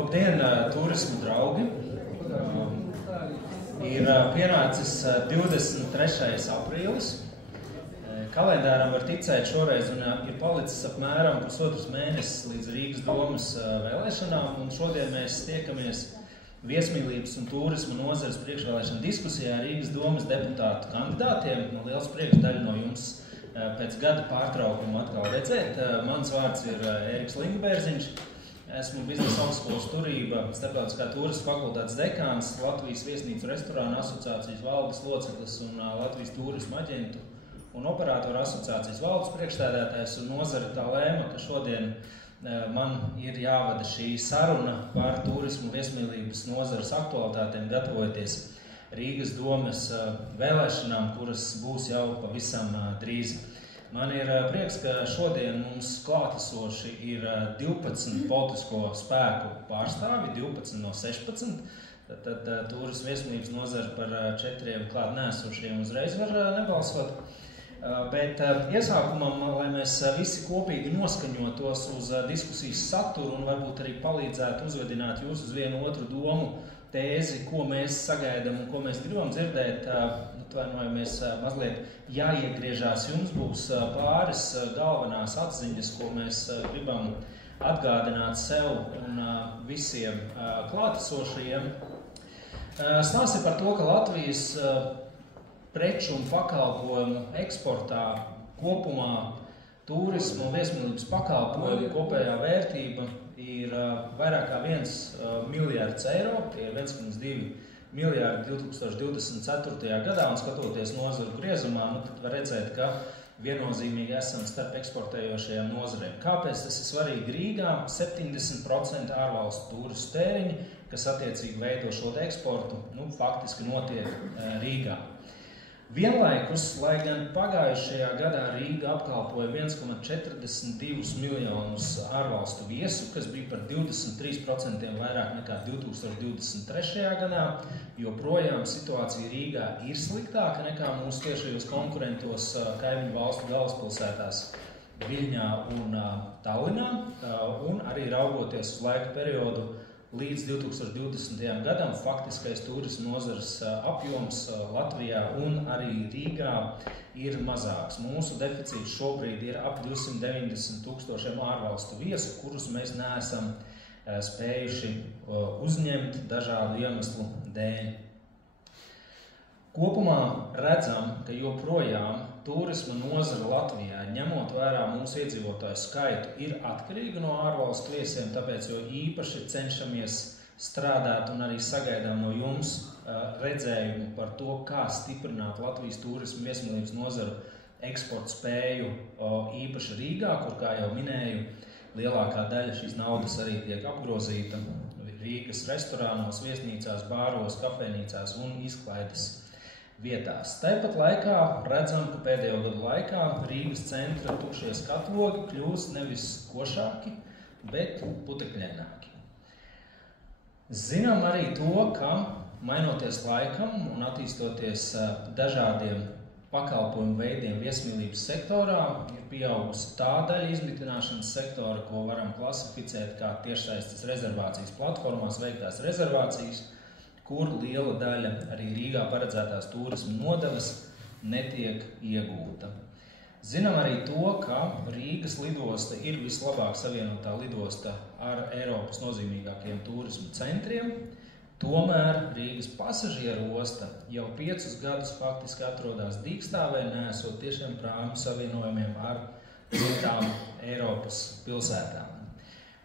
Labdien, turismu draugi! Ir pienācis 23. aprīlis. Kalendāram var ticēt šoreiz un ir palicis apmēram pusotrs mēnesis līdz Rīgas domas vēlēšanām. Un šodien mēs tiekamies viesmīlības un turismu nozares priekšvēlēšana diskusijā ar Rīgas domas deputātu kandidātiem. Man liels prieks daļu no jums pēc gada pārtraukuma atkal redzēt. Mans vārds ir Ēriks Lingabērziņš. Esmu biznesa augstskolas turība, starptautiskā turisma fakultātes dekāns, Latvijas viesnīcu restorānu asociācijas valdes loceklis un Latvijas turisma aģentu un operātoru asociācijas valdes priekšstādātājs. Un nozare tā lēma, ka šodien man ir jāvada šī saruna par turismu viesmīlības nozares aktualitātēm, gatavojoties Rīgas domas vēlēšanām, kuras būs jau pavisam drīz. Man ir prieks, ka šodien mums klātesoši ir 12 politisko spēku pārstāvi, 12 no 16. Tad turismu viesmīlības nozara par 4 klāt neesošiem uzreiz var nebalsot. Bet iesākumam, lai mēs visi kopīgi noskaņotos uz diskusijas saturu un varbūt arī palīdzētu uzvedināt jūs uz vienu otru domu, tēzi, ko mēs sagaidām un ko mēs gribam dzirdēt, atvainojamies, mazliet jāiegriežās. Jums būs pāris galvenās atziņas, ko mēs gribam atgādināt sev un visiem klātesošajiem. Stāsti par to, ka Latvijas preču un pakalpojumu eksportā kopumā turismu un viesmīlības pakalpojumu kopējā vērtība ir vairāk kā 1 miljards eiro, tie ir 1,2 miljardi 2024. gadā, un skatoties nozaru griezumā, tad var redzēt, ka viennozīmīgi esam starp eksportējošajām nozarēm. Kāpēc tas ir svarīgi Rīgā? 70% ārvalstu turistu tēriņi, kas attiecīgi veido šo eksportu, faktiski notiek Rīgā. Vienlaikus, lai gan pagājušajā gadā Rīga apkalpoja 1,42 miljonus ārvalstu viesu, kas bija par 23% vairāk nekā 2023. gadā, joprojām situācija Rīgā ir sliktāka nekā mūsu tiešajos konkurentos kaimiņu valstu galvaspilsētās Viļņā un Tallinā, un arī raugoties uz laika periodu līdz 2020. gadam faktiskais turisma nozares apjoms Latvijā un arī Rīgā ir mazāks. Mūsu deficīts šobrīd ir ap 290 000 ārvalstu viesu, kurus mēs neesam spējuši uzņemt dažādu iemeslu dēļ. Kopumā redzam, ka joprojām turisma nozara Latvijā, ņemot vērā mūsu iedzīvotāju skaitu, ir atkarīga no ārvalstu viesiem, tāpēc jo īpaši cenšamies strādāt un arī sagaidām no jums redzējumu par to, kā stiprināt Latvijas turismu viesmīlības nozaru eksporta spēju īpaši Rīgā, kur, kā jau minēju, lielākā daļa šīs naudas arī tiek apgrozīta Rīgas restorānos, viesnīcās, bāros, kafejnīcās un izklaides vietās. Tāpat laikā redzam, ka pēdējo gadu laikā Rīgas centra tukšie skatlogi kļūst nevis košāki, bet putekļaināki. Zinām arī to, ka mainoties laikam un attīstoties dažādiem pakalpojumu veidiem viesmīlības sektorā, ir pieaugusi tā daļa izmitināšanas sektora, ko varam klasificēt kā tiešsaistes rezervācijas platformās veiktās rezervācijas, kur liela daļa arī Rīgā paredzētās turisma nodevas netiek iegūta. Zinām arī to, ka Rīgas lidosta ir vislabāk savienotā lidosta ar Eiropas nozīmīgākajiem turisma centriem, tomēr Rīgas pasažieru osta jau 5 gadus faktiski atrodas dīkstāvē, neesot tiešiem prāmu savienojumiem ar citām Eiropas pilsētām.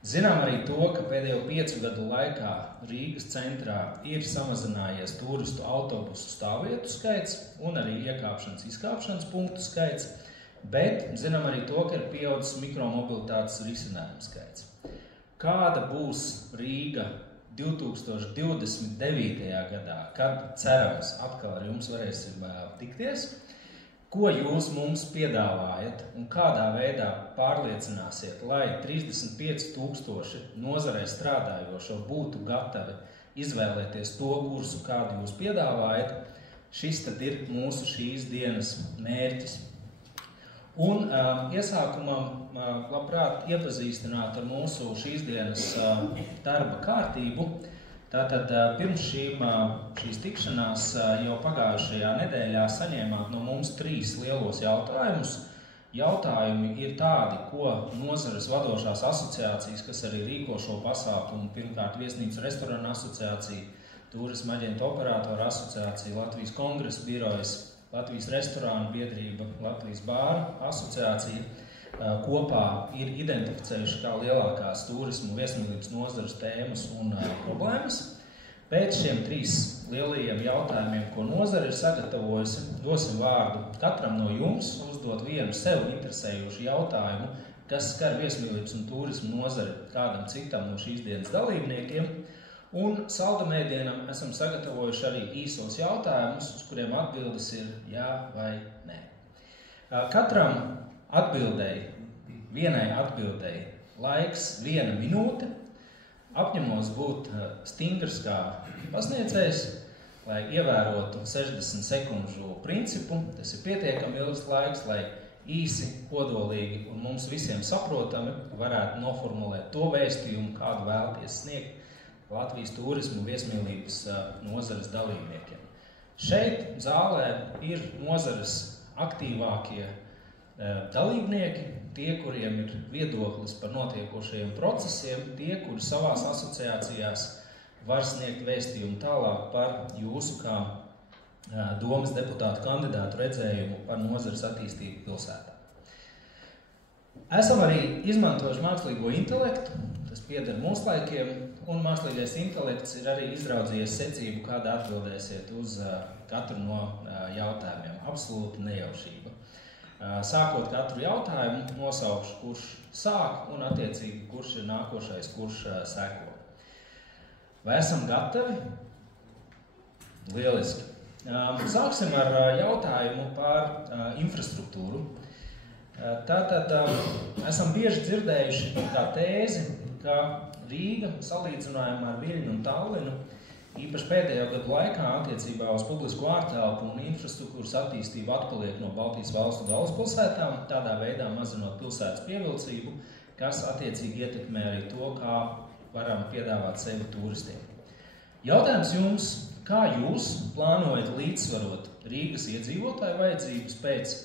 Zinām arī to, ka pēdējo 5 gadu laikā Rīgas centrā ir samazinājies turistu autobusu stāvvietu skaits un arī iekāpšanas, izkāpšanas punktu skaits, bet zinām arī to, ka ir pieaudzis mikromobilitātes risinājumu skaits. Kāda būs Rīga 2029. gadā, kad cerams atkal ar jums varēsim tikties? Ko jūs mums piedāvājat un kādā veidā pārliecināsiet, lai 35 000 nozarē strādājošo būtu gatavi izvēlēties to kursu, kādu jūs piedāvājat? Šis tad ir mūsu šīs dienas mērķis. Un iesākumam labprāt iepazīstināt ar mūsu šīs dienas darba kārtību. Tātad pirms šīs tikšanās jau pagājušajā nedēļā saņēmāt no mums 3 lielos jautājumus. Jautājumi ir tādi, ko nozares vadošās asociācijas, kas arī rīko šo pasākumu, pirmkārt Viesnīcu restorānu asociācija, Turisma aģentu operātoru asociācija, Latvijas kongresa birojas, Latvijas restorānu biedrība, Latvijas bāru asociācija kopā ir identificējuši kā lielākās turismu viesmīlības nozares tēmas un problēmas. Pēc šiem 3 lielajiem jautājumiem, ko nozare ir sagatavojusi, dosim vārdu katram no jums uzdot vienu sev interesējošu jautājumu, kas skar viesmīlības un turismu nozari kādam citam no šīs dienas dalībniekiem. Un saldamēdienam esam sagatavojuši arī īsos jautājumus, uz kuriem atbildes ir jā vai nē. Katram vienai atbildēji laiks 1 minūte. Apņemos būt stingrs kā pasniedzējs, lai ievērotu 60 sekundžu principu. Tas ir pietiekami ilgs laiks, lai īsi, kodolīgi un mums visiem saprotami varētu noformulēt to vēstījumu, kādu vēlaties sniegt Latvijas turismu viesmīlības nozares dalībniekiem. Šeit zālē ir nozares aktīvākie dalībnieki, tie, kuriem ir viedoklis par notiekošajiem procesiem, tie, kuri savās asociācijās var sniegt vēstījumu tālāk par jūsu kā domas deputātu kandidātu redzējumu par nozares attīstību pilsētā. Esam arī izmantojuši mākslīgo intelektu, tas pieder mūsu laikiem, un mākslīgais intelekts ir arī izraudzījies secību, kādā atbildēsiet uz katru no jautājumiem. Absolūta nejaušība. Sākot katru jautājumu, nosaukšu, kurš sāk un attiecīgi, kurš ir nākošais, kurš seko. Vai esam gatavi? Lieliski. Sāksim ar jautājumu par infrastruktūru. Tātad esam bieži dzirdējuši kā tēzi, ka Rīga salīdzinājumā ar Viļņu un Tallinu īpaši pēdējo gadu laikā attiecībā uz publisko ārtelpu un infrastruktūras attīstību atpaliek no Baltijas valstu galvaspilsētām, tādā veidā mazinot pilsētas pievilcību, kas attiecīgi ietekmē arī to, kā varam piedāvāt sevi turistiem. Jautājums jums, kā jūs plānojat līdzsvarot Rīgas iedzīvotāju vajadzības pēc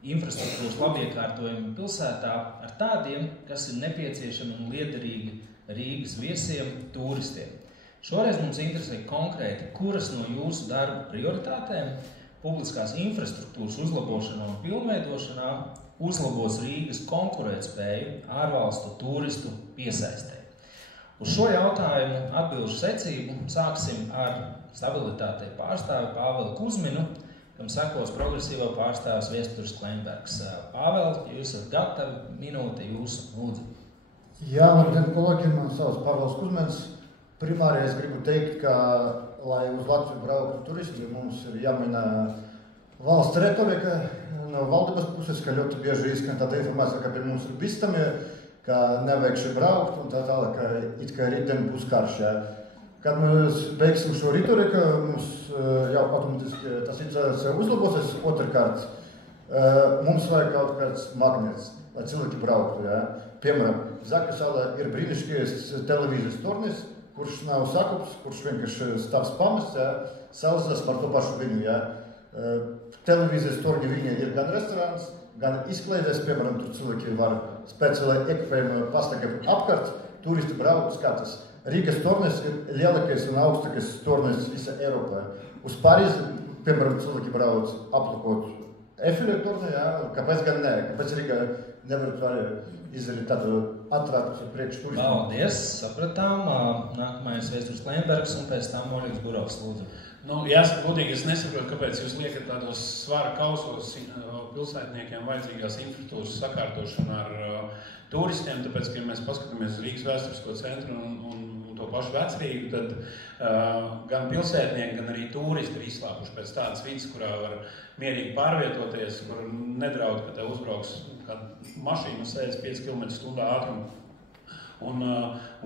infrastruktūras labiekārtojuma pilsētā ar tādiem, kas ir nepieciešami un liederīgi Rīgas viesiem, turistiem? Šoreiz mums interesē konkrēti, kuras no jūsu darba prioritātēm publiskās infrastruktūras uzlabošanā un pilnveidošanā uzlabos Rīgas konkurētspēju ārvalstu turistu piesaistē. Uz šo jautājumu atbilžu secību sāksim ar stabilitātei pārstāvi Pāvelu Kuzminu, kam sekos progresīvo pārstāvis Viesturs Kleinbergs. Pāvel, ja jūs esat gatavi, minūte jūsu lūdzu. Jā, labdien, kolēģi, man sauc Pāvels Kuzmins. Primāri es gribu teikt, ka, lai uz Latviju brauktu turisti, mums ir jāmina valsts retorika no valdības puses, ka ļoti bieži izskan tāda informācija, ka pie mums ir bīstami, ka nevajag šeit braukt un tā tālāk, ka it kā rītdien būs karš. Kad mēs beigsim šo retoriku, mums jau automatiski tas situācija uzlabosies. Otrkārt, mums vajag kaut kāds magnets, lai cilvēki brauktu. Piemēram, Zakasalā ir brīnišķīgais televīzijas tornis, kurš nav sakups, kurš vienkārši stāvs pamests, saucas par to pašu viņu. Televīzijas torņi viņa ir gan restorāns, gan izklaides, piemēram, tur cilvēki var speciāli ekipējumu pastaigāt apkārt, turisti brauc, skatās. Rīgas tornis ir lielākais un augstākais tornis visā Eiropā. Uz Parīzi, piemēram, cilvēki brauc aplūkot Eifelia torni, kāpēc gan ne? Kāpēc Rīgā nevar izdarīt tādu atrāptu priekš turistiem? Paldies, sapratām. Nākamais Viesturs Kleinbergs un pēc tam Moļīgs Burovs, lūdzu. Jāsaka, godīgi, es nesaprotu, kāpēc jūs liekat tādos svara kausos pilsētniekiem vajadzīgās infrastruktūras sakārtošanu ar turistiem, tāpēc, ka ja mēs paskatāmies uz Rīgas vēsturisko centru un to pašu Vecrīgu, tad gan pilsētnieki, gan arī turisti ir izslāpuši pēc tādas vidas, kurā var mierīgi pārvietoties, kur nedraud, ka te uzbrauks kāda mašīna 65 km/h ātrumu. un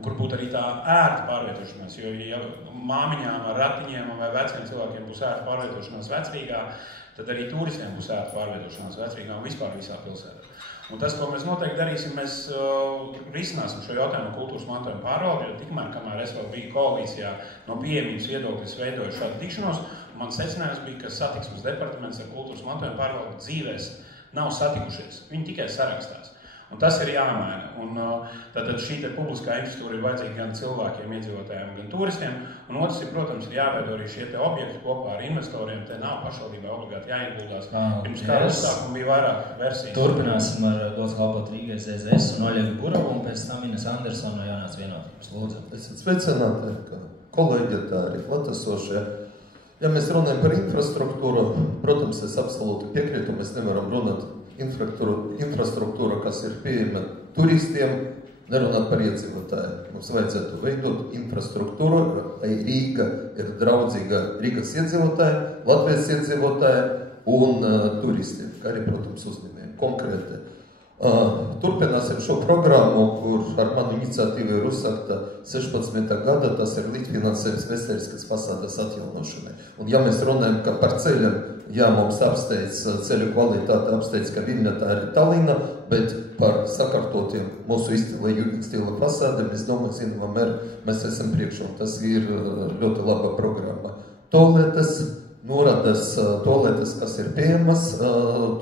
kur būtu arī tā ērta pārvietošanās, jo ja māmiņām ar ratiņiem vai veciem cilvēkiem būs ērta pārvietošanās vecrīgā, tad arī turistiem būs ērta pārvietošanās vecrīgā un vispār visā pilsētā. Un tas, ko mēs noteikti darīsim, mēs risināsim šo jautājumu kultūras mantojuma pārvaldi, jo tikmēr, kamēr es vēl biju koalīcijā no pieejamības viedokļa, es veidoju šādu tikšanos, un man secinājums bija, ka satiksmes departaments ar kultūras mantojuma pārvaldi dzīvēs nav satikušies, viņi tikai sarakstās. Un tas ir jāmaina. Un tātad šī te publiskā infrastruktūra ir vajadzīga gan cilvēkiem, iedzīvotājiem, gan turistiem. Un otrs ir, protams, ir jāveido arī šie te objekti kopā ar investoriem. Te nav pašvaldībā obligāti jāieguldās. Pirms kāda uzsākuma bija vairāk versijas. Turpināsim ar dots kalpot Rīgai ZZS un Oļegu Burovu un pēc tam Ines Andersona no Jaunās vienotības. Lūdzu. Esat sveicināti, ka kolēģi tā arī klātesošie. Ja mēs runājam par infrastruktūru, protams, es absolūti piekrītu, mēs nevaram runāt infrastruktūra, kas ir pieejama turistiem, nerunāt par iedzīvotājiem. Mums vajadzētu veidot infrastruktūru, lai Rīga ir draudzīga Rīgas iedzīvotājiem, Latvijas iedzīvotājiem un turistiem, kā arī, protams, uzņēmējiem konkrēti. Turpināsim šo programmu, kur ar manu iniciatīvu ir uzsākta 16. gada, tas ir līdzfinansējums Vesteriskas fasādes atjaunošanai. Un ja mēs runājam, ka par ceļiem, jā, mums apsteidz ceļu kvalitāte, apsteidz, ka Viļņa tā ir Tallinna, bet par sakārtotiem mūsu stila fasādēm, es domāju, zinām, mēs esam priekšā, un tas ir ļoti laba programma. Toaletes, norādes toaletes, kas ir pieejamas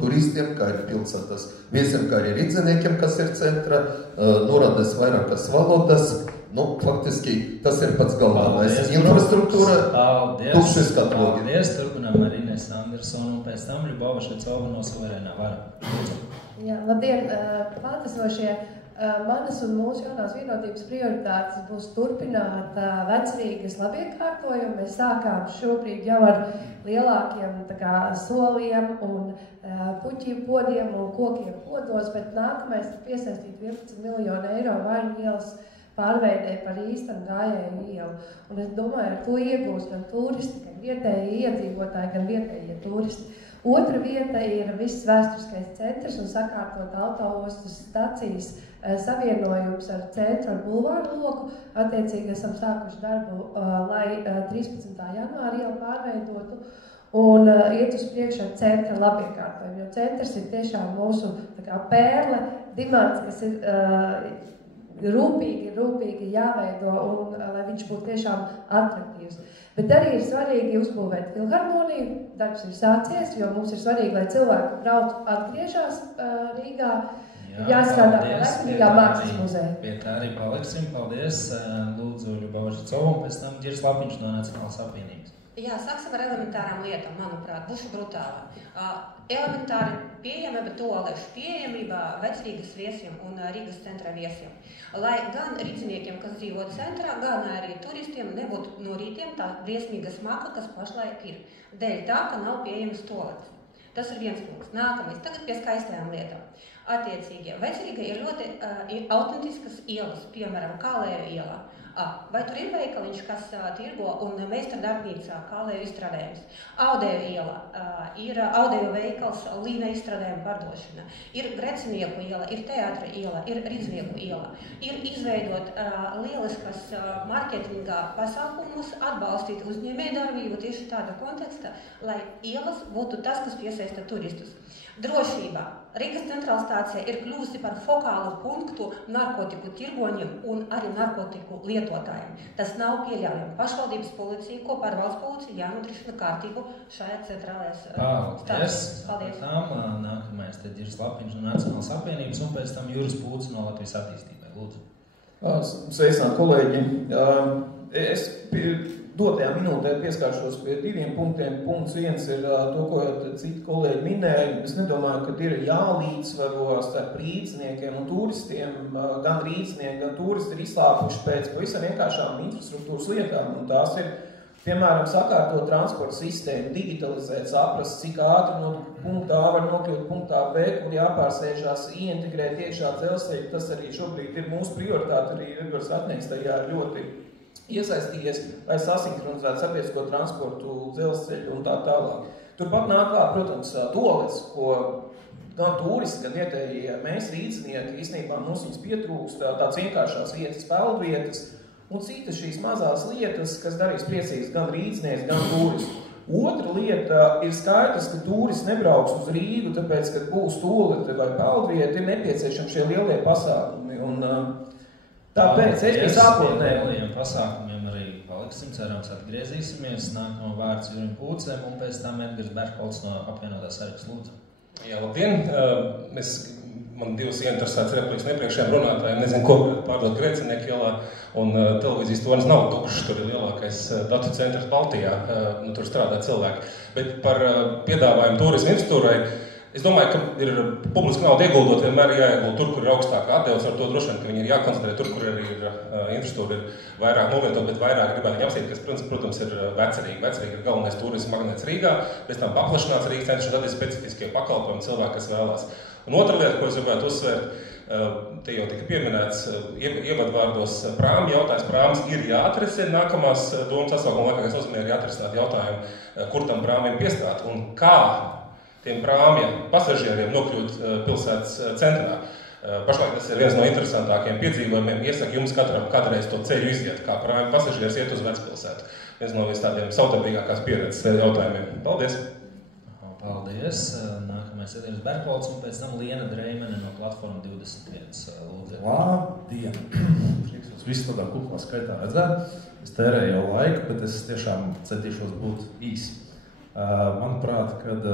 turistiem, kā arī pilsētas viesiem, kā arī rīdziniekiem, kas ir centra, norādes vairākas valodas. Nu, faktiski tas ir pats galvenais. Infrastruktūra, tukšas katlogi. Paldies, turpinām ar Ines Andersonu un pēc tam Ļubova Švecova no Suverēnā vara. Jā, labdien, klātesošie. Manas un mūsu Jaunās vienotības prioritātes būs turpināt vecrīgas labiekārtojumu. Mēs sākām šobrīd jau ar lielākiem soliem un puķiem podiem un kokiem podos, bet nākamais ir piesaistīt 11 miljonu eiro Vaļņu ielas pārveidē par īstenu gājēju ielu. Un es domāju, ar to iegūs gan turisti, gan vietēji iedzīvotāji, gan vietējie turisti. Otra vieta ir viss vēsturiskais centrs un sakārtot autoostas stacijas savienojums ar centru ar bulvāru loku. Attiecīgi esam sākuši darbu, lai 13. janvāra ielu pārveidotu un iet uz priekšu ar centra labiekārtojumu, jo centrs ir tiešām mūsu pērle, dimants, kas ir rūpīgi jāveido un lai viņš būtu tiešām atraktīvs. Bet arī ir svarīgi uzbūvēt filharmoniju, darbs ir sācies, jo mums ir svarīgi, lai cilvēki brauc atgriežās Rīgā, jāstrādā Rīgā mākslas muzeja. Pie tā arī paliksim. Paldies. Lūdzu, Ļubova Švecova un pēc tam Ģirs Lapiņš no Nacionālās apvienības. Jā, sāksim ar elementārām lietām, manuprāt, būšu brutāla. Elementāri pieejamība, toalešu pieejamība vecrīgas viesiem un Rīgas centra viesiem. Lai gan rīdziniekiem, kas dzīvo centrā, gan arī turistiem nebūtu no rītiem tā briesmīga smaka, kas pašlaik ir. Dēļ tā, ka nav pieejamas toaletes. Tas ir viens punkts. Nākamais, tagad pie skaistajām lietām. Attiecīgi, vecrīga ir ļoti autentiskas ielas, piemēram, Kālēju ielā. Vai tur ir veikaliņš, kas tirgo un meistardarbnīcā Kālēju izstrādājums? Audeju iela, ir audeju veikals līna izstrādājuma pārdošana, ir grecinieku iela, ir teātra iela, ir rīdzinieku iela. Ir izveidot lieliskas marketingā pasākumus, atbalstīt uzņēmējdarbību tieši tāda konteksta, lai ielas būtu tas, kas piesaista turistus. Drošība. Rīgas centrāla stācija ir kļuvusi par fokālu punktu narkotiku tirgoņiem un arī narkotiku lietotājiem. Tas nav pieļaujami. Pašvaldības policija kopā ar valsts policiju jānodrošina kārtību šajā centrālajās stācijās. Paldies. Nākamais tad Ģirs Lapiņš no Nacionālās apvienības un pēc tam Juris Pūts no Latvijas attīstībai. Lūdzu. Sveicināt, kolēģi. Es dotajā minūtē pieskāršos pie 2 punktiem. Punkts 1 ir to, ko citi kolēģi minēja. Es nedomāju, ka ir jālīdzsvaro starp rīdziniekiem un turistiem. Gan rīdzinieki, gan turisti ir izslāpuši pēc pavisam vienkāršām infrastruktūras lietām. Un tās ir, piemēram, sakārtot transporta sistēmu, digitalizēt, saprast, cik ātri no punktā A var nokļūt punktā B, kur jāpārsēžās, ieintegrēt iekšā dzelzceļu. Tas arī šobrīd ir mūsu prioritāte. Arī Edvards Ratnieks tajā ļoti iesaistījies, lai sasinhronizētu sabiedrisko transportu, dzelzceļu un tā tālāk. Turpat nāk klāt, protams, toaletes, ko gan turisti, gan vietējie mēs rīdznieki, īstenībā mums viņas pietrūkst, tāds vienkāršās vietas, peldvietas, un citas šīs mazās lietas, kas darīs priecīgas gan rīdznieks, gan turisti. Otra lieta ir skaidrs, ka turisti nebrauks uz Rīgu, tāpēc, kad būs tūlete vai peldvieta, ir nepieciešami šie lielie pasākumi. Un tāpēc es pie sākotnējiem pasākumiem arī paliksim, cerams, atgriezīsimies. Nākamā vārds Jurim Pūcēm un pēc tam Edgars Berkolts no apvienotās Saraksts lūdzu. Jā, labdien! Man divas interesētas replikas nepriekšējiem runātājiem. Nezinu, ko pārdot Grēcinieku ielā, un televīzijas tornis nav tukšs, tur ir lielākais datu centrs Baltijā, tur strādā cilvēki. Bet par piedāvājumu turismu infrastruktūrai, es domāju, ka ir publiski naudu ieguldot, vienmēr jāiegulda tur, kur ir augstākā atdeves, ar to droši vien, ka viņi ir jākoncentrē tur, kur arī ir infrastruktūra ir vairāk novietot, bet vairāk gribētu viņu apstīt, kas, protams, ir Vecerīga. Vecerīga ir galvenais turismu magnēts Rīgā, pēc tam paplašināts Rīgas centrs, un tad ir specifiskie pakalpojumi cilvēki, kas vēlās. Un otra lieta, ko es gribētu uzsvērt, te jau tika pieminēts ievadvārdos prāmi jautājums. Prāms ir jāatrisina nākamās domas sasaukuma laikā, kas nozīmē ir jāatrisināt jautājumu, kur tam prāmiem piestāt un kā tiem prāmiem pasažieriem nokļūt pilsētas centrā. Pašlaik tas ir viens no interesantākiem piedzīvojumiem. Iesaku jums katram kādreiz to ceļu iziet, kā prāmi pasažieris iet uz Vecpilsētu. Viens no tādiem savdabīgākās pieredzes jautājumiem. Paldies! Paldies! Nākamais Edgars Berkolts un pēc tam Liena Dreimene no Platforma 21. Lūdzu. Labdien! Prieks jūs visu tādā kuklā skaitā redzēt. Es tērēju jau laiku, bet es tiešām centīšos būt īsi. Manuprāt, kad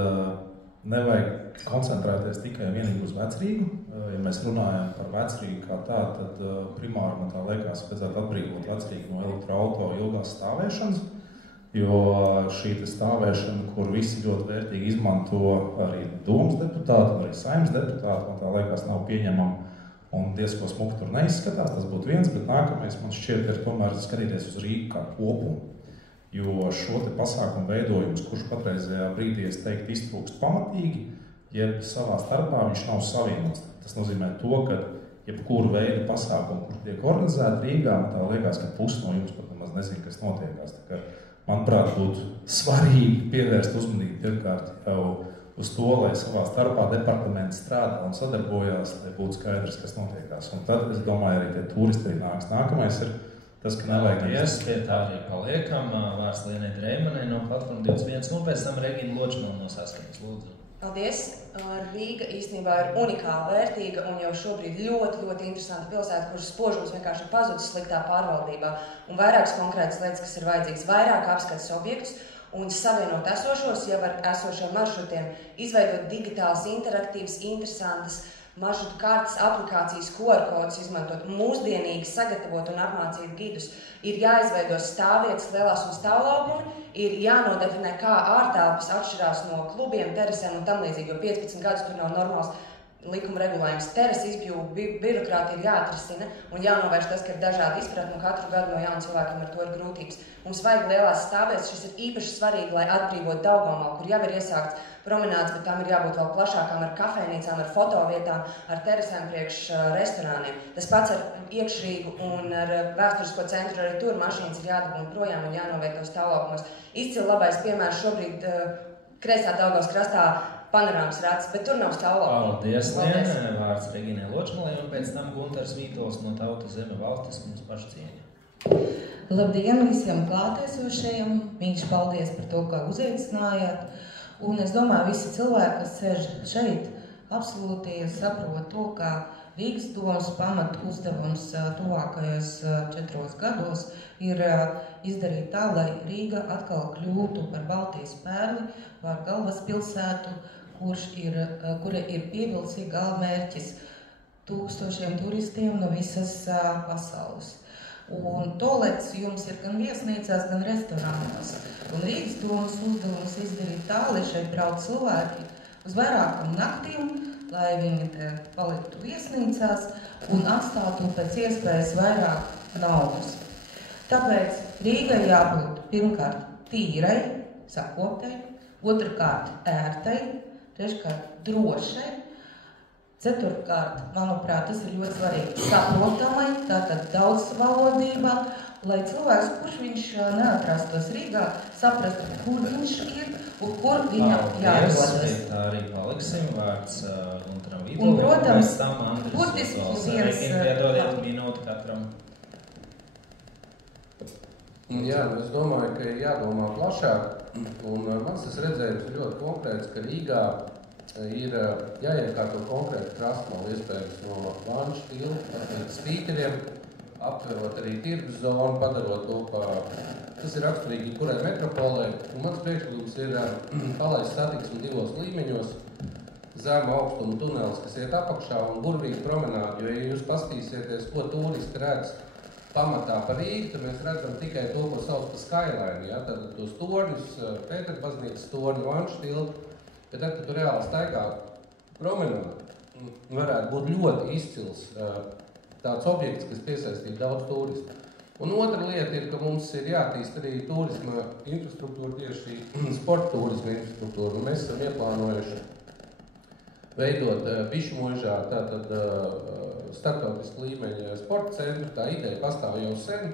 nevajag koncentrēties tikai vienīgi uz Vecrīgu. Ja mēs runājam par Vecrīgu kā tā, tad primāri man tā liekas, vajadzētu atbrīvot Vecrīgu no elektroauto ilgās stāvēšanas. Jo šī stāvēšana, kur visi ļoti vērtīgi izmanto arī domas deputāti, arī saimnes deputāti, man tā liekas nav pieņemama un diezko smuki tur neizskatās, tas būtu viens, bet nākamais man šķiet ir tomēr skatīties uz Rīgu kā kopumu. Jo šo te pasākumu veidojums, kurš patreizējā brīdī, es teiktu, iztrūkst pamatīgi, jeb savā starpā viņš nav savienots. Tas nozīmē to, ka jebkuru veidu pasākumu, kur tiek organizēta Rīgā, man tā liekas, ka pusi no jums pat nemaz nezinu, kas notiekās. Manuprāt, būtu svarīgi pievērst uzmanību pirmkārt jau uz to, lai savā starpā departamenti strādā un sadarbojās, lai būtu skaidrs, kas notiekās. Un tad, es domāju, arī tie turisti arī nāks. Nākamais ir tas, ka nevajag... Paldies, pie tā arī paliekam. Vārds Lienai Dreimanai no Platforma 21 un pēc tam Regina Ločmala no Saskaņas. Lūdzu. Paldies! Rīga īstenībā ir unikāla, vērtīga un jau šobrīd ļoti interesanta pilsēta, kuras spožums vienkārši ir pazudis sliktā pārvaldībā. Un vairākas konkrētas lietas, kas ir vajadzīgas, vairāk apskates objektus un savienot esošos, jau ar esošiem maršrutiem, izveidot digitālas, interaktīvas, interesantas maršrutu kartes, aplikācijas, QR kodus izmantot, mūsdienīgi sagatavot un apmācīt gidus. Ir jāizveido stāvvietas lielās un stāvlaukumi, ir jānodefinē, kā ārtelpas atšķirās no klubiem, terasēm un tam līdzīgi, jo 15 gadus tur nav normāls likuma regulējums. Teras izbjūva birokrāti ir jāatrisina un jānovērš tas, ka ir dažādi izpratni un katru gadu no jaunu cilvēkiem ar to ir grūtības. Mums vajag lielās stāvvietas, šis ir īpaši svarīgi, lai atbrīvot Daugavmalu, kur jau ir iesākts promenāds, bet tam ir jābūt vēl plašākām ar kafejnīcām, ar fotovietām, ar terasēm priekš restorāniem. Tas pats ar iekšrīgu un ar vēsturisko centru arī tur mašīnas ir jādabūna projām un jānovieto stāvlaukumos. Izcili labais piemērs šobrīd kreisā Daugavas krastā panorāmas rats, bet tur nav stāvlaukuma. Paldies, Lienai, vārds Reginai Ločmalai un pēc tam Guntars Vītols no Tautas Zeme valstis mums pašu cieņa. Labdien visiem klātesošajiem, mīļš paldies par to, ka uzaicinājāt. Un es domāju, visi cilvēki, kas sēž šeit, absolūti saprot to, ka Rīgas domas pamatu uzdevums tuvākajos 4 gados ir izdarīt tā, lai Rīga atkal kļūtu par Baltijas pērli, par galvaspilsētu, kura ir pievilcīga galamērķis tūkstošiem turistiem no visas pasaules. Un tolets jums ir gan viesnīcās, gan restorānos. Un Rīgas domas uzdevums izdarīt tā, lai šeit brauc cilvēki uz vairākām naktīm, lai viņi te paliktu viesnīcās un atstātu pēc iespējas vairāk naudas. Tāpēc Rīgai jābūt pirmkārt tīrai, sakoptai, otrkārt ērtai, treškārt drošai, ceturtkārt, manuprāt, tas ir ļoti svarīgi saprotamai, tātad daudzvalodībā lai cilvēks, kurš viņš neatrastos Rīgā, saprastu, kur viņš ir un kur viņam jādodas. Tā arī paliksim vārds Guntaram Un, Vītolim, protams, pēc tam Andris burtiski Uzols. viens, Piedodiet minūti katram. Jā, es domāju, ka ir jādomā plašāk, un mans tas redzējums ir ļoti konkrēts, ka Rīgā ir jāiekārto konkrēti krastmali, iespējams no Vanča tilta līdz Spīkeriem, aptverot arī tirgus zonu, padarot to tas ir raksturīgi kurai metropolē, un mans priekšlikums ir palaist satiksmi 2 līmeņos, zema augstuma tunelis, kas iet apakšā un burvīgi promenādi, jo, ja jūs pastīsieties, ko turisti redz pamatā par Rīgu, tad mēs redzam tikai to, ko sauc par skyline, ja? Tad tos torņus, Pēterbaznīcas torņu, Vanča tiltu, bet tad, kad tu reāli staigā promenādi, varētu būt ļoti izcils tāds objekts, kas piesaistītu daudz turistu. Un otra lieta ir, ka mums ir jātīst arī turisma infrastruktūra, tieši sporta turisma infrastruktūra, un mēs esam ieplānojuši veidot Bišmuižā tātad starptautisku līmeņa sporta centru. Tā ideja pastāv jau sen.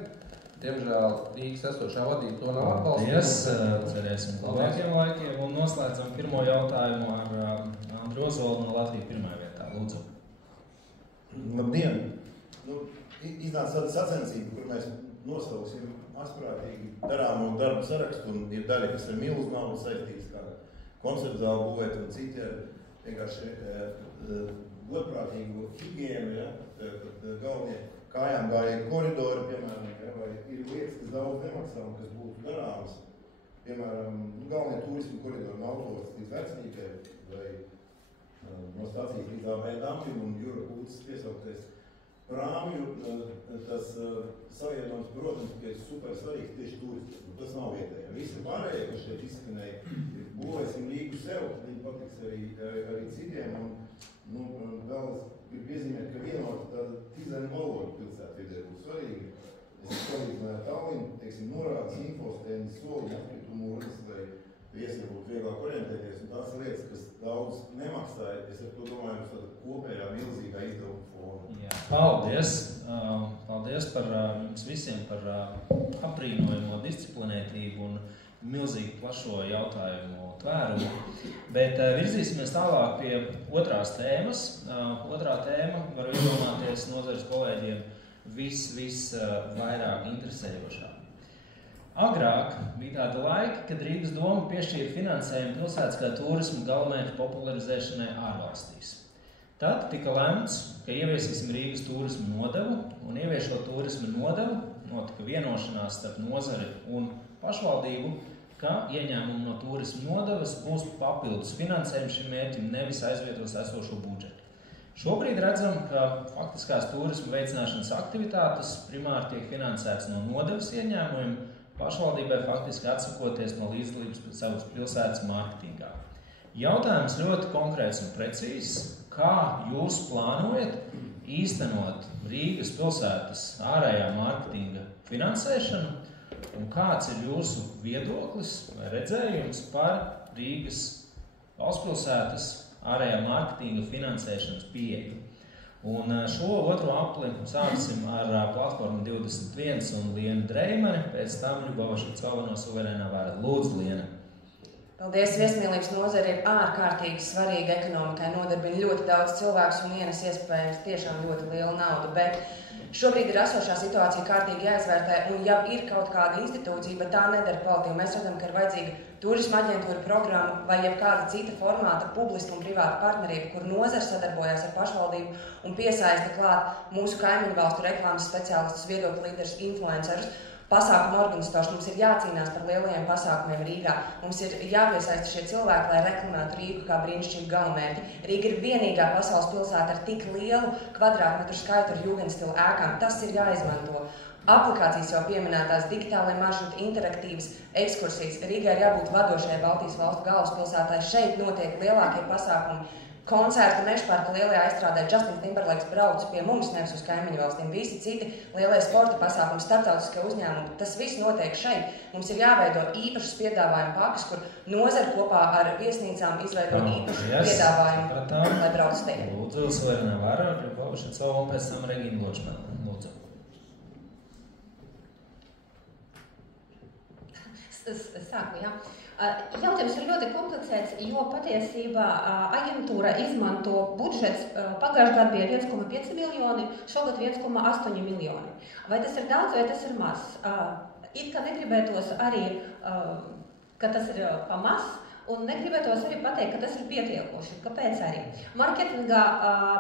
Diemžēl Rīgas esošā vadība to nav atbalstījusi. Paldies, cerēsim labākiem laikiem un noslēdzam pirmo jautājumu ar Andru Ozolu no Latvijas pirmā vietā. Lūdzu. Labdien! Iznāca tāda sacensība, kur mēs nosauksim asprātīgi darāmo darbu sarakstu, un ir daļa, kas ar milzu naudu saistīts, kā koncertu zāli būvēt un citi ar vienkārši godprātīgu higienu, ja? Tad galvenie kājām gājēji koridori, piemēram, ja? Vai ir lietas, kas daudz nemaksā un kas būtu darāmas. Piemēram, galvenie turismu koridori no autostas līdz Vecnīkai vai no stācijas līdz AB Dampim un Jūra Kūtas piesauktais prāmju, tas savienojums, protams, ka ir super svarīgs tieši turistiem. Tas nav vietējiem. Visi pārējie, kas šeit izskanēja, būvēsim Rīgu sev, viņi patiks arī citiem. Un vēl ir piezīmēt, ka vienota tāda dizaina valoda pilsētvidē būs svarīga. Es salīdzināju Tallinu, teiksim, norādes, infostēņas, soli, atkritumu urnas, lai viesiem būtu vieglāk orientēties. Un tās lietas, kas daudz nemaksāja, es ar to domāju, mums tāda kopējā milzīgā izdevuma fona. Jā, paldies! Paldies par jums visiem par apbrīnojamo disciplinētību un milzīgi plašo jautājumu tvērumu. Bet virzīsimies tālāk pie otrās tēmas. Otrā tēma, varu iedomāties nozares kolēģiem, vairāk interesējošā. Agrāk bija tāda laika, kad Rīgas doma piešķīra finansējumu pilsētiskā turisma galamērķu popularizēšanai ārvalstīs. Tad tika lemts, ka ieviesīsim Rīgas turisma nodevu, un ieviešot turisma nodevu notika vienošanās starp nozari un pašvaldību, ka ieņēmumi no turisma nodevas būs papildus finansējums šim mērķim, nevis aizvietos esošo budžetu. Šobrīd redzam, ka faktiskās turisma veicināšanas aktivitātes primāri tiek finansētas no nodevas ieņēmumiem, pašvaldībai faktiski atsakoties no līdzdalības savas pilsētas mārketingā. Jautājums ļoti konkrēts un precīzs. Kā jūs plānojat īstenot Rīgas pilsētas ārējā mārketinga finansēšanu un kāds ir jūsu viedoklis vai redzējums par Rīgas valstspilsētas ārējā mārketinga finansēšanas pieeju? Un šo otro apli sāksim ar platformu 21 un Lienu Dreimani, pēc tam Ļubova Švicova no Suverēnā vārda. Lūdzu, Liena. Paldies! Viesmīlības nozare ir ārkārtīgi svarīga ekonomikai, nodarbina ļoti daudz cilvēkus un ienes iespējams tiešām ļoti lielu naudu, bet šobrīd ir esošā situācija kārtīgi jāizvērtē, un ja ir kaut kāda institūcija, bet tā nedara kvalitīvi, mēs redzam, ka ir vajadzīga turisma aģentūra programma vai jebkāda cita formāta publiska un privāta partnerība, kur nozara sadarbojās ar pašvaldību un piesaista klāt mūsu kaimiņu valstu reklāmas speciālistus, viedokļu līderus, influencerus, pasākumu organizators. Mums ir jācīnās par lielajiem pasākumiem Rīgā. Mums ir jāpiesaista šie cilvēki, lai reklamētu Rīgu kā brīnišķīgu galamērķi. Rīga ir vienīgā pasaules pilsēta ar tik lielu kvadrātmetru skaitu ar jūgenstilu ēkām. Tas ir jāizmanto. Aplikācijas jau pieminētās, digitālajie maršruti, interaktīvas ekskursijas. Rīgai ir jābūt vadošajai Baltijas valstu galvaspilsētai. Šeit notiek lielākie pasākumi. Koncerta Mežparka lielajā aizstrādē Justins Timberlakes brauc pie mums, nevis uz kaimiņu valstīm. Visi citi lielie sporta pasākumi, starptautiskie uzņēmumi, tas viss notiek šeit. Mums ir jāveido īpašas piedāvājuma pakas, kur nozara kopā ar viesnīcām izveido īpašu piedāvājumu, lai brauc te. Lūdzu, Suverēnā vārā, Ļubova Švicova un pēc tam Regina Ločmēla. Lūdzu. Sāku, jā. Jautājums ir ļoti komplicēts, jo patiesībā aģentūra izmanto budžets. Pagājušajā gadā bija 1,5 miljoni, šogad 1,8 miljoni. Vai tas ir daudz, vai tas ir maz? It kā negribētos arī, ka tas ir pa maz, un negribētos arī pateikt, ka tas ir pietiekoši. Kāpēc arī? Marketingā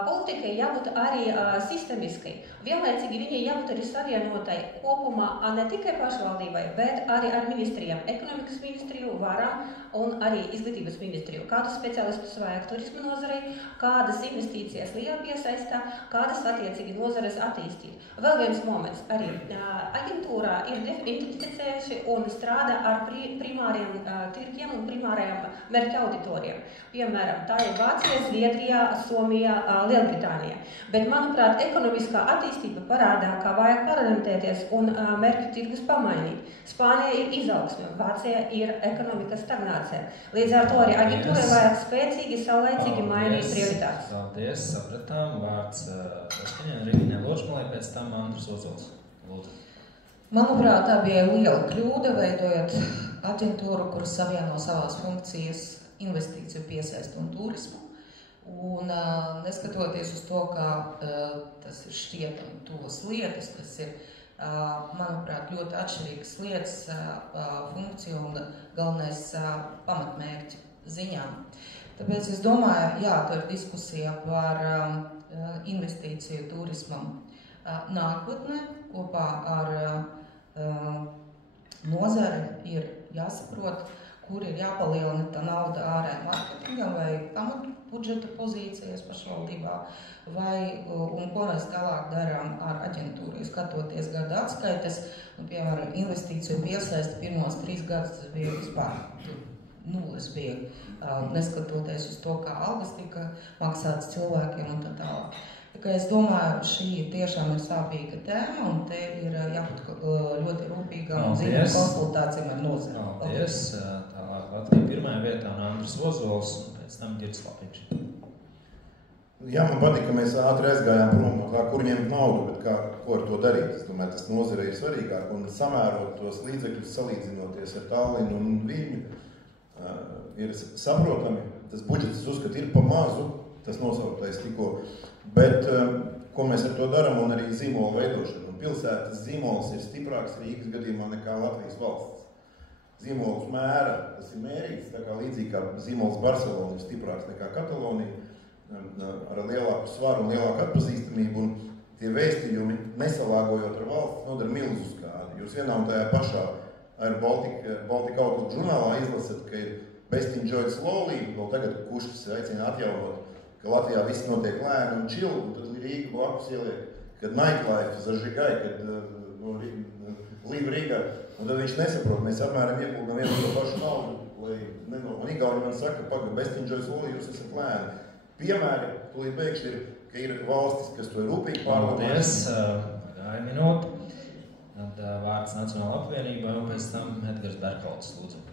politikai jābūt arī sistemiskai. Vienlaicīgi viņai jābūt arī savienotai kopumā ne tikai pašvaldībai, bet arī ar ministrijām. Ekonomikas ministriju, varam un arī izglītības ministriju. Kādus speciālistus vajag turisma nozarei, kādas investīcijas liela piesaistā, kādas attiecīgi nozares attīstīt. Vēl viens moments arī. Aģentūrā ir identificējuši un strādā ar primāriem tirgiem un primārajām mērķa auditorijām. Piemēram, tā ir Vācija, Zviedrijā, Somijā, Lielbritānijā. Bet, manuprāt, ekonomiskā attīstība parādā, kā vajag paralimentēties un mērķu tirgus pamainīt. Spānija ir izaugsme, Vācija ir ekonomikas stagnācija. Līdz ar to arī aģentūrai vajag spēcīgi, saulaicīgi mainīt prioritātes. Paldies, sapratām. Vārds Oskaņai, Reginai Ločmalai, pēc tam Andrus Ozols. Lūdzu. Manuprāt, tā bija liela kļūda, veidojot aģentūru, kuras savieno savās funkcijas investīciju piesaistu un turismu. Un neskatoties uz to, ka tas ir šķietami tuvas lietas, tas ir, manuprāt, ļoti atšķirīgas lietas, funkciju un galvenais pamatmērķi ziņām. Tāpēc es domāju, jā, tā ir diskusija par investīciju turismam nākotnē kopā ar nozari ir jāsaprot, kur ir jāpalielina tā nauda ārējā marketingam vai pamatu budžeta pozīcijas pašvaldībā, un ko mēs tālāk darām ar aģentūru. Skatoties gada atskaites, piemēram, investīciju piesaisti pirmos 3 gadus tas bija vispār nulles bija, neskatoties uz to, kā algas tika maksātas cilvēkiem un tā tālāk. Es domāju, šī tiešām ir sāpīga tēma, un te ir jābūt ļoti rūpīgām un zinām konsultācijām ar nozari. Paldies. Tālāk Latvija pirmajā vietā un Andrus Ozols, un pēc tam Ģirds Lapiņš. Jā, man patīk, ka mēs ātri aizgājām prom no kā, kur ņemt naudu, bet ko ar to darīt. Es domāju, tas nozarei ir svarīgāk, un samērot tos līdzekļus, salīdzinoties ar Tallinu un Viļņu, ir saprotami. Tas budžets, es uzskatu, ir pa mazu, tas nosauktais tikko. Bet, ko mēs ar to darām, un arī zīmola veidošana. Un pilsētas zīmols ir stiprāks Rīgas gadījumā nekā Latvijas valsts. Zīmols mēra, tas ir mērīts, tā kā līdzīgi kā zīmols Barcelona ir stiprāks nekā Katalonija, ar lielāku svaru un lielāku atpazīstamību, un tie vēstījumi, nesalāgojot ar valsts, nodara milzu skādi. Jūs vienā un tajā pašā ar Baltic Outlook žurnālā izlasat, ka ir Best Enjoyed Slowly, vēl tagad Kuškas aicina atjaunot, ka Latvijā viss notiek lēni un chill, un tad Rīga blakus ieliek, kad nightlife zažigai, kad Live Rīgā, un tad viņš nesaprot, mēs apmēram ieplūdam vienu to pašu naudu, un Igauni man saka, paga, Best Enjoyed Slowly, jūs esat lēni. Piemēri, tūlīt beigšu ir, ka ir valstis, kas to ir rūpīgi pārvaldes. Paldies, gāja minūte. Tad vārds Nacionāla apvienībai, un pēc tam Edgars Berkalds, lūdzu.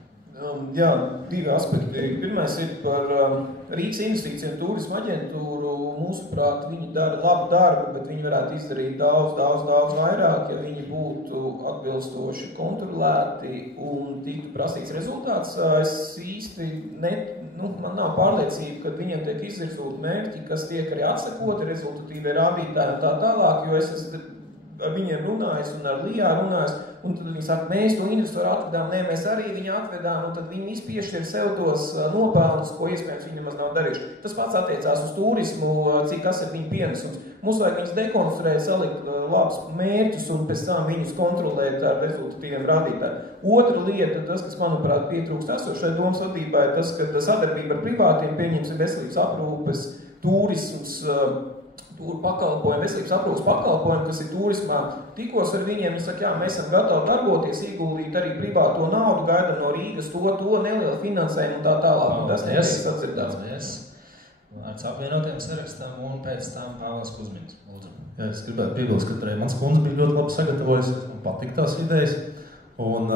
Jā, 2 aspekti. Pirmais ir par Rīgas investīciju un turismu aģentūru. Mūsuprāt, viņi dara labu darbu, bet viņi varētu izdarīt daudz vairāk, ja viņi būtu atbilstoši kontrolēti un tiktu prasīts rezultāts. Es īsti man nav pārliecība, ka viņiem tiek izvirzot mērķi, kas tiek arī atsakoti, rezultatīvie rādītāji un tā tālāk, jo es esmu ar viņiem runājis un ar Lijā runājis, un tad viņi saka, mēs to investoru atvedām, mēs arī viņu atvedām, un tad viņi izpiešķir sev tos nopelnus, ko iespējams viņi nemaz nav darījuši. Tas pats attiecās uz turismu, kas ir viņa pienesums. Mums vajag viņus dekonstruēt, salikt labus mērķus un pēc tam viņus kontrolēt ar rezultatīviem rādītājiem. Otra lieta, tas, kas, manuprāt, pietrūkst esošai domas vadībā, ir tas, ka sadarbība ar privātiem pieņemsim veselības aprūpes, turisms, pakalpojumi, veselības aprūpas pakalpojumi, kas ir turismā. Tikos ar viņiem, es saku, jā, mēs esam gatavi darboties, ieguldīt arī privāto naudu, gaidam no Rīgas to nelielu finansējumu un tā tālāk. Un tas netiek sadzirdēts. Vārds apvienotiem sarakstam un pēc tam Pāvils Kuzmins. Lūdzu. Jā, es gribētu piebilst, ka arī mans kundze bija ļoti labi sagatavojusi, man patīk tās idejas. Un,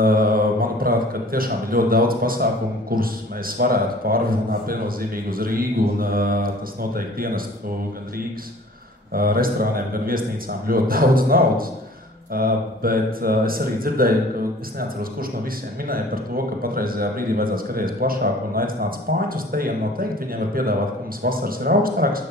manuprāt, ka tiešām ir ļoti daudz pasākumu, kurus mēs varētu pārrunāt viennozīmīgi uz Rīgu, un tas noteikti ienestu gan Rīgas restorāniem, gan viesnīcām ļoti daudz naudas. Bet es arī dzirdēju, es neatceros, kurš no visiem minēja par to, ka patreizajā brīdī vajadzētu skatīties plašāk un aicināt spāņus uz tejienu noteikti. Viņiem var piedāvāt, ka mums vasaras ir augstāks,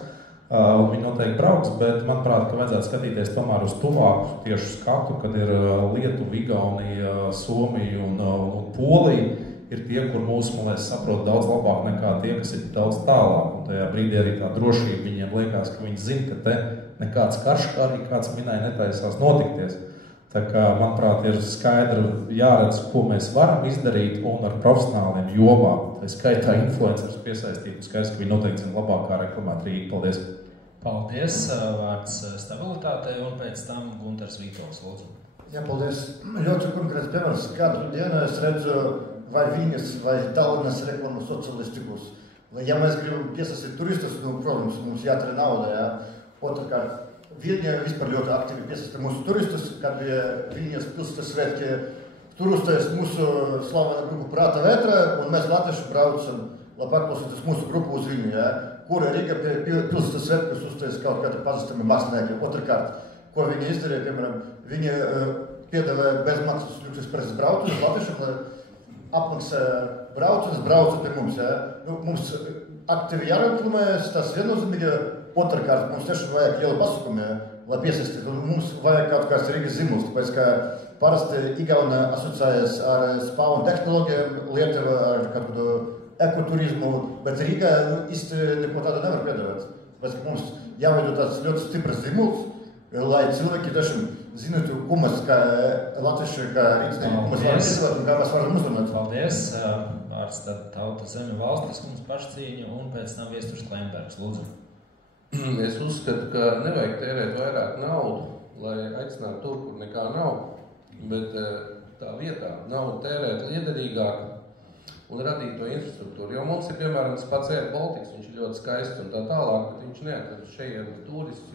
un viņi noteikti brauks, bet manuprāt, ka vajadzētu skatīties tomēr uz tuvāku tieši skatu, kad ir Lietuva, Igaunija, Somija un Polija. Ir tie, kur mūsu, man liekas, saprot daudz labāk nekā tie, kas ir daudz tālāk. Un tajā brīdī arī tā drošība viņiem liekas, ka viņi zina, ka te nekāds karš, kā arī kāds minēja, netaisās notikties. Tā kā, manuprāt, ir skaidri jāredz, ko mēs varam izdarīt un ar profesionāliem jomām. Tā skaitā influencerus piesaistīt, un skaidrs, ka viņi noteikti zina labāk, kā reklamēt Rīgu. Paldies! Paldies! Vārds stabilitātei un pēc tam Gunters Vītols, lūdzu. Jā, paldies! Ļoti konkrēts piemērs. Katru dienu es redzu vai Viņas, vai Tallinas reklamu socialistikus. Ja mēs gribam piesaistīt turistus, protams, mums jāatrod nauda, jā. Otrkārt, Viļņa vispār ļoti aktīvi piesaista mūsu turistus, kad bija Viļņas pilsētas svētki. Tur uzstājas mūsu slavena grupa Prāta Vētra, un mēs latvieši braucam, lai paklausītos mūsu grupu uz Viļņu, jā. Kura Rīga pie pilsētas svētkus uzstājas kaut kādi pazīstami mākslinieki. Otrkārt, ko viņi izdarīja, piemēram, viņi piedāvāja bezmaksas Ļukspresas braucienus latviešiem, lai apmaksā braucienus, braucu pie mums, jā. Mums aktīvi jāreklamējas, tas viennozīmīgi. Otrkārt, mums tiešām vajag liela pasākumi, lai piesaistītu. Mums vajag kaut kāds Rīgas zīmols, tāpēc, ka parasti Igauna asociējas ar spa un tehnoloģijām, Lietuva ar kādu ekoturismu, bet Rīgā īsti neko tādu nevar piedāvāt. Tāpēc, ka mums jāveido tāds ļoti stiprs zīmols, lai cilvēki tiešām zinātu, ko mēs kā latvieši, kā rīdznieki, ko mēs varam piedāvāt un kā mēs varam uzrunāt. Paldies! Vārds Tauta Zeme valstiskums pašcīņa un pēc tam Viesturs Kleinbergs, lūdzu. Es uzskatu, ka nevajag tērēt vairāk naudu, lai aicinātu tur, kur nekā nav, bet tā vietā naudu tērēt liederīgāk un radīt to infrastruktūru. Jo mums ir, piemēram, tas pats Air Baltics, viņš ir ļoti skaists un tā tālāk, bet viņš neatrod šeit turistus,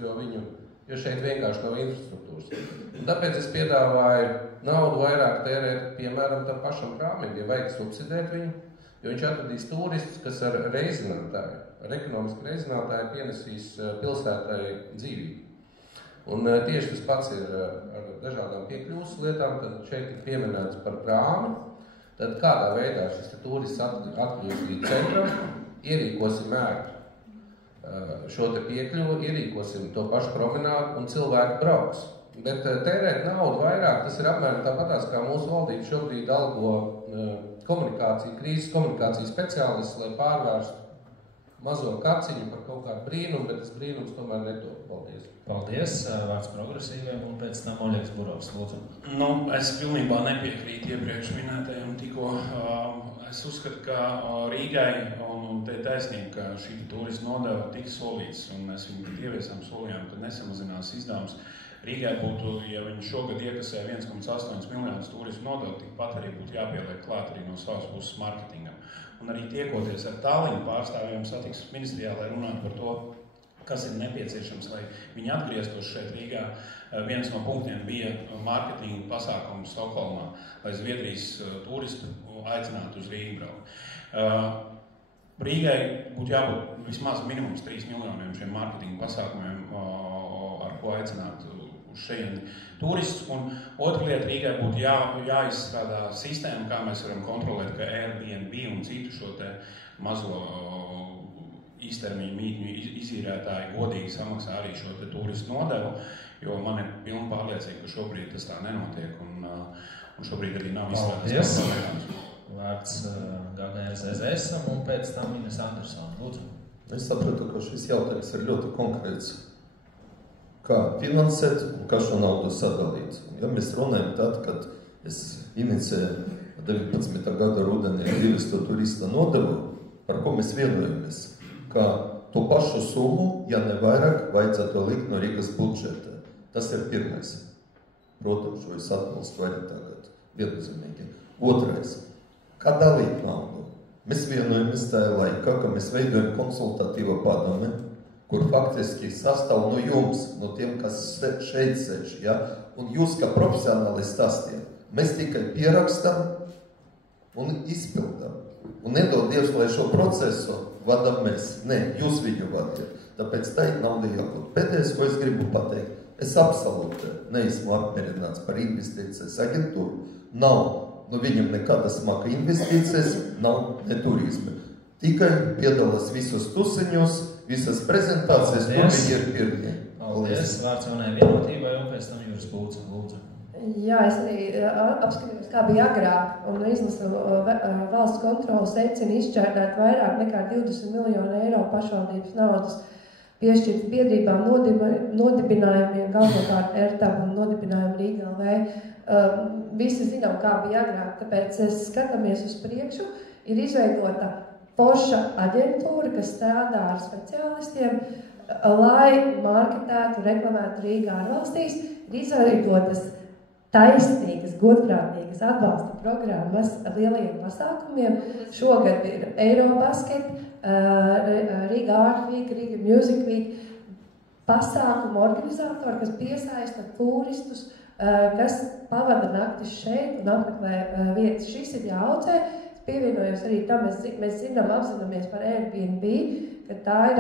jo šeit vienkārši nav infrastruktūras. Un tāpēc es piedāvāju naudu vairāk tērēt, piemēram, tam pašam krāmim, ja vajag subsidēt viņu, jo viņš atradīs turistus, kas ar reizinātāju, ar ekonomisku reizinātāju pienesīs pilsētai dzīvību. Un tieši tas pats ir ar dažādām piekļuvas lietām, tad šeit ir pieminēts par krāmi, tad kādā veidā šis turists atkļūs līdz centram, ierīkosim ērtu šo te piekļuvu, ierīkosim to pašu promenādu un cilvēki brauks. Bet tērēt naudu vairāk, tas ir apmēram tāpatās, kā mūsu valdība šobrīd algo krīzes komunikācijas speciālists, lai pārvērstu mazo kaciņu par kaut kādu brīnumu, bet tas brīnums tomēr netop. Paldies. Paldies. Vārds progresīviem un pēc tam Oļegs Burovs, lūdzu. Es pilnībā nepiekrītu iepriekš minētajam tikko. Es uzskatu, ka Rīgai, un te ir taisnība, ka šī turistu nodeva tika solīts, un mēs viņu ieviesām solījām, ka nesamazinās izdevums. Rīgai būtu, ja viņi šogad iekasē 1,8 miljonus turistu nodevu, tikpat arī būtu jāpieliek klāt arī no savas puses marketingam. Un arī tiekoties ar Talliņu pārstāvjiem satiksmes ministrijā, lai runātu par to, kas ir nepieciešams, lai viņi atgrieztos šeit Rīgā. Viens no punktiem bija marketinga pasākums Stokholmā, lai Zviedrijas turistu aicinātu uz Rīgu braukt. Rīgai būtu jābūt vismaz minimums 3 miljoniem šiem marketinga pasākumiem, ar ko aicināt uz šejieni turistus. Un otra lieta, Rīgai būtu jāizstrādā sistēma, kā mēs varam kontrolēt, ka Airbnb un citu šo te mazo īstermiņu mītņu izīrētāji godīgi samaksā arī šo te turistu nodevu, jo man ir pilna pārliecība, ka šobrīd tas tā nenotiek un šobrīd arī nav izstrādāts. Paldies! Vārds GGRZSam un pēc tam Ines Andersona. Lūdzu. Es sapratu, ka šis jautājums ir ļoti konkrēts. Kā finansēt un kā šo naudu sadalīt. Ja mēs runājam tad, kad es inicēju 19. gada rudenī 200 turista nodevu, par ko mēs vienojamies, ka to pašu summu, ja ne vairāk, vajadzētu likt no Rīgas budžeta. Tas ir pirmais. Protams, šo es atbalstu arī tagad viennozīmīgi. Otrais. Kā dalīt naudu? Mēs vienojamies tajā laikā, ka mēs veidojam konsultatīvo padome, kur faktiski sastāv no jums, no tiem, kas šeit sēž, ja? Un jūs, kā profesionāli stāstiem, mēs tikai pierakstam un izpildam. Un nedod Dievs, lai šo procesu vadam mēs. Nē, jūs viņu vadiet. Tāpēc tā ir nauda jābūt. Pēdējais, ko es gribu pateikt, es absolūti neesmu apmierināts par investīcijas aģentūru, nav no viņam nekāda smaka investīcijas, nav ne turismi. Tikai piedalās visos tusiņos, visas prezentācijas, kur viņi ir pirmie. Paldies. Vārds jaunai vienotībai un pēc tam Juris Pūce, lūdzu. Jā, es arī apskatījos, kā bija agrāk, un izlasu valsts kontrolas secina izšķērdēt vairāk nekā 20 miljonu eiro pašvaldības naudas piešķirts biedrībām nodibinājumiem, galvenokārt ERTAV un nodibinājumu Rīga LV. Visi zinām, kā bija agrāk, tāpēc skatāmies uz priekšu. Ir izveidota forša aģentūra, kas strādā ar speciālistiem, lai marketētu, reklamētu Rīgā ārvalstīs. Ir izveidotas taisnīgas, godprātīgas atbalsta programmas lielajiem pasākumiem. Šogad ir Eurobasket, Riga Art Week, Riga Music Week, pasākumu organizatori, kas piesaista turistus, kas pavada naktis šeit un apmeklē vietas. Šis ir jāaudzē. Pievienojos arī tam, mēs zinām, apzināmies par Airbnb, ka tā ir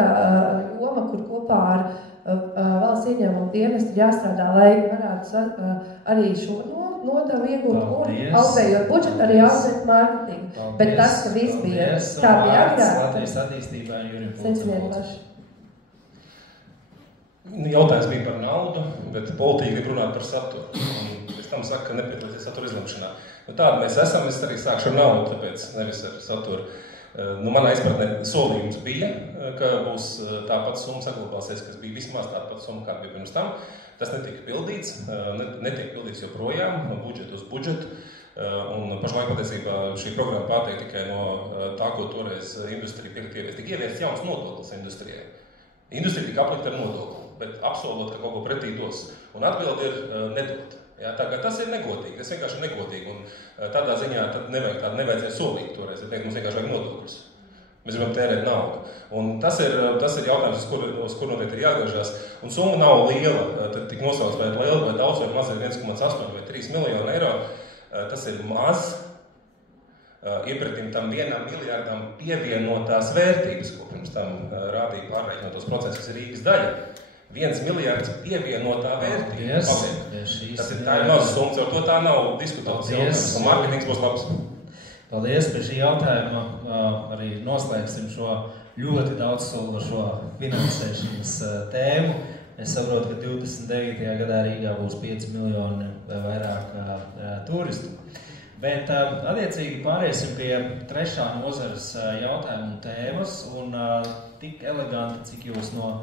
joma, kur kopā ar valsts ieņēmumu dienestu jāstrādā, lai varētu arī šo nodevu iegūt un audzējot budžetu, arī audzēt mārketingu. Bet tas, ka viss bija, kā bija agrāk. Latvijas attīstībā Jurim Pūcam. Jautājums bija par naudu, bet politiķi grib runāt par saturu. Un pēc tam saka, ka nepiedalīties satura izlemšanā. Tāda mēs esam, es arī sākšu ar naudu, tāpēc nevis ar saturu. Manā izpratnē solījums bija, ka būs tāpat summa saglabāsies, kas bija vismaz tāpat summa, kāda bija pirms tam. Tas netika pildīts, netiek pildīts joprojām, no budžeta uz budžetu. Un pašlaik patiesībā šī programma pārtiek tikai no tā, ko toreiz industrija piekļuvies. Tika ieviests jauns nodoklis industrijai. Industrija tika aplikta ar nodokli, bet apsolot, ka kaut ko pretī dos. Un atbildi ir nedot. Jā, tas ir negodīgi, tas vienkārši ir negodīgi, un tādā ziņā tad nevajadzēja solīt toreiz, ja teikt, mums vienkārši vajag nodokļus. Mēs gribam tērēt naudu. Un tas ir jautājums, uz kur noteikti ir jāgriežas. Un summa nav liela, tad tik nosauc vai liela, vai daudz, vai maz ir 1,8 vai 3 miljonu eiro. Tas ir maz, iepratim tam 1 miljardam pievienotās vērtības, ko pirms tam rādīja pārreiķinotos procentus, kas ir Rīgas daļa. 1 miljards pievienotā vērtība. Tas ir tā maza summa, ar to tā nav diskutāts jautājums, un mārketings būs labs. Paldies, pie šī jautājuma arī noslēgsim šo ļoti daudzsološo finansēšanas tēmu. Es saprotu, ka 29. gadā Rīgā būs 5 miljoni vai vairāk turistu. Bet attiecīgi pāriesim pie trešā nozares jautājumu un tēmas, un tik eleganti, cik jūs no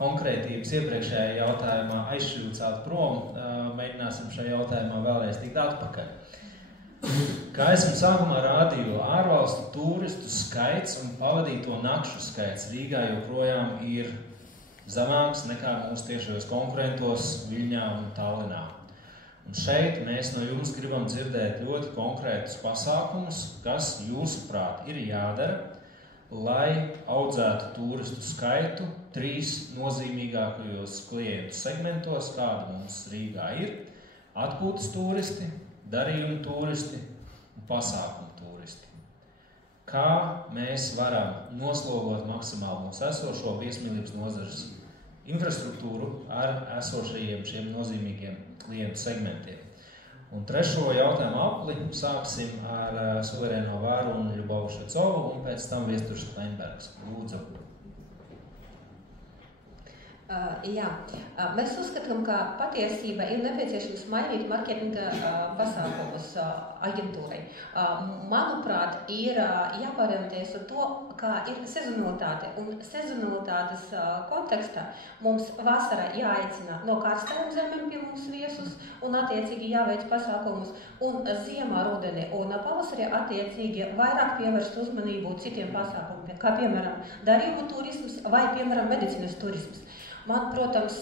konkrētības iepriekšējā jautājumā aizšvilcāt prom, mēģināsim šajā jautājumā vēlreiz tikt atpakaļ. Kā esmu sākumā rādīju, ārvalstu turistu skaits un pavadīto nakšu skaits Rīgā joprojām ir zemāks nekā mūsu tiešajos konkurentos Viļņā un Tallinā. Un šeit mēs no jums gribam dzirdēt ļoti konkrētus pasākumus, kas jūsuprāt ir jādara, lai audzētu turistu skaitu 3 nozīmīgākajos klientu segmentos, kāda mums Rīgā ir – atpūtas turisti, darījuma turisti un pasākumu turisti. Kā mēs varam noslogot maksimāli mūsu esošo viesmīlības nozares infrastruktūru ar esošajiem šiem nozīmīgiem klientu segmentiem? Un trešo jautājumu apli sāksim ar suverēno Vārunu Ļubovu Švecovu un pēc tam Viesturs Kleinbergs. Lūdzu. Jā, mēs uzskatām, ka patiesība ir nepieciešams mainīt marketinga pasākumus aģentūrai. Manuprāt, ir jāpārēmties ar to, kā ir sezonalitāte. Un sezonalitātes kontekstā mums vasarā jāaicina no karstajām zemēm pie mums viesus un attiecīgi jāveic pasākumus. Un ziemā, rudenī un pavasarī attiecīgi vairāk pievērst uzmanību citiem pasākumiem, kā piemēram darījumu turisms vai piemēram medicīnas turisms. Man, protams,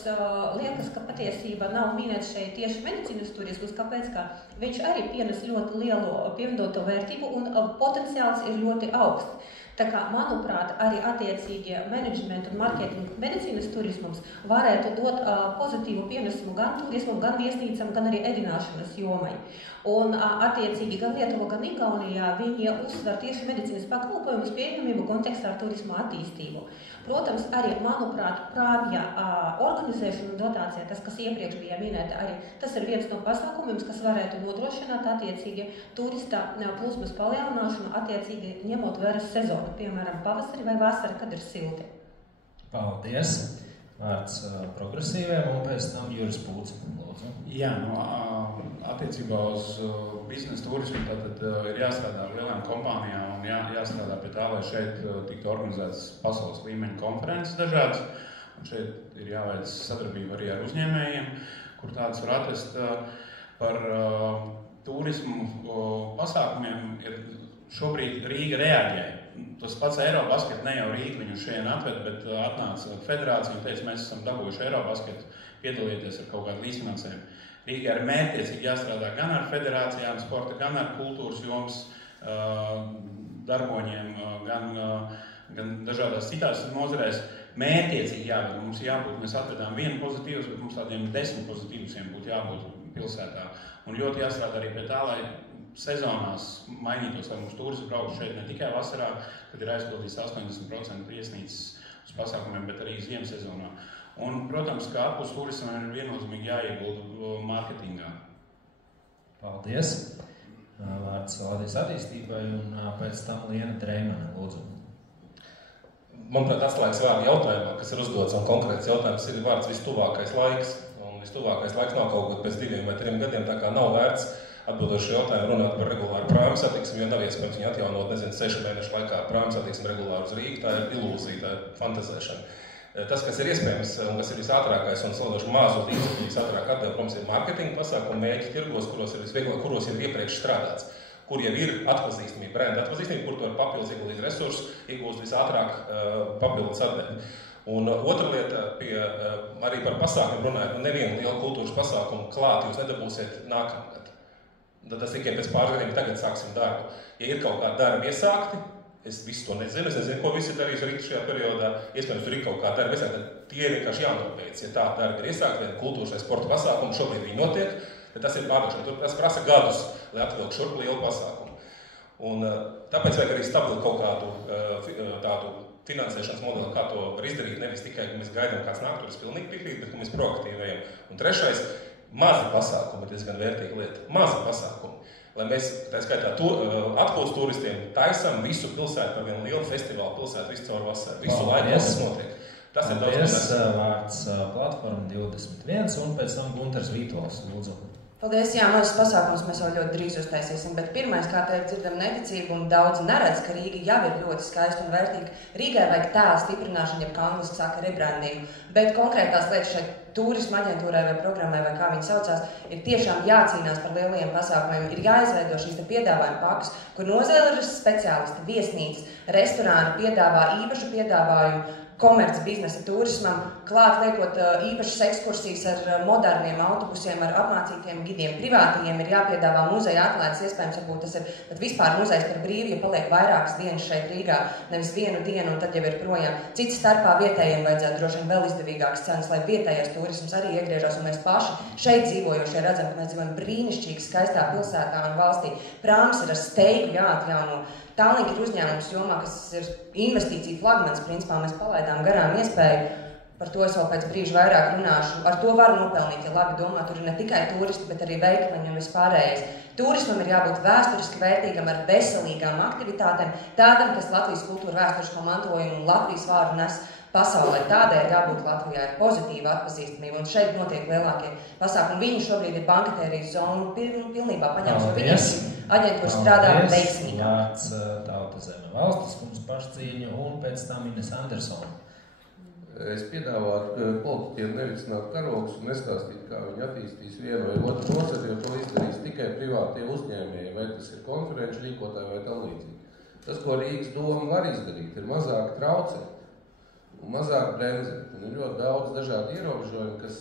liekas, ka patiesība nav minēts šeit tieši medicīnas turismus, kāpēc, ka viņš arī pienes ļoti lielu pievienoto vērtību un potenciāls ir ļoti augsts. Tā kā, manuprāt, arī attiecīgie menedžmenta un marketinga medicīnas turismums varētu dot pozitīvu pienesumu gan turismam, gan viesnīcam, gan arī ēdināšanas jomai. Un attiecīgi gan Lietuvā, gan Igaunijā viņi uzsver tieši medicīnas pakalpojumus pieejamību kontekstā ar turismu attīstību. Protams, arī, manuprāt, prāvja organizēšana un dotācija, tas, kas iepriekš bija minēta, arī tas ir viens no pasākumiem, kas varētu nodrošināt attiecīgi turista plūsmas palielināšanu, attiecīgi ņemot vērā sezonu, piemēram, pavasari vai vasara, kad ir silti. Paldies! Vārds progresīviem un pēc tam Juris Pūts. Jā, attiecībā uz biznesa turismu tātad ir jāstrādā ar lielām kompānijām un jāstrādā pie tā, lai šeit tiktu organizētas pasaules līmeņa konferences dažādas. Un šeit ir jāveic sadarbība arī ar uzņēmējiem, kur tādas var atrast par turismu pasākumiem. Ir šobrīd Rīga reaģē. Tas pats Eirobasket, ne jau Rīga viņu šeit atved, bet atnāca federācija un teica, mēs esam dabūjuši Eirobasketu, piedalieties ar kaut kādu līdzfinansējumu. Rīgā ir mērķtiecīgi jāstrādā gan ar federācijām sporta, gan ar kultūras jomas darboņiem, gan dažādās citās nozarēs. Mērķtiecīgi jābūt, mums jābūt, mēs atvedām vienu pozitīvus, bet mums tādiem 10 pozitīvusiem būtu jābūt pilsētā. Un ļoti jāstrādā arī pie tā, lai sezonās mainītos, lai mums turisti brauktu šeit ne tikai vasarā, kad ir aizpildīts 80% viesnīcas uz pasākumiem, bet arī ziemas sezonā. Un, protams, kā atpūs turismam ir viennozīmīgi jāiegulda mārketingā. Paldies! Vārds Latvijas attīstībai un pēc tam Liena Dreimane, lūdzu. Manuprāt, atslēgas vārdu jautājumā, kas ir uzdots un konkrēts jautājums, ir vārds vistuvākais laiks. Un vistuvākais laiks nav kaut kad pēc 2 vai 3 gadiem, tā kā nav vērts atbildošu jautājumu runāt par regulāru prāmu satiksmi, jo nav iespējams viņu atjaunot, 6 mēnešu laikā prāmu satiksmi regulāru uz Rīgu, tā ir ilūzija, tā ir fantazēšana. Tas, kas ir iespējams un kas ir visātrākais un saldoši mazu līdzekļu visātrāk atdeva, protams, ir marketinga pasākumu mēģi tirgos, kuros ir visvieglāk, kuros ir iepriekš strādāts, kur jau ir atpazīstamība, brenda atpazīstamība, kur to ir papildus ieguldīt resursus, iegūst visātrāk papildus atdevi. Un otra lieta, arī par pasākumu runājot, nevienu lielu kultūras pasākumu klāt jūs nedabūsiet nākamgad. Tad tas tikai pēc pāris gadiem tagad sāksim darbu. Ja ir kaut kādi darbi iesākti, es visu to nezinu, ko visi ir darījis arī šajā periodā, iespējams, tur ir kaut kādi darbi iesākti, tad tie ir vienkārši jānobeidz. Ja tā darbi ir iesākti, vai kultūras vai sporta pasākumu, šobrīd viņi notiek, tad tas ir pārdošana. Tas prasa gadus, lai atvilk šurp lielu pasākumu. Un tāpēc vajag arī stabilu kaut kādu tādu finansēšanas modeli, kā to var izdarīt, nevis tikai, ka mēs gaidām kāds nāk, tur es pilnīgi piekrītu, bet ka mēs proaktīvi ejam. Un trešais, mazi pasākumi ir diezgan vērtīga lieta. Mazi pasākumi. Lai mēs, tā skaitā, atpūst turistiem taisam visu pilsētu par vienu lielu festivālu pilsētu visu caur vasaru. Visu laiku tas notiek. Tas ir daudz, vārds Platforma 21 un pēc tam Gunters Vītols, lūdzu. Paldies, jā, mazas pasākumus mēs jau ļoti drīz uztaisīsim, bet pirmais, kā teikt, dzirdam neticību un daudz neredz, ka Rīga jau ir ļoti skaista un vērtīga. Rīgai vajag tēla stiprināšanu, ja kā angliski saka rebrandingu, bet konkrētās lietas šeit turisma aģentūrai vai programmai, vai kā viņi saucās, ir tiešām jācīnās par lielajiem pasākumiem, ir jāizveido šīs piedāvājuma pakas, kur nozares speciālisti, viesnīcas, restorāni piedāvā īpašu piedāvājumu, komerci biznesa turismam, klāt liekot īpašas ekskursijas ar moderniem autobusiem, ar apmācītiem gidiem. Privātajiem ir jāpiedāvā muzeja atlaides, iespējams, varbūt tas ir pat vispār muzejs par brīvi, ja paliek vairākas dienas šeit Rīgā, nevis vienu dienu un tad jau ir projām. Cits starpā vietējiem vajadzētu droši vien vēl izdevīgākas cenas, lai vietējais turisms arī iegriežas, un mēs paši šeit dzīvojošie redzam, ka mēs dzīvojam brīnišķīgi skaistā pilsētā un valstī. Prāms ir ar steigu jāatjauno. Tallink ir uzņēmums jomā, kas ir investīcija flagmans, principā mēs palaidām garām iespēju, par to es vēl pēc brīža vairāk runāšu. Ar to var nopelnīt, ja labi domā, tur ir ne tikai turisti, bet arī veikaliņi un vispārējais. Turismam ir jābūt vēsturiski vērtīgam ar veselīgām aktivitātēm, tādam, kas Latvijas kultūra vēsturisko mantojumu un Latvijas vārdu nes pasaulē. Tādēļ jābūt Latvijā ir pozitīva atpazīstamība, un šeit notiek lielākie pasākumi. Viņi šobrīd ir banketērijas zonu pilnībā paņēmuši, jo viņi aģentūra strādā veiksmīgi. Vārds Tauta Zeme valstis, mums pašcīņu un pēc tam Ines Andersona. Es piedāvātu politiķiem nevicināt karogus un nestāstīt, kā viņi attīstīs vienu vai otru nozari, jo to izdarīs tikai privātie uzņēmēji, vai tas ir konferenču rīkotāji vai tam līdzīgi. Tas, ko Rīgas doma var izdarīt, ir mazāk traucēt un mazāk bremzēt. Un ir ļoti daudz dažādu ierobežojumu, kas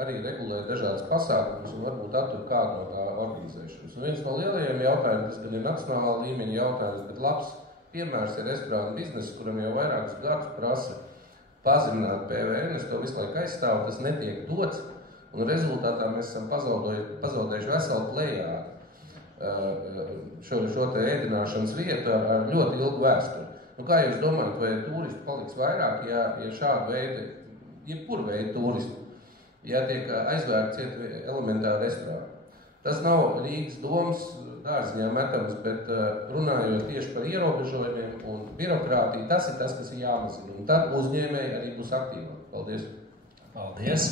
arī regulē dažādas pasākumus un varbūt attur kādu no tā organizēšanas. Un viens no lielajiem jautājumiem, tas gan ir nacionālā līmeņa jautājums, bet labs piemērs ir restorānu biznesa, kuram jau vairākus gadus prasa pazemināt PVN, es to visu laiku aizstāvu, tas netiek dots, un rezultātā mēs esam pazaudējuši veselu plejādu šo te ēdināšanas vietu ar ļoti ilgu vēsturi. Nu, kā jūs domājat, vai turisti paliks vairāk, ja šādu veidu, jebkuru veidu turistu, ja tiek aizvērts elementāri restorāni? Tas nav Rīgas domas dārziņā metams, bet runājot tieši par ierobežojumiem un birokrātiju, tas ir tas, kas ir jāmazina. Un tad uzņēmēji arī būs aktīvāk. Paldies! Paldies!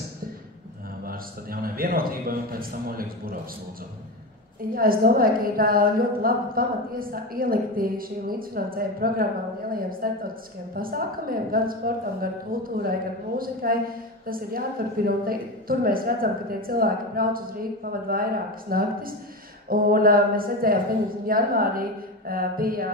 Vārds tad jaunai vienotībai un pēc tam Oļegs Burovs, lūdzu. Jā, es domāju, ka ir ļoti labi pamati ielikti šīm līdzfinansējuma programmām lielajiem starptautiskiem pasākumiem, gan sportam, gan kultūrai, gan mūzikai. Tas ir jāturpina, un tur mēs redzam, ka tie cilvēki brauc uz Rīgu pavad vairākas naktis. Un mēs redzējām, ka janvārī bija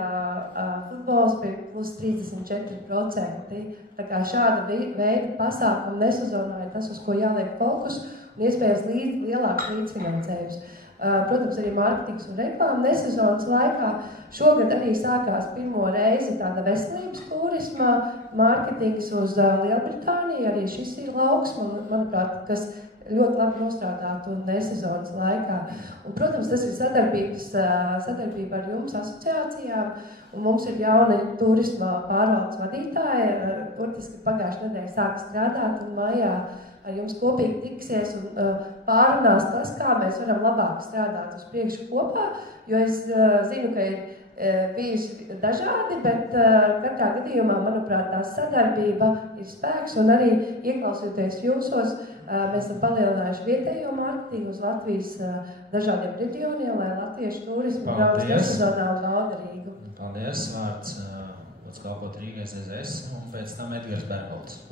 futbols bija plus 34%. Tā kā šāda veida pasākumu nesezonā ir tas, uz ko jāliek fokus, un iespējams lielāks līdzfinansējums. Protams, arī mārketings un reklāma nesezonas laikā. Šogad arī sākās pirmo reizi tāda veselības turisma mārketings uz Lielbritāniju. Arī šis ir lauks, manuprāt, kas ļoti labi nostrādātu nesezonas laikā. Un, protams, tas ir sadarbība ar jums asociācijām. Un mums ir jauna turisma pārvaldes vadītāja, burtiski pagājušajā nedēļā sāka strādāt un maijā ar jums kopīgi tiksies un pārunās tas, kā mēs varam labāk strādāt uz priekšu kopā, jo es zinu, ka ir bijusi dažādi, bet katrā gadījumā, manuprāt, tā sadarbība ir spēks un arī ieklausoties jūsos, mēs esam palielinājuši vietējo mārketingu uz Latvijas dažādiem reģioniem, lai latviešu turismu brauc nesezonā un lauderīgu. Paldies, vārds pēc kalpot Rīgai ZZS un pēc tam Edgars Berholts.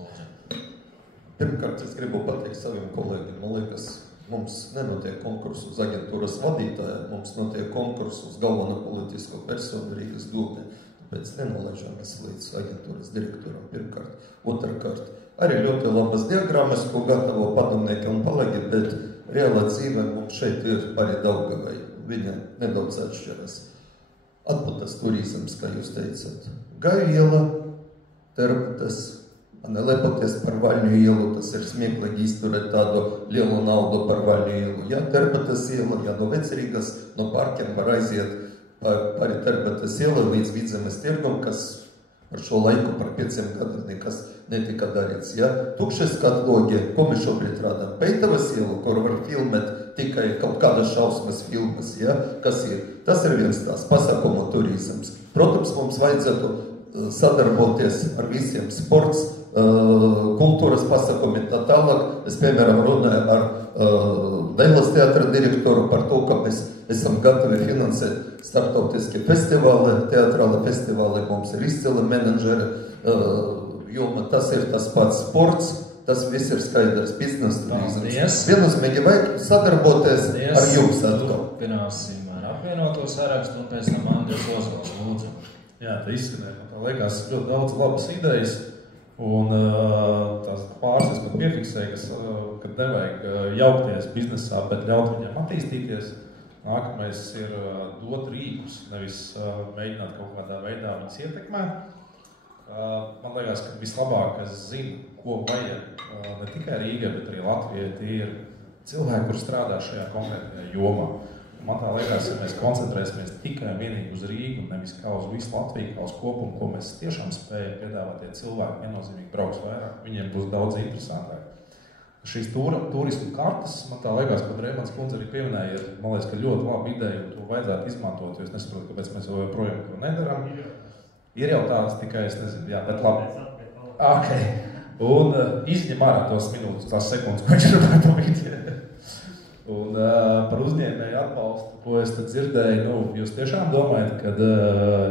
Pirmkārt, es gribu pateikt saviem kolēģiem, man liekas, mums nenotiek konkursu uz aģentūras vadītāju, mums notiek konkursu uz galveno politisko personu Rīgas domē. Tāpēc nenolaižamies līdz aģentūras direktoram pirmkārt. Otrkārt, arī ļoti labas diagrammas, ko gatavo padomnieki un palīgi, bet reālā dzīvē mums šeit ir arī Daugavai. Viņa nedaudz atšķiras. Atpūtas turisms, kā jūs teicat. Gaju iela, Terputes, nelepoties par Vaļņu ielu, tas ir smieklīgi izturēt tādu lielu naudu par Vaļņu ielu. Ja Terputes iela, ja no Vecrīgas, no parkiem var aiziet par Terputes ielu līdz Vidzemes tirgum, kas ar šo laiku par 5 gadiem nekas netika darīts. Ja? Tukšas katlogi, ko mēs šobrīd rādām? Peitavas ielu, kur var filmēt tikai kaut kādas šausmas filmas. Ja? Kas ir? Tas ir viens tās pasākumu turisms. Protams, mums vajadzētu sadarboties ar visiem sports, kultūras pasākumi tā tālāk. Es, piemēram, runāju ar Dailas teātra direktoru par to, ka mēs esam gatavi finansēt starptautiski festivāli, teatrāli festivāli, mums ir izcili menedžeri, jo tas ir tas pats sports, tas viss ir skaidrs biznes turisms. Viennozīmīgi vajag sadarboties ar jums atkal. Turpināsim ar apvienoto sarakstu un pēc tam Andris Ozols, lūdzu. Jā, tā izskanēja. Man tā liekas ļoti daudz labas idejas. Un tās pāris es pat piefiksēju, ka nevajag jaukties biznesā, bet ļaut viņiem attīstīties. Nākamais ir dot rīkus, nevis mēģināt kaut kādā veidā viņus ietekmēt. Man liekas, ka vislabāk es zinu, ko vajag ne tikai Rīgai, bet arī Latvijai. Tie ir cilvēki, kur strādā šajā konkrētajā jomā. Man tā liekas, ja mēs koncentrēsimies tikai vienīgi uz Rīgu, nevis kā uz visu Latviju, kā uz kopumu, ko mēs tiešām spējam piedāvāt, tie cilvēki viennozīmīgi brauks vairāk, viņiem būs daudz interesantāk. Šīs turismu kartes, man tā liekas, ko Dreimans kundze arī pieminēja, man liekas, ka ļoti laba ideja, un to vajadzētu izmantot, jo es nesaprotu, kāpēc mēs vēl joprojām to nedaram. Ir jau tāds tikai, es nezinu, jā, bet labi. Okay. Un izņem ārā tos minūtes, tās sekundes, pēc runāt to vidi. Un par uzņēmēju atbalstu, ko es tad dzirdēju, jūs tiešām domājat, ka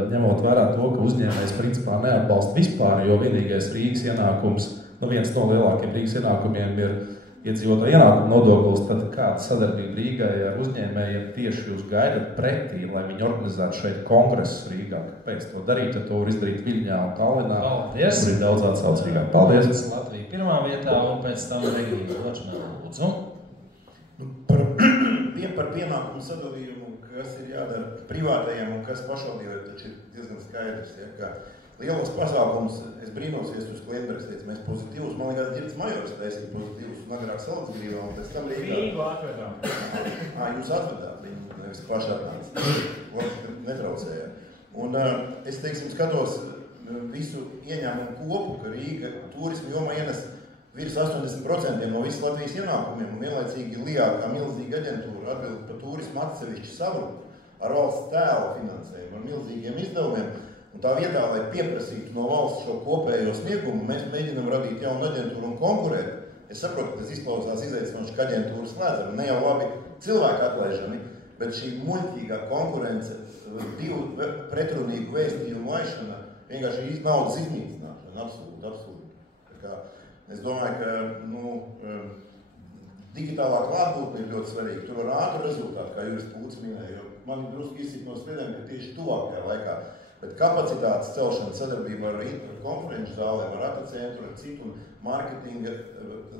ņemot vērā to, ka uzņēmējs principā neatbalsta vispār, jo vienīgais Rīgas ienākums, viens no lielākiem Rīgas ienākumiem ir iedzīvotāju ienākumu nodoklis, tad kāda sadarbība Rīgai ar uzņēmējiem tieši jūs gaidat pretī, lai viņi organizētu šeit kongresus Rīgā. Kāpēc to darīt, ja to var izdarīt Viļņā un Tallinā? Paldies! Tur ir daudz atsauc Rīgā. Paldies! Latvija pirmā vietā un pēc tam Regīna Ločmēla, lūdzu. Par pienākumu sadalījumu, ka kas ir jādara privātajiem un kas pašvaldībai, taču ir diezgan skaidrs, ja, ka lielos pasākums, es brīnosies, uz Klienbergs teica, mēs pozitīvus, man liekas, Ģirds Majors taisīja pozitīvus, un agrāk Salacgrīvā, un pēc tam Rīgā. Rīgu atvedām. Jūs atvedāt viņu, nevis paši atnāc. Netraucēja. Un es, teiksim, skatos visu ieņēmumu kopu, ka Rīga turismu jomā ienes virs 80% no visas Latvijas ienākumiem, un vienlaicīgi LIA, kā milzīga aģentūra, atbild par turismu atsevišķu savu ar valsts tēlu finansējumu, ar milzīgiem izdevumiem. Un tā vietā, lai pieprasītu no valsts šo kopējo sniegumu, mēs mēģinām radīt jaunu aģentūru un konkurēt. Es saprotu, ka tas izklausās izaicinoši, ka aģentūras slēdzami, ne jau labi cilvēki atlaižami, bet šī muļķīgā konkurence, divu pretrunīgu vēstījumu laišana, vienkārši naudas iznīcināšana, absolūti. Tā kā es domāju, ka digitālā klātbūtne ir ļoti svarīga. Tur var ātru rezultātu, kā Juris Pūts minēja, jo man ir drusku izsit no sliedēm, ka tieši tuvākajā laikā. Bet kapacitātes celšana sadarbībā ar konferenču zālēm, ar atacentru, ar citu mārketinga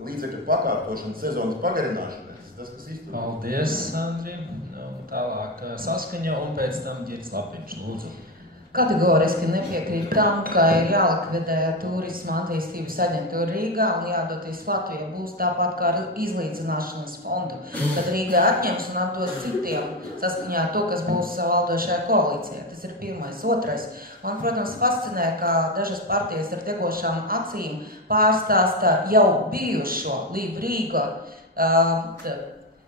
līdzekļu pakārtošanu, sezonas pagarināšanu. Tas, kas iztur. Paldies, Andri. Tālāk Saskaņa un pēc tam Ģirds Lapiņš. Lūdzu. Kategoriski nepiekrīt tam, ka ir jālikvidē turisma attīstības aģentūra Rīgā un jādoties Latvijā. Būs tāpat kā izlīdzināšanas fondu, kad Rīgā atņems un atdos citiem saskaņā ar to, kas būs valdošajā koalīcijā. Tas ir pirmais. Otrais. Man, protams, fascinē, kā dažas partijas ar degošām acīm pārstāsta jau bijušo līdz Rīgā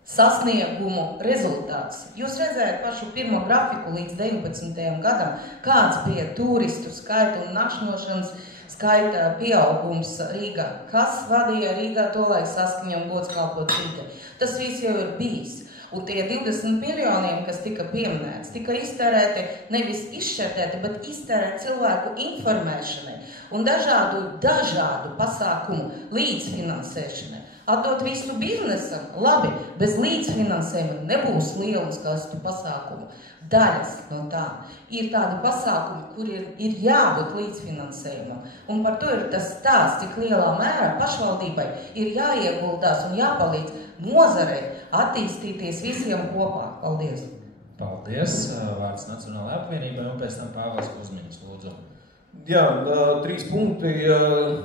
sasniegumu rezultāts. Jūs redzējāt pašu pirmo grafiku līdz 19. gadam, kāds bija turistu skaita un nakšņošanas skaita pieaugums Rīgā. Kas vadīja Rīgā tolaik Saskaņa un gods kalpot Rīga. Tas viss jau ir bijis. Un tie 20 miljoniem, kas tika pieminēts, tika iztērēti nevis izšķērtēti, bet iztērēti cilvēku informēšanai un dažādu pasākumu līdzfinansēšanai. Atdot visu biznesam, labi, bez līdzfinansējuma nebūs lielu skaistu pasākumu. Daļas no tā ir tādi pasākumi, kur ir jābūt līdzfinansējumam. Un par to ir tas stāsts, cik lielā mērā pašvaldībai ir jāieguldās un jāpalīdz nozarei attīstīties visiem kopā. Paldies! Paldies! Vārds Nacionālajai apvienībai un pēc tam Pāvils Kuzmiņš, lūdzu. Jā, 3 punkti.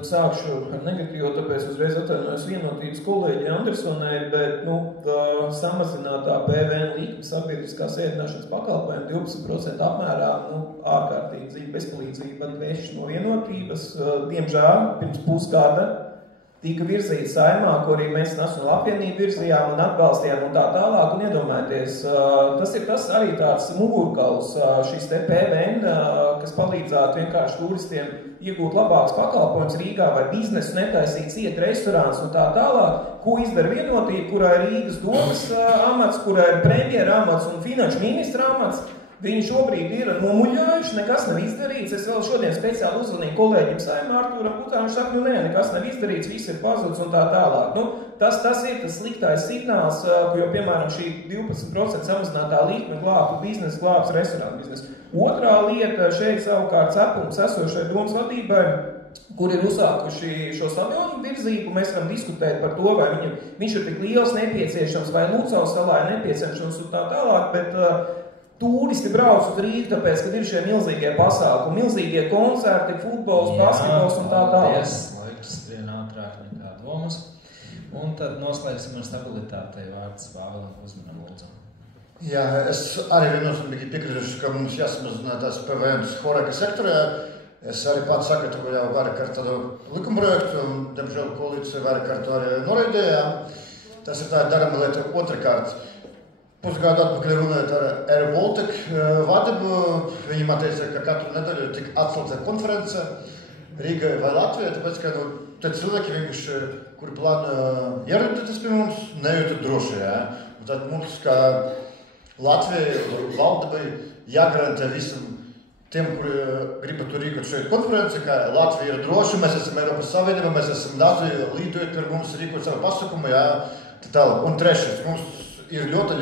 Sākšu ar negatīvo, tāpēc uzreiz atvainojos vienotības kolēģi Andersonai, bet samazinātā PVN likme sabiedriskās ēdināšanas pakalpojumu 12% apmērā ārkārtīgi dziļa bezpalīdzība vērš no vienotības. Diemžēl pirms pusgada tika virzīta Saeimā, ko arī mēs Nacionālā apvienība virzījām un atbalstījām un tā tālāk. Un iedomājieties, tas ir tas arī tāds mugurkauls, šis te PVN, kas palīdzētu vienkārši turistiem iegūt labāks pakalpojums Rīgā vai biznesu netaisīt ciet restorāns un tā tālāk. Ko izdara vienotība, kurā ir Rīgas domas amats, kurā ir premjera amats un finanšu ministra amats. Viņi šobrīd ir nomuļājuši, nekas nav izdarīts. Es vēl šodien speciāli uzvanīju kolēģim Saeimā Artūram Putānu, viņš saka, nekas nav izdarīts, viss ir pazudis un tā tālāk. Tas ir tas sliktais signāls, jo, piemēram, šī 12% samazinātā likme glābtu biznesu, glābs restorānu biznesu. Otrā lieta šeit savukārt cepums esošai domas vadībai, kur ir uzsākuši šo stadionu virzību. Mēs varam diskutēt par to, vai viņš ir tik liels nepieciešams, vai Lucavas salā ir nepieciešams un tā tālāk, bet turisti brauc uz Rīgu, tāpēc, kad ir šie milzīgie pasākumi, milzīgie koncerti, futbols, basketbols un tā tālāk. Paldies, laiks skrien ātrāk nekā domas. Un tad noslēgsim ar stabilitātei vārds Pāvilam Kuzmiņam, lūdzu. Jā, es arī viennozīmīgi piekrītu, ka mums jāsamazina tās PVN Horeca sektorā. Es arī pats sagatavoju vairāk ar tādu likumprojektu, un, diemžēl, koalīcija vairāk ar to arī noraidīja. Tas ir tā darama lieta otrkārt. Pusgadu atpakaļ runājot ar Air Baltic vadību, viņi man teica, ka katru nedēļu tik atcelta konference Rīgai vai Latvijai, tāpēc, ka te cilvēki vienkārši, kuri plāno ierodoties pie mums, nejūtu droši. Ja? Un tad mums, kā Latvijai valdībai, jāgarantē visam tiem, kuri grib tur rīkot šeit konferenci, ka Latvija ir droši, mēs esam Eiropas Savienība, mēs esam daži līdojot ar mums rīkot savu pasaukumu. Ja? Un trešais, mums ir ļoti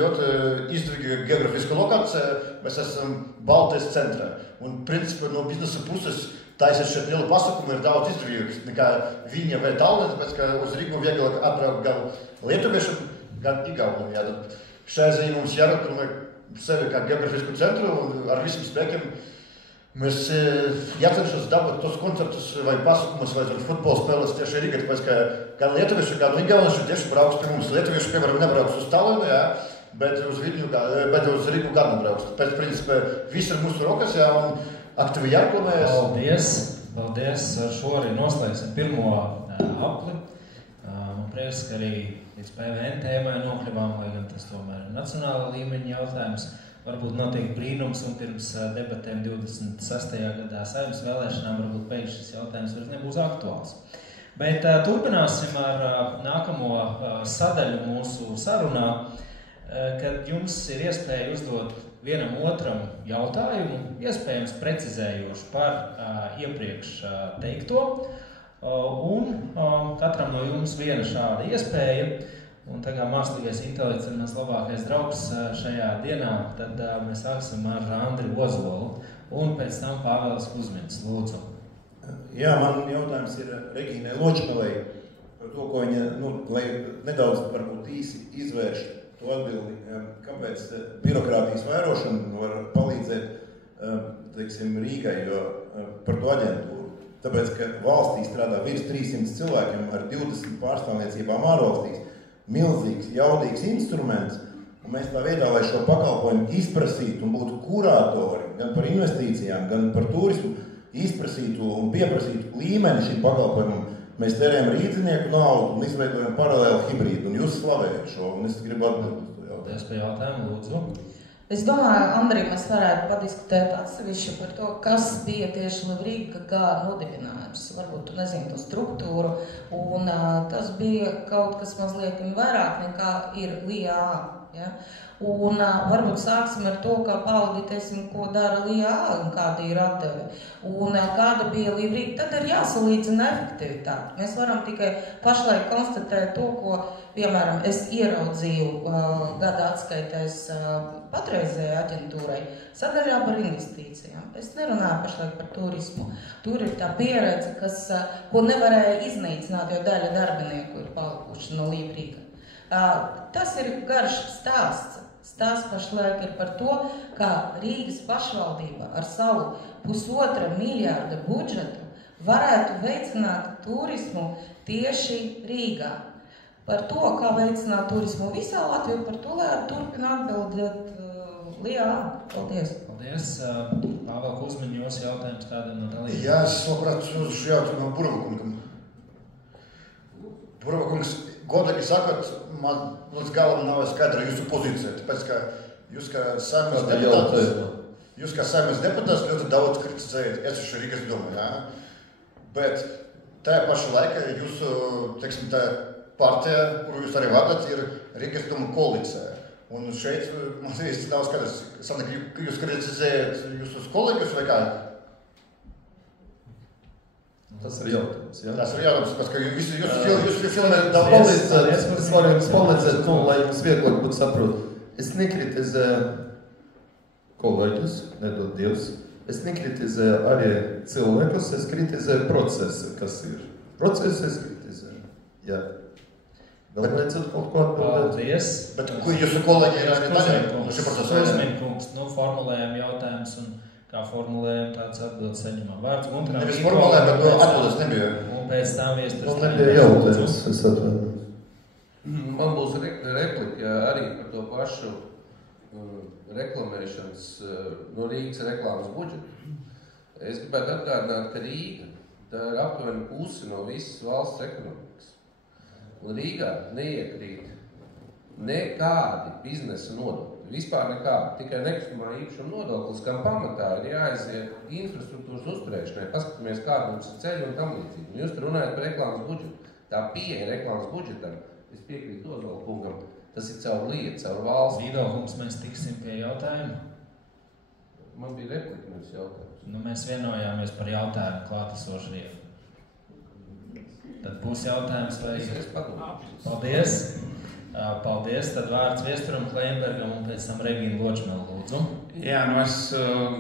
izdevīga geografiska lokācija. Mēs esam Baltijas centrā. Un, principā, no biznesa puses taisīt šeit lielu pasākumu ir daudz izdevīgāks nekā Viņa vai Tallinas, tāpēc, ka uz Rīgu vieglāk atbraukt gan lietuviešiem, gan igauniem. Šai ziņā mums jārunā sevi kā geogrāfisku centru un ar visiem spēkiem mēs jācenšas dabūt tos koncertus vai pasākumus vai futbola spēles tieši Rīgā, tāpēc, ka gan lietuvieši, gan igaunieši tieši brauks pie mums. Lietuvieši, piemēram, nebrauks uz Talinu, jā, bet uz Rīgu gan nebrauks. Pēc principā viss ir mūsu rokas, jā, un aktīvi jāreklamējas. Paldies. Ar šo arī noslēgsim pirmo apli. Man prieks, ka arī līdz PVN tēmai nokļuvām, lai gan tas tomēr ir nacionāla līmeņa jautājums. Varbūt notiek brīnums un pirms debatēm 26. gadā Saeimas vēlēšanām varbūt pēkšņi šis jautājums vairs nebūs aktuāls. Bet turpināsim ar nākamo sadaļu mūsu sarunā, kad jums ir iespēja uzdot vienam otram jautājumu, iespējams precizējošu par iepriekš teikto, un katram no jums viena šāda iespēja. Un tā kā mākslīgais intelekts ir mans labākais draugs šajā dienā, tad mēs sāksim ar Andriu Ozolu un pēc tam Pāvēls Kuzmins. Lūdzu. Jā, man jautājums ir Regīnai Ločkalei par to, ko viņa, lai nedaudz varbūt īsi izvērš to atbildi, kāpēc birokrātijas vairošana var palīdzēt, teiksim, Rīgai par to aģentūru. Tāpēc, ka valstī strādā virs 300 cilvēkiem ar 20 pārstāvniecībām ārvalstīs, milzīgs, jaudīgs instruments, un mēs tā vietā, lai šo pakalpojumu izprasītu un būtu kurātori gan par investīcijām, gan par turismu, izprasītu un pieprasītu līmeni šim pakalpojumam, mēs tērējam rīdzinieku naudu un izveidojam paralēlu hibrīdu, un jūs slavējat šo, un es gribu atbildēt uz to jautājumu. Paldies par jautājumu, lūdzu. Es domāju, Andrija, mēs varētu padiskutēt atsevišķi par to, kas bija tieši Livrīga kā nodibinājums. Varbūt tu nezini to struktūru, un tas bija kaut kas mazliet vairāk nekā ir LIA. Ja? Un varbūt sāksim ar to, kā pavadītēsim, ko dara LIA un kāda ir atdeve. Un kāda bija Livrīga, tad ir jāsalīdzina efektivitāte. Mēs varam tikai pašlaik konstatēt to, ko, piemēram, es ieraudzīju gada atskaitēs patreizējai aģentūrai, sadaļā par investīcijām. Es nerunāju pašlaik par turismu. Tur ir tā pieredze, ko nevarēja iznīcināt, jo daļa darbinieku ir palikuši no Livrīga. Tas ir garš stāsts. Stāsts pašlaik ir par to, kā Rīgas pašvaldība ar savu 1,5 miljārda budžetu varētu veicināt turismu tieši Rīgā. Par to, kā veicināt turismu visā Latvijā, par to, lai turpina atbildēt LIA. Paldies. Paldies. Pāvēl Kuzmiņ, jūs jautājums kādam no dalībniekiem? Jā, es labprāt uz jautājumu Burvakungam. Burvakungs, godīgi sakot, man līdz galam nav skaidra jūsu pozīcija, tāpēc, ka jūs kā Saeimas deputāts ļoti daudz kritizējat esošo Rīgas domu, jā? Bet tajā paša laikā jūsu, teiksim, tā partija, kuru jūs arī vadat, ir Rīgas doma koalīcija. Un šeit man īsti nav skaidrs, sanāk, ka jūs kritizējat jūsus kolēģus vai kā? Tas ir jautājums, jā? Tas ir jautājums, ka jūs filmēt daudz. Es varu jums palīdzēt, lai jums vieglāk būtu saprot. Es nekritizēju kolēģus, nedod Dievs. Es nekritizēju arī cilvēkus, es kritizēju procesu, kas ir. Procesu es kritizēju, jā. Vēl vajadzētu kaut ko atbildēt? Paldies. Bet jūsu kolēģi ir arī daļā? Kuzmiņkungs, formulējam jautājumus un kā formulējam tāds atbildes saņemam. Vārds Guntaram. Nevis formulējam, bet atbildes nebija. Un pēc tam viesturs. Man nebija jautājums, es atvainojos. Man būs replika arī par to pašu reklamēšanas no Rīgas reklāmas budžetu. Es gribētu atgādināt, ka Rīga tā ir aptuveni pusi no visas valsts ekonomikas. Un Rīgā neiekrīt nekādi biznesa nodokļi. Vispār nekādi. Tikai nekustamā īpašuma nodoklis, kam pamatā ir jāaiziet infrastruktūras uzturēšanai. Paskatāmies, kāda mums ir ceļi un tam līdzīgi. Un jūs runājat par reklāmas budžetu. Tā pieeja reklāmas budžetam, es piekrītu Ozola kungam, tas ir caur lietu, caur valsts. Vīdolkungs, mēs tiksim pie jautājuma. Man bija replika, nevis jautājums. Mēs vienojāmies par jautājumu klātesošajiem. Tad būs jautājums vai... Es padomāju. Paldies. Paldies. Tad vārds Viesturam Kleinbergam un pēc tam Regīna Ločmela, lūdzu. Jā, es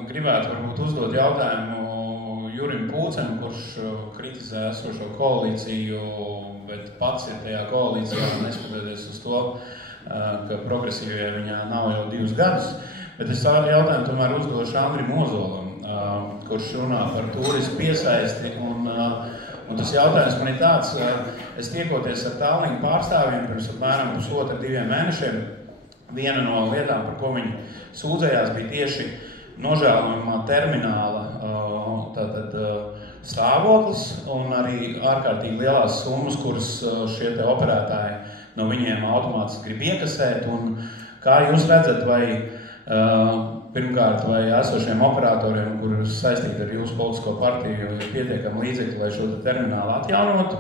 gribētu varbūt uzdot jautājumu Jurim Pūcem, kurš kritizē esošo koalīciju, bet pats ir tajā koalīcijā, neskatoties uz to, ka progresīvie viņā nav jau 2 gadus. Bet es tādu jautājumu tomēr uzdošu Andrim Ozolam, kurš runā par turismu piesaisti. Un tas jautājums man ir tāds, es tiekoties ar Tallink pārstāvjiem pirms apmēram 1,5–2 mēnešiem. Viena no lietām, par ko viņi sūdzējās, bija tieši nožēlojumā termināla stāvoklis un arī ārkārtīgi lielās summas, kuras šie te operētāji no viņiem automātiski grib iekasēt. Un kā jūs redzat, pirmkārt, vai esošiem operatoriem, kur saistīti ar jūsu politisko partiju, ir pietiekami līdzekļi, lai šo terminālu atjaunotu,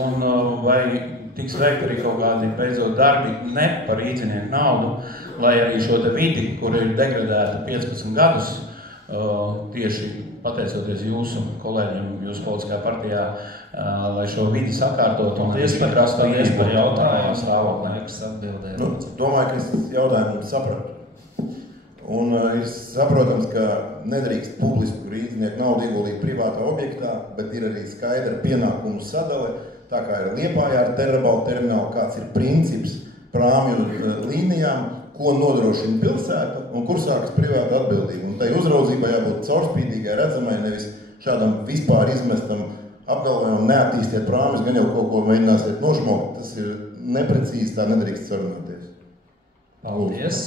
un vai tiks veikt arī kaut kādi beidzot darbi ne par rīdzinieku naudu, lai arī šo te vidi, kur ir degradēta 15 gadus, tieši pateicoties jūsu kolēģiem, jūsu politiskajā partijā, lai šo vidi sakārtot un paldies par jautājumu stāvoklī. Domāju, ka es jautājumu sapratu. Un ir saprotams, ka nedrīkst publisku rīdzinieku naudu ieguldīt privātā objektā, bet ir arī skaidra pienākumu sadale, tā kā ir Liepājā ar Terrabaltu terminālu, kāds ir princips prāmju līnijām, ko nodrošina pilsēta un kur sākas privāta atbildība. Un tai uzraudzībai jābūt caurspīdīgai, redzamai, nevis šādam vispār izmestam apgalvojumam, neattīstiet prāmjus, gan jau kaut ko mēģināsiet nošmokt. Tas ir neprecīzi, tā nedrīkst sarunāties. Paldies.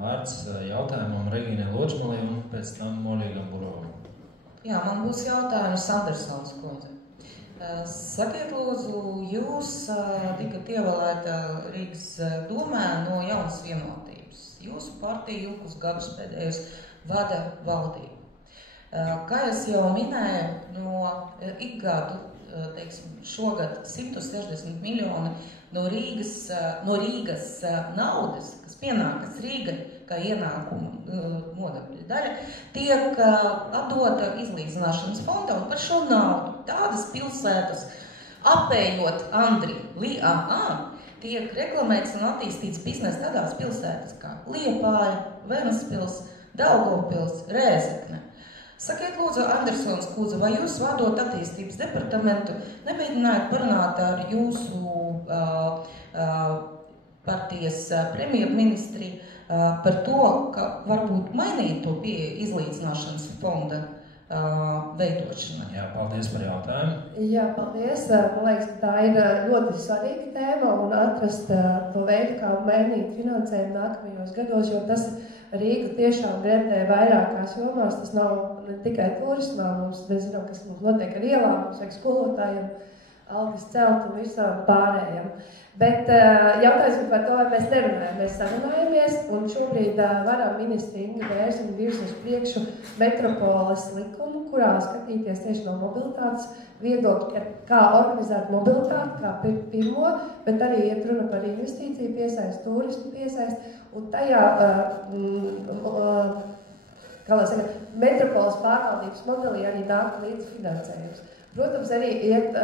Vārds jautājumam Regīnai Ločmalī un pēc tam Moļīgam Burovam. Jā, man būs jautājums Andersons kundze. Sakiet, lūdzu, jūs tikat ievēlēta Rīgas domē no Jaunas vienotības. Jūsu partija ilgus gadus pēdējos vada valdību. Kā es jau minēju, no ikgadu, šogad 160 miljoni no Rīgas naudas, kas pienākas Rīgai, kā ienākuma nodokļu daļa, tiek atdota izlīdzināšanas fonda, un par šo naudu tādas pilsētas, apējot Andri, tiek reklamēts un attīstīts biznesa tādās pilsētas kā Liepāja, Ventspils, Daugavpils, Rēzekne. Sakiet, lūdzu, Andersons kundze, vai jūs vadot attīstības departamentu nemēģinājāt parunāt ar jūsu partijas premjerministri par to, ka varbūt mainīt to pie izlīdzināšanas fonda veidošanai? Jā, paldies par jautājumu. Jā, paldies. Man liekas, ka tā ir ļoti svarīga tēma un atrast to veidu, kā mainīt finansējumu nākamajos gados, jo tas Rīga tiešām grentē vairākās jomās. Tas nav ne tikai turismā, mēs zinām, kas mums notiek ar ielām, mums vajag skolotājiem, algas celt un visām pārējiem. Bet jautājums par to, vai mēs nerunājam, mēs sarunājamies, un šobrīd varam ministri Inga Bērziņa virza uz priekšu metropoles likumu, kurā skatīties tieši no mobilitātes viedokļa, kā organizēt mobilitāti, kā pirmo, bet arī iet runa par investīciju piesaist, turismu piesaist, un tajā, kā lai saka, metropoles pārvaldības modelī arī nāk līdz finansējums. Protams, arī iet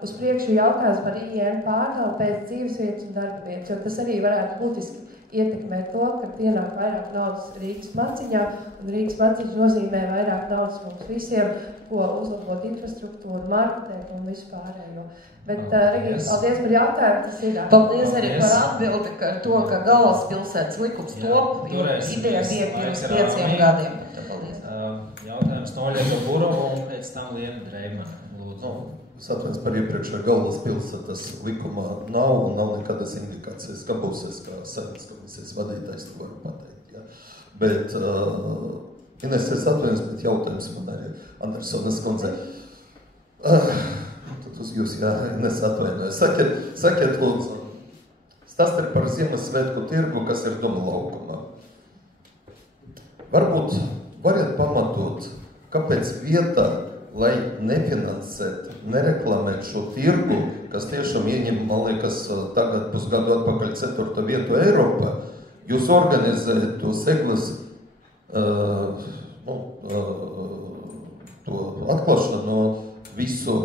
uz priekšu jautājums par IN pārdalu pēc dzīvesvietas un darba vietas, jo tas arī varētu būtiski ietekmēt to, ka ienāk vairāk naudas Rīgas maciņā, un Rīgas maciņš nozīmē vairāk naudas mums visiem, ko uzlabot infrastruktūru, marketēt un visu pārējo. Bet, Regīna, paldies par jautājumu, tas ir. Paldies arī par atbildi, ka to, ka galvaspilsētas likums top, jo ideja bija pirms 5 gadiem. Jautājums no Oļega Burova un pēc tam Liena Dreimana. Lūdzu. Es atvainojos par iepriekšējo galvaspilsētas likumā nav un nav nekādas indikācijas, ka būsies kā Saeimas komisijas vadītājs, to varu pateikt. Ja. Bet, Ines, es atvainojos, bet jautājums man arī Andersonas kundzei. Tad uz jūs, jā, Ines atvainojos. Sakiet, lūdzu, stāstiet par Ziemassvētku tirgu, kas ir Doma laukumā. Varbūt variet pamatot, kāpēc vietā, lai nefinansēt, nereklamēt šo tirgu, kas tiešām ieņem, man liekas, tagad pusgadu atpakaļ 4. vietu Eiropā, jūs organizējat to seglas, to atklāšanu no visu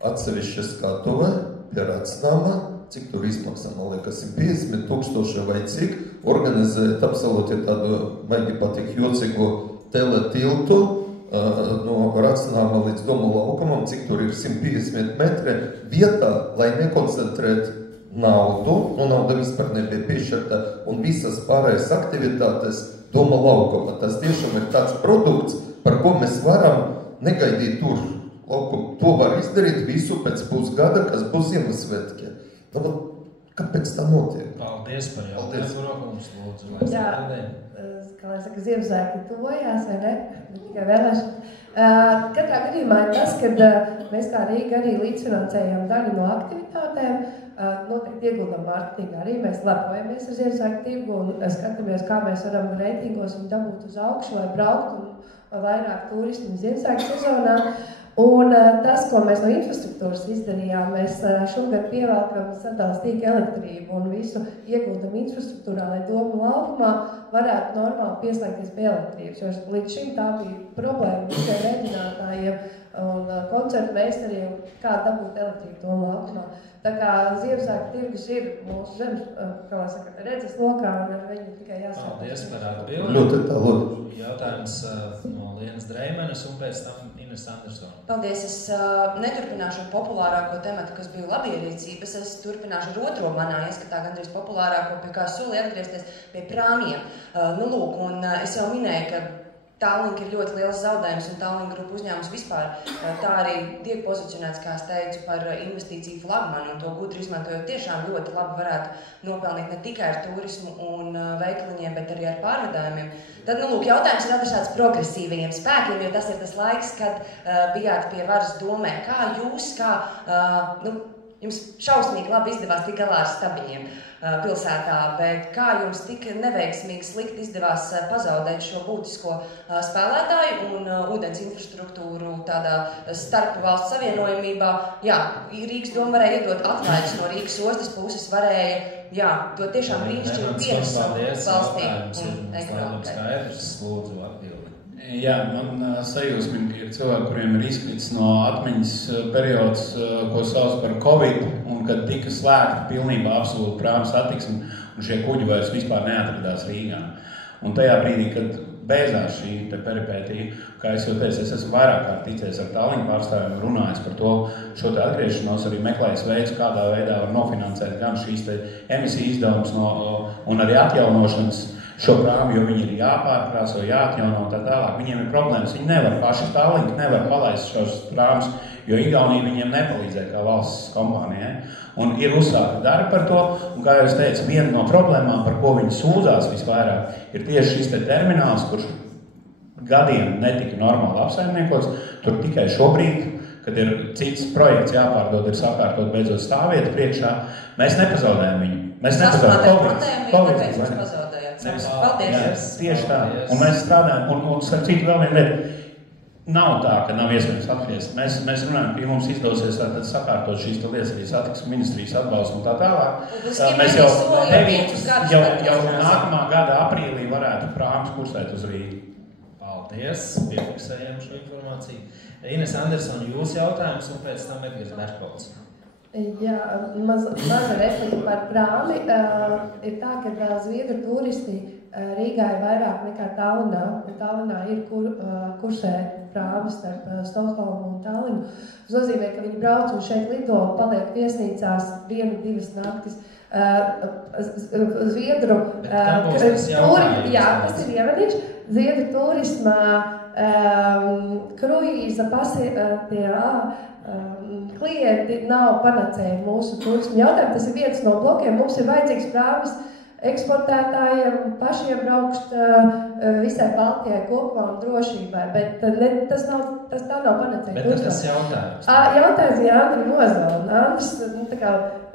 atsevišķi skatuve pie Racnama, cik tur izmaksā, man liekas, 150,000 vai cik, organizēt absolūti tādu, maigi patīk, jocīgu teletiltu no Racnama līdz Doma laukumam, cik tur ir 150 metri, vietā, lai nekoncentrēt naudu, nauda vispār nebija piešķirta, un visas pārējās aktivitātes Doma laukuma. Tas tiešām ir tāds produkts, par ko mēs varam negaidīt tur laukumu. To var izdarīt visu pēc pusgada, kas būs Ziemassvētki. Kāpēc tā notiek? Paldies par jautājumu, Rokums, lūdzu. Jā, kā lai saka, Ziemassvētki tuvojās, vai ne? Tikai vēlēšana. Katrā gadījumā ir tas, kad mēs kā Rīga arī līdzfinansējam daļu no aktivitātēm, noteikti ieguldam mārketingā arī. Mēs lepojamies ar Ziemassvētku tirgu un skatāmies, kā mēs varam reitingos un dabūt uz augšu, lai braukt un vairāk turismu Ziemassvētku sezonā. Un tas, ko mēs no infrastruktūras izdarījām, mēs šogad pievelkam sadales tīkla elektrību un visu ieguldam infrastruktūrā, lai Doma laukumā varētu normāli pieslēgties pie elektrības. Jo līdz šim tā bija problēma visiem rēķinātājiem un koncertu meistariem, kā dabūt elektrību Doma laukumā. Tā kā Ziemassvētku tirgus ir mūsu zemes, kā saka, redzes lokā, un ar viņu tikai jāsāk. Paldies par atbildi. Ļoti tālāk. Jautājums no Lienas Dreimenes un pēc tam Ines Andersona. Paldies. Es neturpināšu ar populārāko tematu, kas bija labierīcības. Es turpināšu ar otro manā ieskatā, gandrīz populārāko, pie kā solīju atgriezties pie prāmiem. Lūk, un es jau minēju, ka Tallink ir ļoti liels zaudējums, un Tallink grupu uzņēmums vispār tā arī tiek pozicionēts, kā es teicu, par investīciju flagmanu, un to gudri izmantojot tiešām ļoti labi varētu nopelnīt ne tikai ar turismu un veikaliņiem, bet arī ar pārvadājumiem. Tad, lūk, jautājums ir adresēts progresīvajiem spēkiem, jo tas ir tas laiks, kad bijāt pie varas Domē. Kā jūs, jums šausmīgi labi izdevās tik galā ar stabiņiem pilsētā, bet kā jums tik neveiksmīgi slikti izdevās pazaudēt šo būtisko spēlētāju un ūdens infrastruktūru tādā starp valsts savienojumībā? Jā, Rīgas Doma varēja iedot atlaides no Rīgas ostas puses, varēja, dot tiešām brīnišķīgu pienesumu valstī un ekonomikai. Lūdzu, atbildi. Jā, man sajūsmina, ka ir cilvēki, kuriem ir izkritis no atmiņas periods, ko sauc par Covid, un kad tika slēgta pilnībā absolūti prāma satiksme, un šie kuģi vairs vispār neatradās Rīgā. Un tajā brīdī, kad beidzās šī peripētija, kā es jau teicu, es esmu vairāk kārt ticies ar Tallink pārstāvjiem, runājis par to šo te atgriešanos, arī meklējis veids, kādā veidā var nofinansēt gan šīs te emisiju izdevumus un arī atjaunošanas šo prāmu, jo viņi ir jāpārkrāso, jāatjauno un tā tālāk. Viņiem ir problēmas, viņi nevar paši Tallink, nevar palaist šos prāmus, jo Igaunija viņiem nepalīdzēja kā valsts kompānijai. Un ir uzsākti darbi par to, un kā jau es teicu, viena no problēmām, par ko viņi sūdzās visvairāk, ir tieši šis te termināls, kurš gadiem netika normāli apsaimniekots, tur tikai šobrīd, kad ir cits projekts jāpārdod, ir sakārtot beidzot stāvvieta priekšā, mēs nepazaudējam viņu. Mēs nepazaudējam. Paldies. Tieši tā. Un mēs strādājam, un citu vēl vienu lietu. Nav tā, ka nav iespējams atgriezt. Mēs runājam, ka mums izdosies sakārtot šīs lietas arī satiksmes ministrijas atbalstu un tā tālāk. Mēs jau nākamā gada aprīlī varētu prāmas kursēt uz Rīgu. Paldies, piefiksējam šo informāciju. Ines Andersona, jūs jautājums un pēc tam Edgars Berkolds. Jā, maza replika par prāmi. Ir tā, ka zviedru turisti Rīgā ir vairāk nekā Tallinā. Tallinā ir kursē prāmi starp Stokholmu un Tallinu. Tas nozīmē, ka viņi brauc un šeit lido un paliek viesnīcās 1-2 naktis. Zviedru tas ir ievadiņš. Zviedru turismā kruīza klienti nav panacēji mūsu turismu jautājumu. Tas ir viens no blokiem. Mums ir vajadzīgs prāmas eksportētājiem, pašiem braukšt visai Baltijai kopā un drošībai, bet tas nav panacēji. Bet tas jautājums? Jautājums ir Andri Nozona. Andris,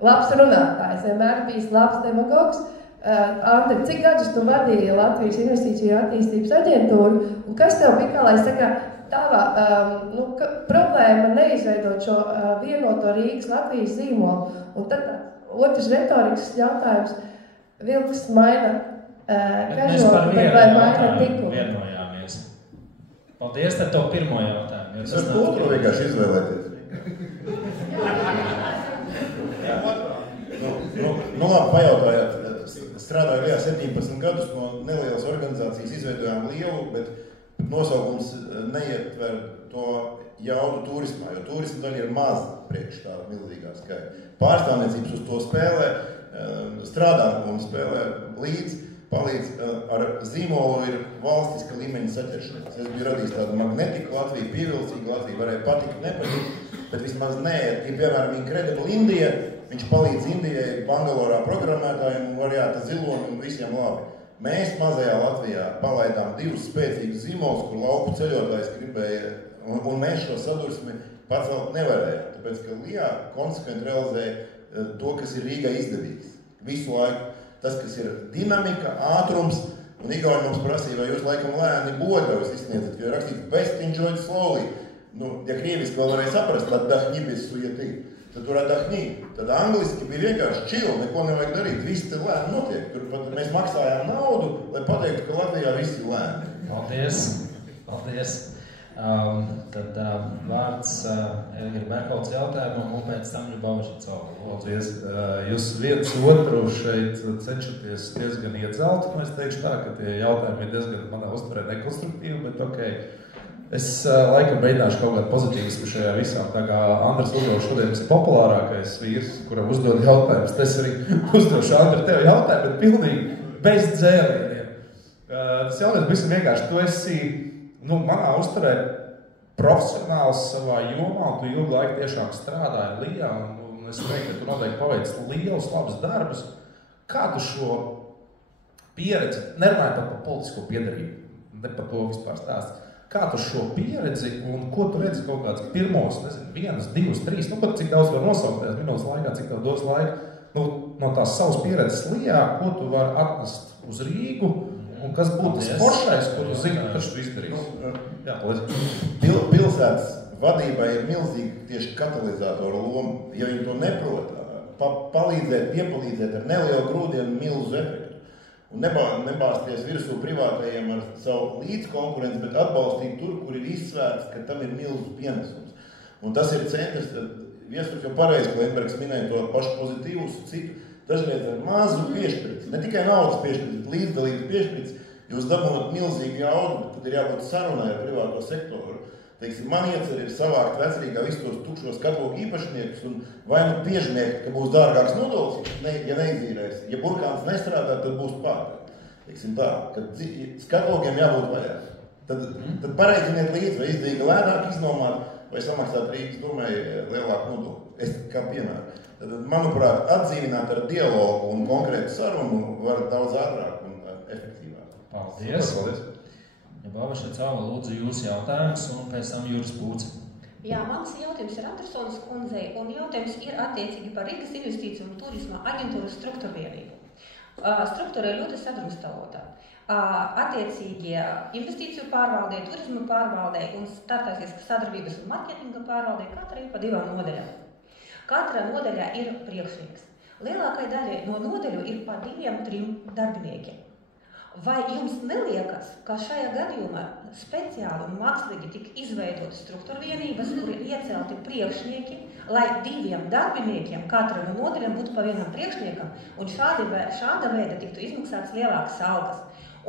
labs runātājs, vienmēr bijis labs demagogs. Andri, cik gadus tu vadīji Latvijas Investīciju attīstības aģentūru, un kas tev bija, kā lai saka, tava problēma neizveidot šo vienoto Rīgas Latvijas zīmolu? Un tad otrs retorikas jautājums, vilks maina kažo, vai maina tikumu? Vienojāmies. Paldies, tad tev pirmo jautājumu. Es varu otru vienkārši izvēlēties. Labi, pajautājāt. Strādāju Rijā 17 gadus, no nelielas organizācijas izveidojām lielu, bet Nosaukums neietver to jaudu turismā, jo turisma daļa ir maz priekš tā milzīgā skaita. Pārstāvniecības uz to spēlē, strādā un spēlē līdzi, palīdz ar zīmolu ir valstiska līmeņa saķeršanās. Es biju radījis tādu magnetiku Latviju, pievilcīgu Latviju, varēja patikt, nepatikt, bet vismaz nē, ir piemēram Incredible Indija, viņš palīdz Indijai, Bangalorā programmētājiem un variāta ziloni un visiem labi. Mēs mazajā Latvijā palaidām 2 spēcīgus zīmolus, kur lauku ceļotājs gribēja, un mēs šo sadursmi pacelt nevarējām, tāpēc, ka Lijā konsekventi realizēja to, kas ir Rīgai izdevīgs. Visu laiku. Tas, kas ir dinamika, ātrums, un Igauni mums prasīja, vai jūs laikam lēni bodļaus izsniedzat, jo ir rakstīts best enjoyed slowly. Ja krieviski vēl varēja saprast, tad dahņi bez sujetī. Tad tur dahņi. Tad angliski bija vienkārši chill, neko nevajag darīt. Viss te lēni notiek. Tur pat mēs maksājām naudu, lai pateiktu, ka Latvijā viss ir lēni. Paldies. Tad vārds Elvira Berkolts jautājumam un pēc tam Ļubava Šacova. Paldies. Jūs viens otru šeit cenšaties diezgan iedzelt, un es teikšu tā, ka tie jautājumi ir diezgan manā uztverē nekonstruktīvi, bet okei. Es laikam beidināšu kaut kādu pozitīvismu šajā visām, tā kā Andris uzdod šodien ir populārākais vīrs, kuram uzdod jautājumus. Es arī uzdošu Andri tev jautājumu, bet pilnīgi bez dzēlieniem. Tas jautājums visam vienkārši, tu esi, manā uztverē profesionāls savā jomā, un tu ilgu laiku tiešām strādāji Lijā, un es teiktu, ka tu noteikti paveic lielus, labus darbus. Kā tu šo pieredzi, nerunāju par politisko piedarību, ne par to vispār stāst, kā tu šo pieredzi un ko tu redzi kaut kāds pirmos, 1, 2, 3, pat cik daudz var nosaukties minūtes laikā, cik tev dos laika, no tās savas pieredzes Lijā, ko tu vari atnest uz Rīgu, un kas būtu tas foršais, ko tu zini, kas tu izdarīsi? Jā, paldies. Pilsētas vadībai ir milzīgi tieši katalizātora loma. Ja viņi to neprot, palīdzēt, piepalīdzēt ar nelielu grūdienu milzu efektu. Un nebāsties virsū privātajiem ar savu līdzkonkurenci, bet atbalstīt tur, kur ir izsvērts, ka tam ir milzu pienesums. Un tas ir centrs, Viesturs jau pareizi, ko Enbergs minēja to pašu pozitīvus, citu, dažreiz ar mazu piešprici, ne tikai naudas piešprici, bet līdzdalības piešprici, jūs dabūnat milzīgu jaudu, bet tad ir jābūt sarunai ar privāto sektoru. Teiksim, man iecer ir savākt vecrīgā visus tos tukšos katlogu īpašniekus un vai piežmiegt, ka būs dārgāks nodols, ja neizīrēs. Ja burkāns nestrādā, tad būs pārāk. Teiksim tā, ka skatlogiem jābūt vairāk. Tad pareiziniet līdzi, vai izdevīgi lēnāk iznomāt, vai samaksāt Rīgas domai lielāku nodokli. Es kā piemēru. Tad, manuprāt, atdzīvināt ar dialogu un konkrētu sarunu var daudz ātrāk un efektīvāk. Paldies! Ļubava Šacova, lūdzu jūsu jautājums un pēc tam Juris Pūce. Jā, mans jautājums ir Andersonas kundzei un jautājums ir attiecīgi par Rīgas investīciju un turisma aģentūras struktūrvienību. Struktūra ir ļoti sadrumstalota. Attiecīgi investīciju pārvaldē, turisma pārvaldē un starptautiskas sadarbības un marketinga pārvaldē katrai pa 2 nodaļām. Katra nodaļā ir priekšnieks. Lielākai daļai no nodaļu ir pa 2-3 darbiniekiem. Vai jums neliekas, ka šajā gadījumā speciāli un mākslīgi tika izveidotas struktūrvienības, kur ir iecelti priekšnieki, lai 2 darbiniekiem katra no nodaļām būtu pa 1 priekšniekam, un šāda veida tiktu izmaksāts lielākas algas?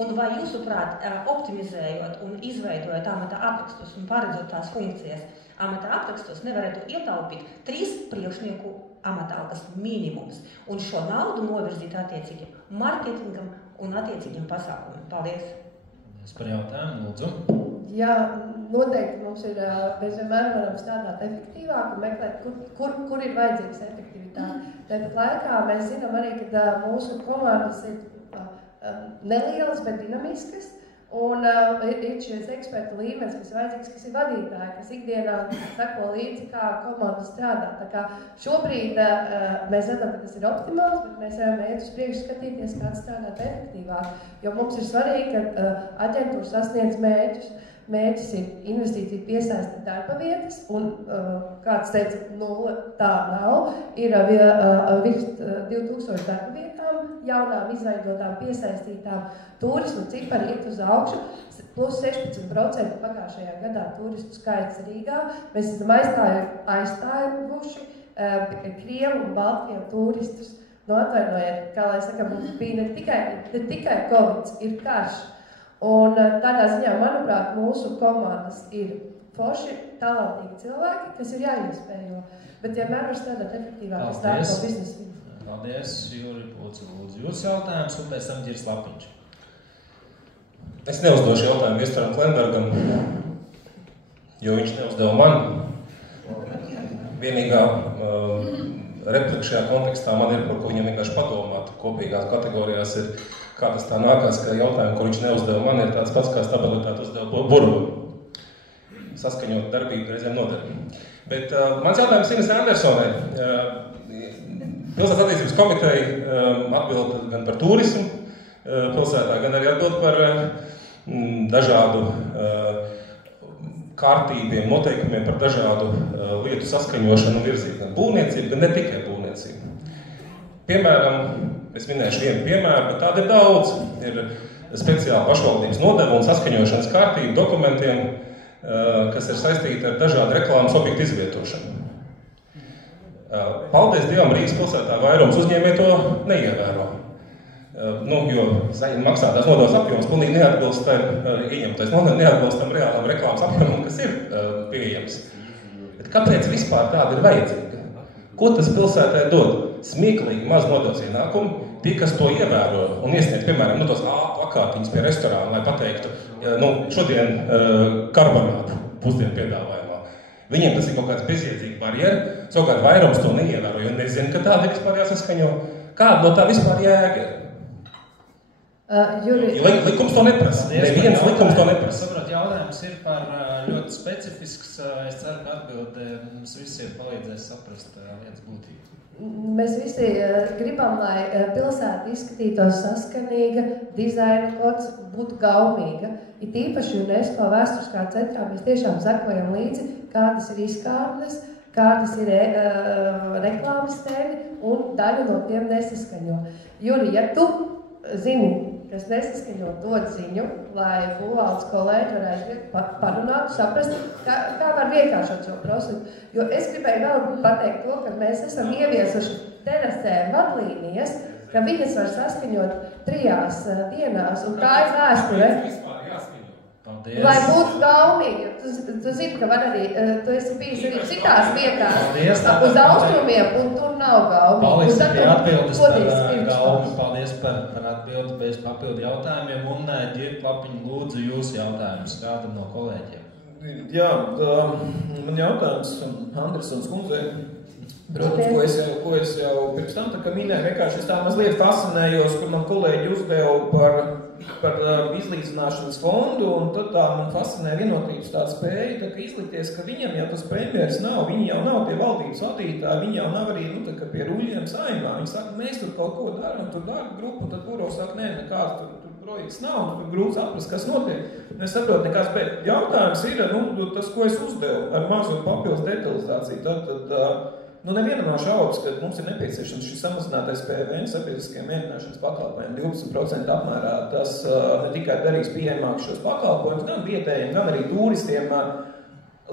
Un vai jūsuprāt, optimizējot un izveidojot amata aprakstus un paredzot tās funkcijas, amata aprakstus nevarētu ietaupīt 3 priekšnieku amata algas minimums, un šo naudu novirzīt attiecīgi marketingam un attiecīgiem pasākumiem. Paldies! Es par jautājumu, lūdzu. Jā, noteikti mums ir, mēs vienmēr varam strādāt efektīvāk un meklēt, kur ir vajadzīgs efektivitāte. Tāpat laikā mēs zinām arī, ka mūsu komandas ir nelielas, bet dinamiskas. Un ir šis ekspertu līmenis, kas ir vajadzīgs, kas ir vadītāji, kas ikdienā seko līdzi, kā komanda strādā. Tā kā šobrīd mēs redzam, ka tas ir optimāls, bet mēs varam iet uz priekšu skatīties, kāds strādāt efektīvāk. Jo mums ir svarīgi, ka aģentūra sasniedz mērķus. Mērķis ir investīcija piesaistīt darba vietas, un kāds teica, tā nav, ir virs 2000 darba vietām, jaunām izveidotām, piesaistītām, turismu cipari iet uz augšu, plus 16% pagājušajā gadā turistu skaits Rīgā. Mēs esam aizstājuši Krievu un Baltkrievu turistus. Atvainojiet, kā lai saka, mums bija ne tikai Covid, ir karš. Un tādā ziņā, manuprāt, mūsu komandas ir forši, talantīgi cilvēki, kas ir jāiespējo, bet vienmēr var strādāt efektīvāk, kas tā to biznesu vidi. Paldies, Juri, lūdzu. Jūsu jautājums, un pēc tam Ģirs Lapiņš. Es neuzdošu jautājumu Viestoram Klembergam, jo viņš neuzdeva man. Vienīgā replika šajā kontekstā man ir, par ko viņam vienkārši padomāt kopīgās kategorijās ir, kā tas tā nākās, ka jautājumu, kur viņš neuzdeva man, ir tāds pats, kā stabilitāte uzdeva Burbu. Saskaņot darbību reizēm nodarbi. Bet mans jautājums Ines Andersonai. Pilsētas attīstības komiteja atbild gan par turismu pilsētā, gan arī atbild par dažādu kārtībiem, noteikumiem, par dažādu lietu saskaņošanu un virzību. Gan būvniecību, gan ne tikai būvniecību. Piemēram, es minēšu vienu piemēru, bet tāda ir daudz. Ir speciāla pašvaldības nodeva un saskaņošanas kārtība dokumentiem, kas ir saistīti ar dažādu reklāmas objektu izvietošanu. Paldies Dievam, Rīgas pilsētā vairums uzņēmēji to neievēro. Jo maksātās nodevas apjoms pilnīgi neatbilst ieņemtais, neatbilst tam reālam reklāmas apjomam, kas ir pieejams. Bet kāpēc vispār tāda ir vajadzīga? Ko tas pilsētai dod? Smieklīgi maz nodevas ienākumu, tie, kas to ievēro un iesniedz, piemēram, tos plakātiņus pie restorāna, lai pateiktu, šodien karbonātu pusdienu piedāvājumā. Viņiem tas ir kaut kāds bezjēdzīgs barjeri, savukārt vairums to neievēro, jo nezinu, ka tāda vispār jāsaskaņo. Kāda no tā vispār jēga ir? Likums to neprasa. Neviens likums to neprasa. Saprot, jautājums ir par ļoti specifisks. Es ceru, ka atbilde mums visiem palīdzēs saprast lietas būtību. Mēs visi gribam, lai pilsēta izskatītos saskanīga, dizaina kods būtu gaumīga. It īpaši UNESCO vēsturiskā centrā mēs tiešām sekojam līdzi, kādas ir izkārtnes, kādas ir reklāmas stēdi un daļu no tiem nesaskaņo. Juri, ja tu zini, kas nesaskaņo, dod ziņu, lai būvvaldes kolēģi varētu parunāt, saprast, kā var vienkāršot šo procesu. Jo es gribēju vēl pateikt to, ka mēs esam ieviesuši terasē vadlīnijas, ka viņas var saskaņot 3 dienās, un tā ir vēsture. Paldies. Lai būtu gaumīgi. Tu zini, ka var arī, tu esi bijis arī citās vietās, uz austrumiem, un tur nav gaumīgi. Paliksim pie atbildes par gaumi. Paldies par atbildi bez papildu jautājumiem. Un Ģirta Lapiņa, lūdzu jūsu jautājumus kādam no kolēģiem. Jā, man jautājums Andersons kundzei. Protams, ko es jau pirms tam tā kā minēju, vienkārši es tā mazliet fascinējos, kur man kolēģi uzdeva par izlīdzināšanas fondu, un tad tā man fascinē vienotības tāda spēja, tā kā izlikties, ka viņam jau tas premjeras nav, viņi jau nav tie valdības vadītāji, viņi jau nav arī, tā kā pie ruļiem saimā. Viņi saka, mēs tur kaut ko darām, tur darba grupu, un tad Buro saka, nē, nekāds tur projekts nav, un tur grūti saprast, kas notiek. Es saprotu nekāds, bet jautājums ir, tas, ko es uzdevu ar mazu papildus detalizāciju, tad nevienam nav šaubas, ka mums ir nepieciešams šis samazinātais PVN sabiedriskajiem mēģināšanas pakalpojumiem 12% apmērā. Tas ne tikai darīs pieejamāk šos pakalpojumus, gan vietējiem, gan arī turistiem.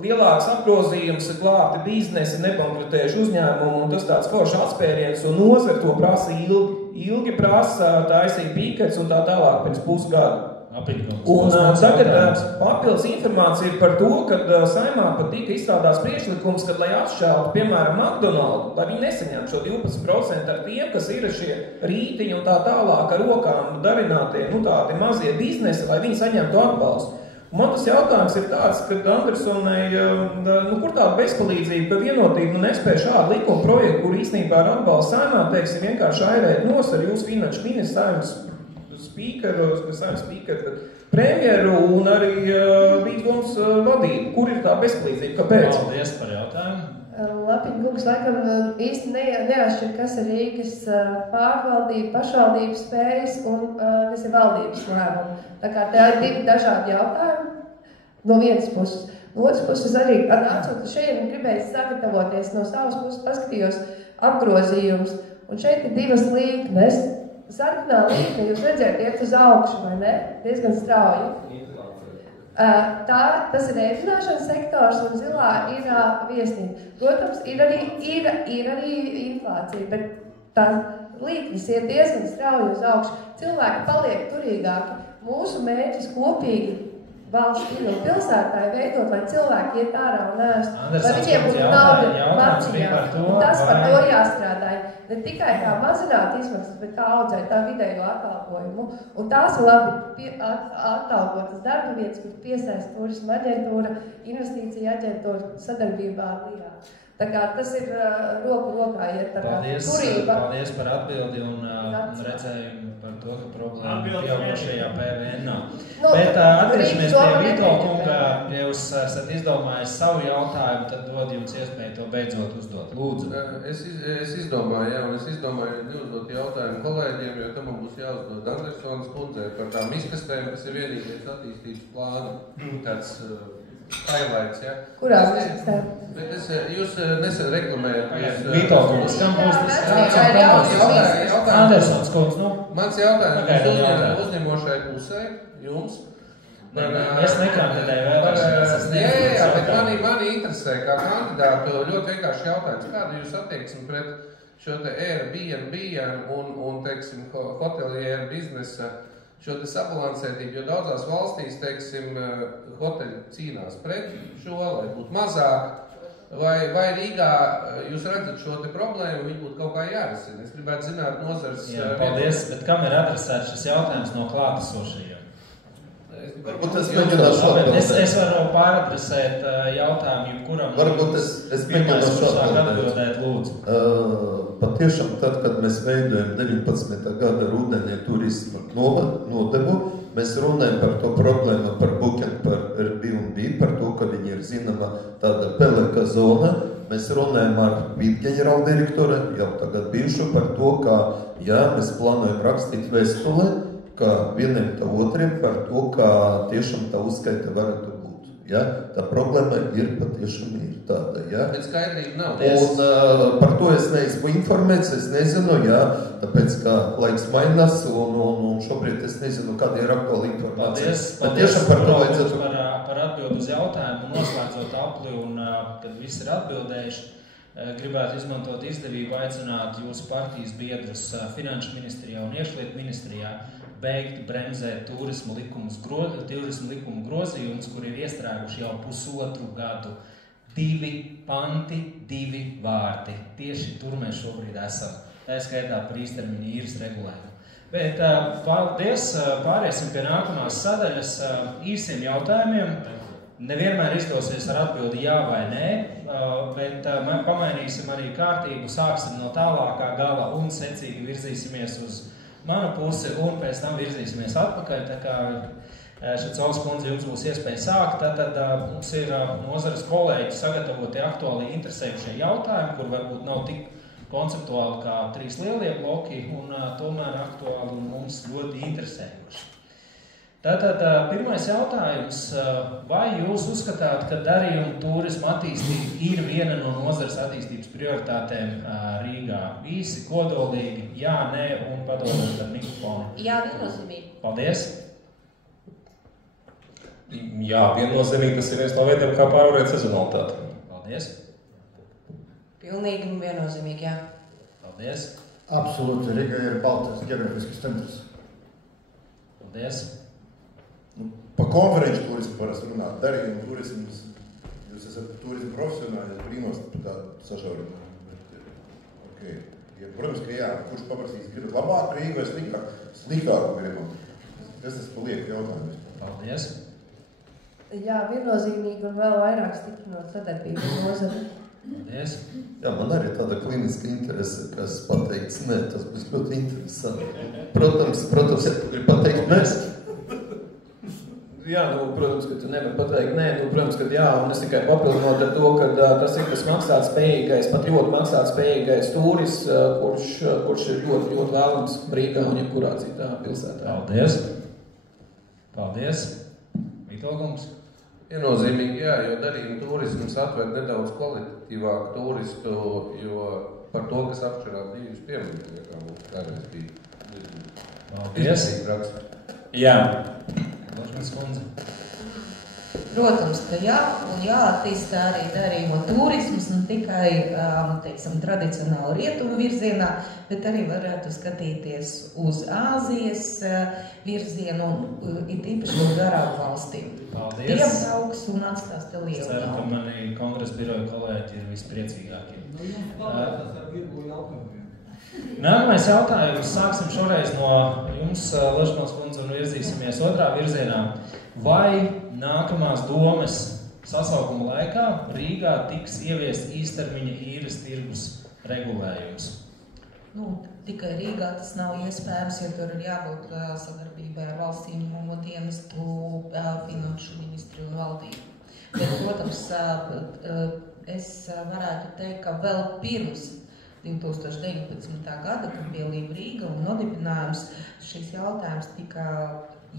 Lielāks apgrozījums, glābti biznesi, nebankrotējuši uzņēmumu, un tas tāds foršs atspēriens, un nozare to prasa ilgi prasa, taisīt pikets un tā tālāk pirms pusgadu. Un tagad papildus informācija ir par to, ka saimā pat tika izstrādāts priekšlikums, kad, lai atšķeltu, piemēram, McDonald's, lai viņi nesaņem šo 12% ar tiem, kas ir šie rītiņi un tā tālāk ar rokām darinātie, tādi mazie biznesi, lai viņi saņemtu atbalstu. Un man tas jautājums ir tāds, ka Andersonai, kur tāda bezpalīdzība, ka vienotība nespēja šādu likuma projektu, kur īstenībā ar atbalstu saimā, teiksim, vienkārši airēt nos ar jūsu finanšu ministru saimnes spīkeru, bet premjeru un arī Rīgas domas vadību. Kur ir tā bezpalīdzība? Kāpēc? Paldies par jautājumu. Lapiņa kungs laikam īsti neatšķir, kas ir Rīgas pārvaldība, pašvaldības spējas un kas ir valdības lēmumi. Tā kā tā ir 2 dažādi jautājumi no vienas puses. No otras puses arī nācot šeit un gribēju sagatavoties no savas puses, paskatījos apgrozījumus. Un šeit ir 2 līknes. Sarkanā līkne, jūs redzēt, iet uz augšu, vai ne? Diezgan strauji. Tas ir ēdināšanas sektors un zilā ir viesnīca. Protams, ir arī inflācija, bet tā līknes iet diezgan strauji uz augšu. Cilvēki paliek turīgāki, mūsu mērķis kopīgi valsts pilsētā ir veidot, lai cilvēki iet ārā un ēst, lai viņiem būtu nauda maciņā. Un tas par to jāstrādā. Ne tikai kā mazināt izmaksas, bet kā audzēt tā vidējo atalgojumu. Un tās ir labi atalgotas darba vietas, kur piesaista turisma aģentūra, investīcija aģentūra sadarbībā ar LIA. Tā kā tas ir roku rokā iet tā kā turība. Paldies par atbildi un redzējumu par to, ka problēma pieaugošajā PVN nav. Bet atgriežamies pie Vito kunga, ja jūs esat izdomājis savu jautājumu, tad dod jums iespēju to beidzot uzdot. Lūdzu. Es izdomāju uzdot jautājumu kolēģiem, jo tam būs jāuzdod Andersonas kundzei par tām izkastēm, kas ir vienīgais attīstības plāna. Tāds highlights, ja? Kurās izkastēm? Bet jūs nesen reklamējat. Vito kungs, kam būs tas Andersons kungs, nu? Mans jautājums uzņemošai pusē, jums. Es nekandidēju vēlēšanās. Jā, bet mani interesē kā kandidātu ļoti vienkārši jautājums. Kāda jūs attieksmi pret šo te Airbnb un teiksim, hotelieru biznesa šo te sabalansētību, jo daudzās valstīs, teiksim, hoteļi cīnās pret šo, lai būtu mazāk. Vai Rīgā jūs redzat šo te problēmu, viņi būtu kaut kā jārisina? Es gribētu zināt nozares... Jā, paldies, bet kam ir adresēts šis jautājums no klātesošajiem? Varbūt es mēģināšu atbildēt. Es varu pāradresēt jautājumu, jebkuram... Varbūt es mēģināšu atbildēt. Lūdzu. Patiešām tad, kad mēs veidojam 19. gada rudenī turisma nodevu, mēs runājam par to problēmu, par booking, par Airbnb, par to, ka viņi ir zināma tāda peleka zona. Mēs runājam ar vietģenerāldirektoru, jau tagad bijušu par to, ka mēs plānojam rakstīt vēstuli, ka vieniem tā otriem par to, ka tiešām tā uzskaita varētu būt. Ja? Tā problēma ir patiešām ir tāda. Ja? Bet skaidrība nav. Un par to es neesmu informēts, es nezinu, ja? Tāpēc, ka laiks mainās un šobrīd es nezinu, kāda ir aktuāla informācija. Paldies par atbildu uz jautājumu, noslēdzot apli un, kad visi ir atbildējuši, gribētu izmantot izdevību aicināt jūsu partijas biedrus Finanšu ministrijā un Iekšlietu ministrijā beigt bremzēt turismu likumu grozījumus, kuri ir iestrēguši jau pusotru gadu. 2 panti, 2 vārti. Tieši tur mēs šobrīd esam. Tā skaitā par īstermiņa īres regulējumu. Bet paldies, pāriesim pie nākamās sadaļas īsiem jautājumiem. Nevienmēr izdosies ar atbildi jā vai nē, bet pamainīsim arī kārtību, sāksim no tālākā gala un secīgi virzīsimies uz manu pusi un pēc tam virzīsimies atpakaļ. Tā kā Šecovas kundze jums būs iespēja sākt, tad mums ir nozares kolēģi sagatavoti aktuāli interesējušie jautājumi, kur varbūt nav tik konceptuāli kā 3 lielie bloki un tomēr aktuāli un mums ļoti interesējuši. Tātad pirmais jautājums, vai jūs uzskatāt, ka darījuma turisma attīstība ir viena no nozares attīstības prioritātēm Rīgā? Īsi, kodolīgi, jā, nē un padodot ar mikrofonu. Jā, viennozīmīgi. Paldies. Jā, viennozīmīgi tas ir viens no veidiem, kā pārvarēt sezonalitāti. Paldies. Pilnīgi un viennozīmīgi, jā. Paldies. Absolūti, Riga ir Baltijas geogrāfiskas centrs. Paldies. Pa konferenču turismu parasti runāt, darījumu turismus, jūs esat turismu profesionāli, es brīnos par tādu sašaurinu, bet, okay. Ja, protams, ka jā, kurš paprasīs, gribat labāk Rīgu vai sliktāku gribam? Tas paliek jautājums. Paldies. Jā, viennozīmīgi un vēl vairāk stiprinot sadarbību nozari. Paldies. Jā, man arī tāda kliniska interese, kas pateikts nē, tas būs ļoti interesanti. Protams, ja tu gribi pateikt mēs. Jā, protams, ka tu nevar pateikt nē, protams, ka jā, un es tikai papildinot ar to, ka tas ir tas maksātspējīgais, pat ļoti maksātspējīgais turis, kurš ir ļoti, ļoti vēlams Rīgā un jebkurā citā pilsētā. Paldies. Paldies. Vitolgums. Viennozīmīgi, jā, jo darījuma turisms atved nedaudz kvalitatīvāku turistu, jo par to, kas apšķirās divas pieminēt, kā mums kādreiz bija. Paldies. Jā. Lošmans kundze. Protams, ka jā, un jāattīsta arī darījuma turismus, ne tikai, teiksim, tradicionāli rietumu virzienā, bet arī varētu skatīties uz Āzijas virzienu un it īpaši uz Arābu valstīm. Paldies! Tiem augs un atstās te lielu. Es ceru, ka mani kongresa biroja kolēģi ir vispriecīgākie. Nākamais jautājums. Sāksim šoreiz no jums, Lešmans kundze, un virzīsimies otrā virzienā. Vai nākamās domes sasaukuma laikā Rīgā tiks ieviest īstermiņa īres tirgus regulējums? Tikai Rīgā tas nav iespējams, jo tur ir jābūt sadarbībai ar valsts ieņēmumu dienestu, finanšu ministri un valdību. Bet, protams, es varētu teikt, ka vēl pirms 2019. gada, kad bija Lība Rīga un nodibinājums, šīs jautājums tika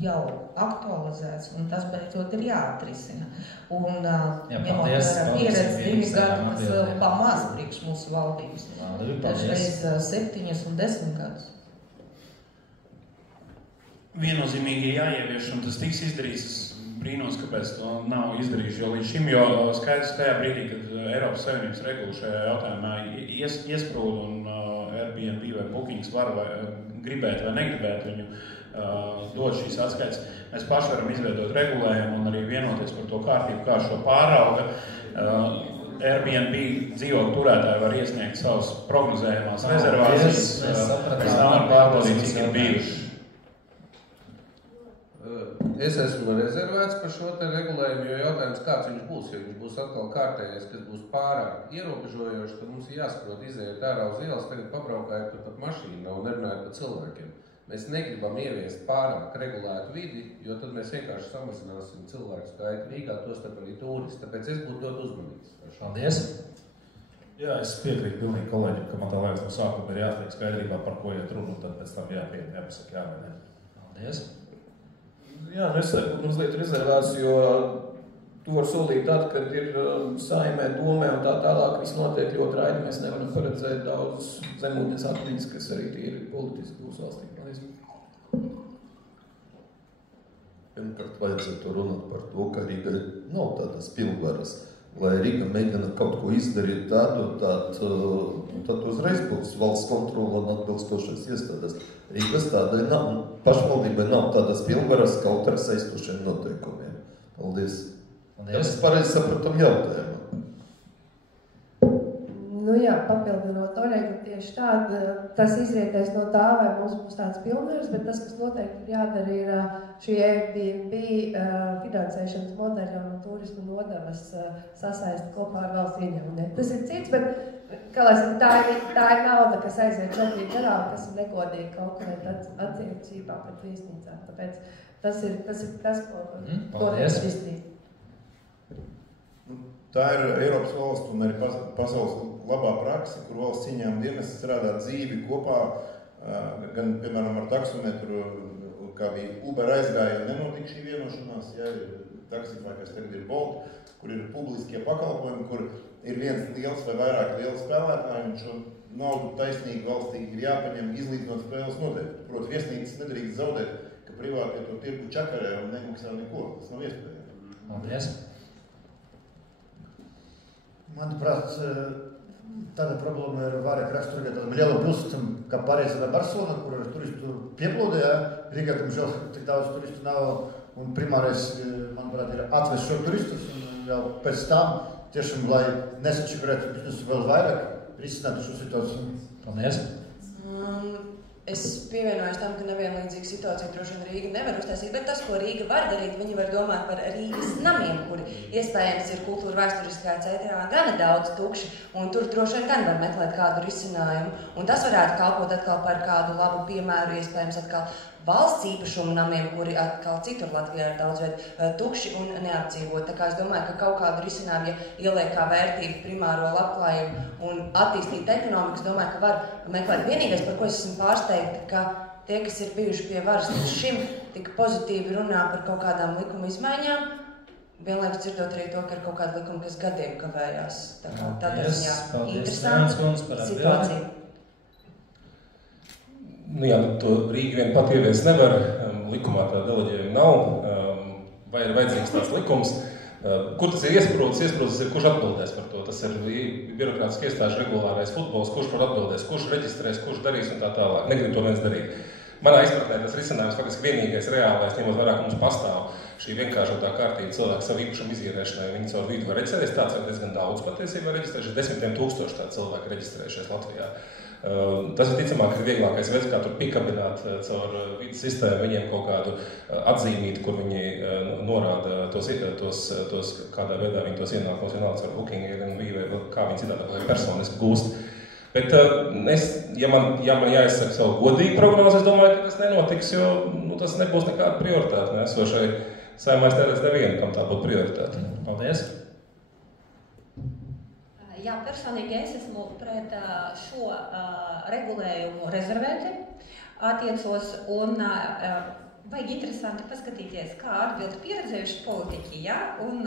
jau aktualizēts, un tas beidzot ir jāatrisina. Un ņemot pieredzi 2 gadu, tas vēl pamaz priekš mūsu valdības. Dažreiz 7 un 10 gadus. Viennozīmīgi jāievieš, un tas tiks izdarīts. Brīnos, kāpēc to nav izdarījuši, jo līdz šim jau skaidrs tajā brīdī, kad Eiropas Savienības regula šajā jautājumā iesprūd un Airbnb vai Bookings var gribēt vai negribēt viņu dot šīs atskaites. Mēs paši varam izveidot regulējumu un arī vienoties par to kārtību, kā šo pārauga. Airbnb dzīvokļu turētāji var iesniegt savus prognozējumās rezervācijas. Mēs varam pārbaudīt, cik ir bijuši. Es esmu rezervēts par šo te regulējumu, jo jautājums, kāds viņš būs, ja viņš būs atkal kārtējais, kas būs pārāk ierobežojošs, tad mums ir jāsaprot izējot ārā uz ielas, tagad pabraukājot pat mašīnu un nerunājot par cilvēkiem. Mēs negribam ieviest pārāk regulētu vidi, jo tad mēs vienkārši samazināsim cilvēku skaitu Rīgā, tostarp arī turisti, tāpēc es būtu ļoti uzmanīgs. Paldies! Jā, es piekrītu pilnīgi kolēģim, ka man tā liekas no sākuma ir jātiek skaidrībā, par ko iet runa, un tad pēc tam jāpasaka jā vai ne. Paldies! Jā, es būtu mazliet rezervēts, jo to var solīt tad, kad ir saimē, domē un tā tālāk, viss notiek ļoti raidi. Mēs nevaram paredzēt daudz zemūdens akmeņus, kas arī ir politiski būs valstī. Paldies! Pirmkārt, vajadzētu runāt par to, ka Rīga nav tādas pilnvaras. Lai Rīga mēģina kaut ko izdarīt tādu, tad uzreiz būs valsts kontrola un atbilstošais iestādes. Rīgas tādai nav, pašvaldībai nav tādas pilnvaras kaut ar saistošiem noteikumiem. Paldies. Ja mēs pareizi sapratam jautājumu. Jā, papildinot Oļegu, tieši tāda, tas izrietēs no tā, vai mums būs tāds pilnvaras, bet tas, kas noteikti ir jādara, ir šī Airbnb finansēšanas modeļa un turismu nodevas sasaist kopā ar valsts ieņēmumiem. Tas ir cits, bet, kā lai saka, tā ir nauda, kas aiziet šobrīd garām, kas ir negodīgi konkurēt attiecībā pret viesnīcām. Tāpēc tas ir tas, ko izdarīt. Tā ir Eiropas valsts un arī pasaules labā praksa, kur valsts ieņēmuma dienesti strādā dzīvi kopā, gan, piemēram, ar taksometru, kā bija Uber aizgāja, nenotika šī vienošanās, ja, taksifā, kas tagad ir Bolt, kur ir publiskie pakalpojumi, kur ir viens liels vai vairāk liels spēlētāji, un šo naudu taisnīgi valstī ir jāpaņem izlīdzinot spēles noteikti. Proti, viesnīcas nedrīkst zaudēt, ka privātie to tirgu čakarē un nemaksā neko. Tas nav iespējams. Paldies! Manuprāt, tāda problēma ir vairāk raksturīga tādam lielam pilsētam, kā Parīze vai Barcelona, kur ar turistu pieplūdē. Rīgā tam žēl tik daudz turistu nav, un primārais, manuprāt, ir atvest šo turistus, un jau pēc tam tiešām, lai nesačakarētu biznesu vēl vairāk, risinātu šo situāciju. Paldies! Es pievienojos tam, ka nevienlīdzīga situācija droši vien Rīga nevar uztaisīt, bet tas, ko Rīga var darīt, viņi var domāt par Rīgas namiem, kuri iespējams ir kultūra vēsturiskajā centrā gana daudz tukši, un tur droši vien gan var meklēt kādu risinājumu. Un tas varētu kalpot atkal par kādu labu piemēru, iespējams atkal valsts īpašumu namiem, kuri atkal citur Latvijā ir daudz viet tukši un neapdzīvot. Tā kā es domāju, ka kaut kādu risinājumu, ja ieliek kā vērtību primāro labklājību un attīstīt ekonomiku, es domāju, ka var meklēt. Vienīgais, par ko es esmu pārsteigta, ka tie, kas ir bijuši pie varas līdz šim, tik pozitīvi runā par kaut kādām likuma izmaiņām, vienlaikus dzirdot arī to, ka ir kaut kāda likuma, kas gadiem kavējās. Tā kā tādā ziņā interesanta situācija. Jā, to Rīga vien pat ievies nevar, likumā tā deleģējuma nav, vai ir vajadzīgs tāds likums. Kur tas ir iesprūdis? Iesprūdis ir, kurš atbildēs par to. Tas ir birokrātiski iestāžu regulārais futbols, kurš par atbildēs, kurš reģistrēs, kurš darīs un tā tālāk. Negrib to viens darīt. Manā izpratnē tas risinājums faktiski vienīgais reālais, ņemot vairāk mums pastāv šī vienkāršotā kārtība cilvēku savu īpašumu izīrēšanai. Viņi caur vidu var reģistrēties, tāds ir diezgan daudz patiesībā reģistrējušies, 10 000 tādi cilvēki reģistrējušies Latvijā. Tas ir ticamāk ir vieglākais veids, kā tur pikabināt caur vidas sistēmu viņiem kaut kādu atzīmīti, kur viņi norāda tos kādā veidā viņi tos ienākumus vienalga caur Booking, Airbnb vai kā viņi citādā vai personiski gūst. Bet ja man jāizsaka savu godīgu prognozi, es domāju, ka tas nenotiks, jo tas nebūs nekāda prioritāte. Esošai Saeimā es neredzu nevienu, kam tā būtu prioritāte. Paldies! Jā, personīgi es esmu pret šo regulējumu rezervēti attiecos un vajag interesanti paskatīties, kā atbild pieredzējuši politiķi, ja? Un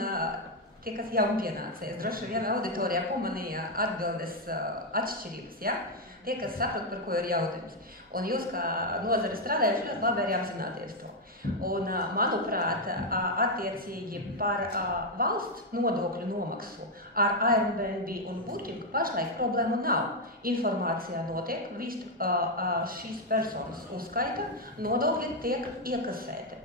tie, kas jaunpienācējas, droši vien auditorijā pamanīja atbildes atšķirības, ja? Tie, kas saprot, par ko ir jautājums. Un jūs, kā nozare strādājuši, ļoti labi arī apzināties to. Un, manuprāt, attiecīgi par valsts nodokļu nomaksu ar Airbnb un Booking pašlaik problēmu nav. Informācijā notiek, visu šīs personas uzskaita, nodokļi tiek iekasēti.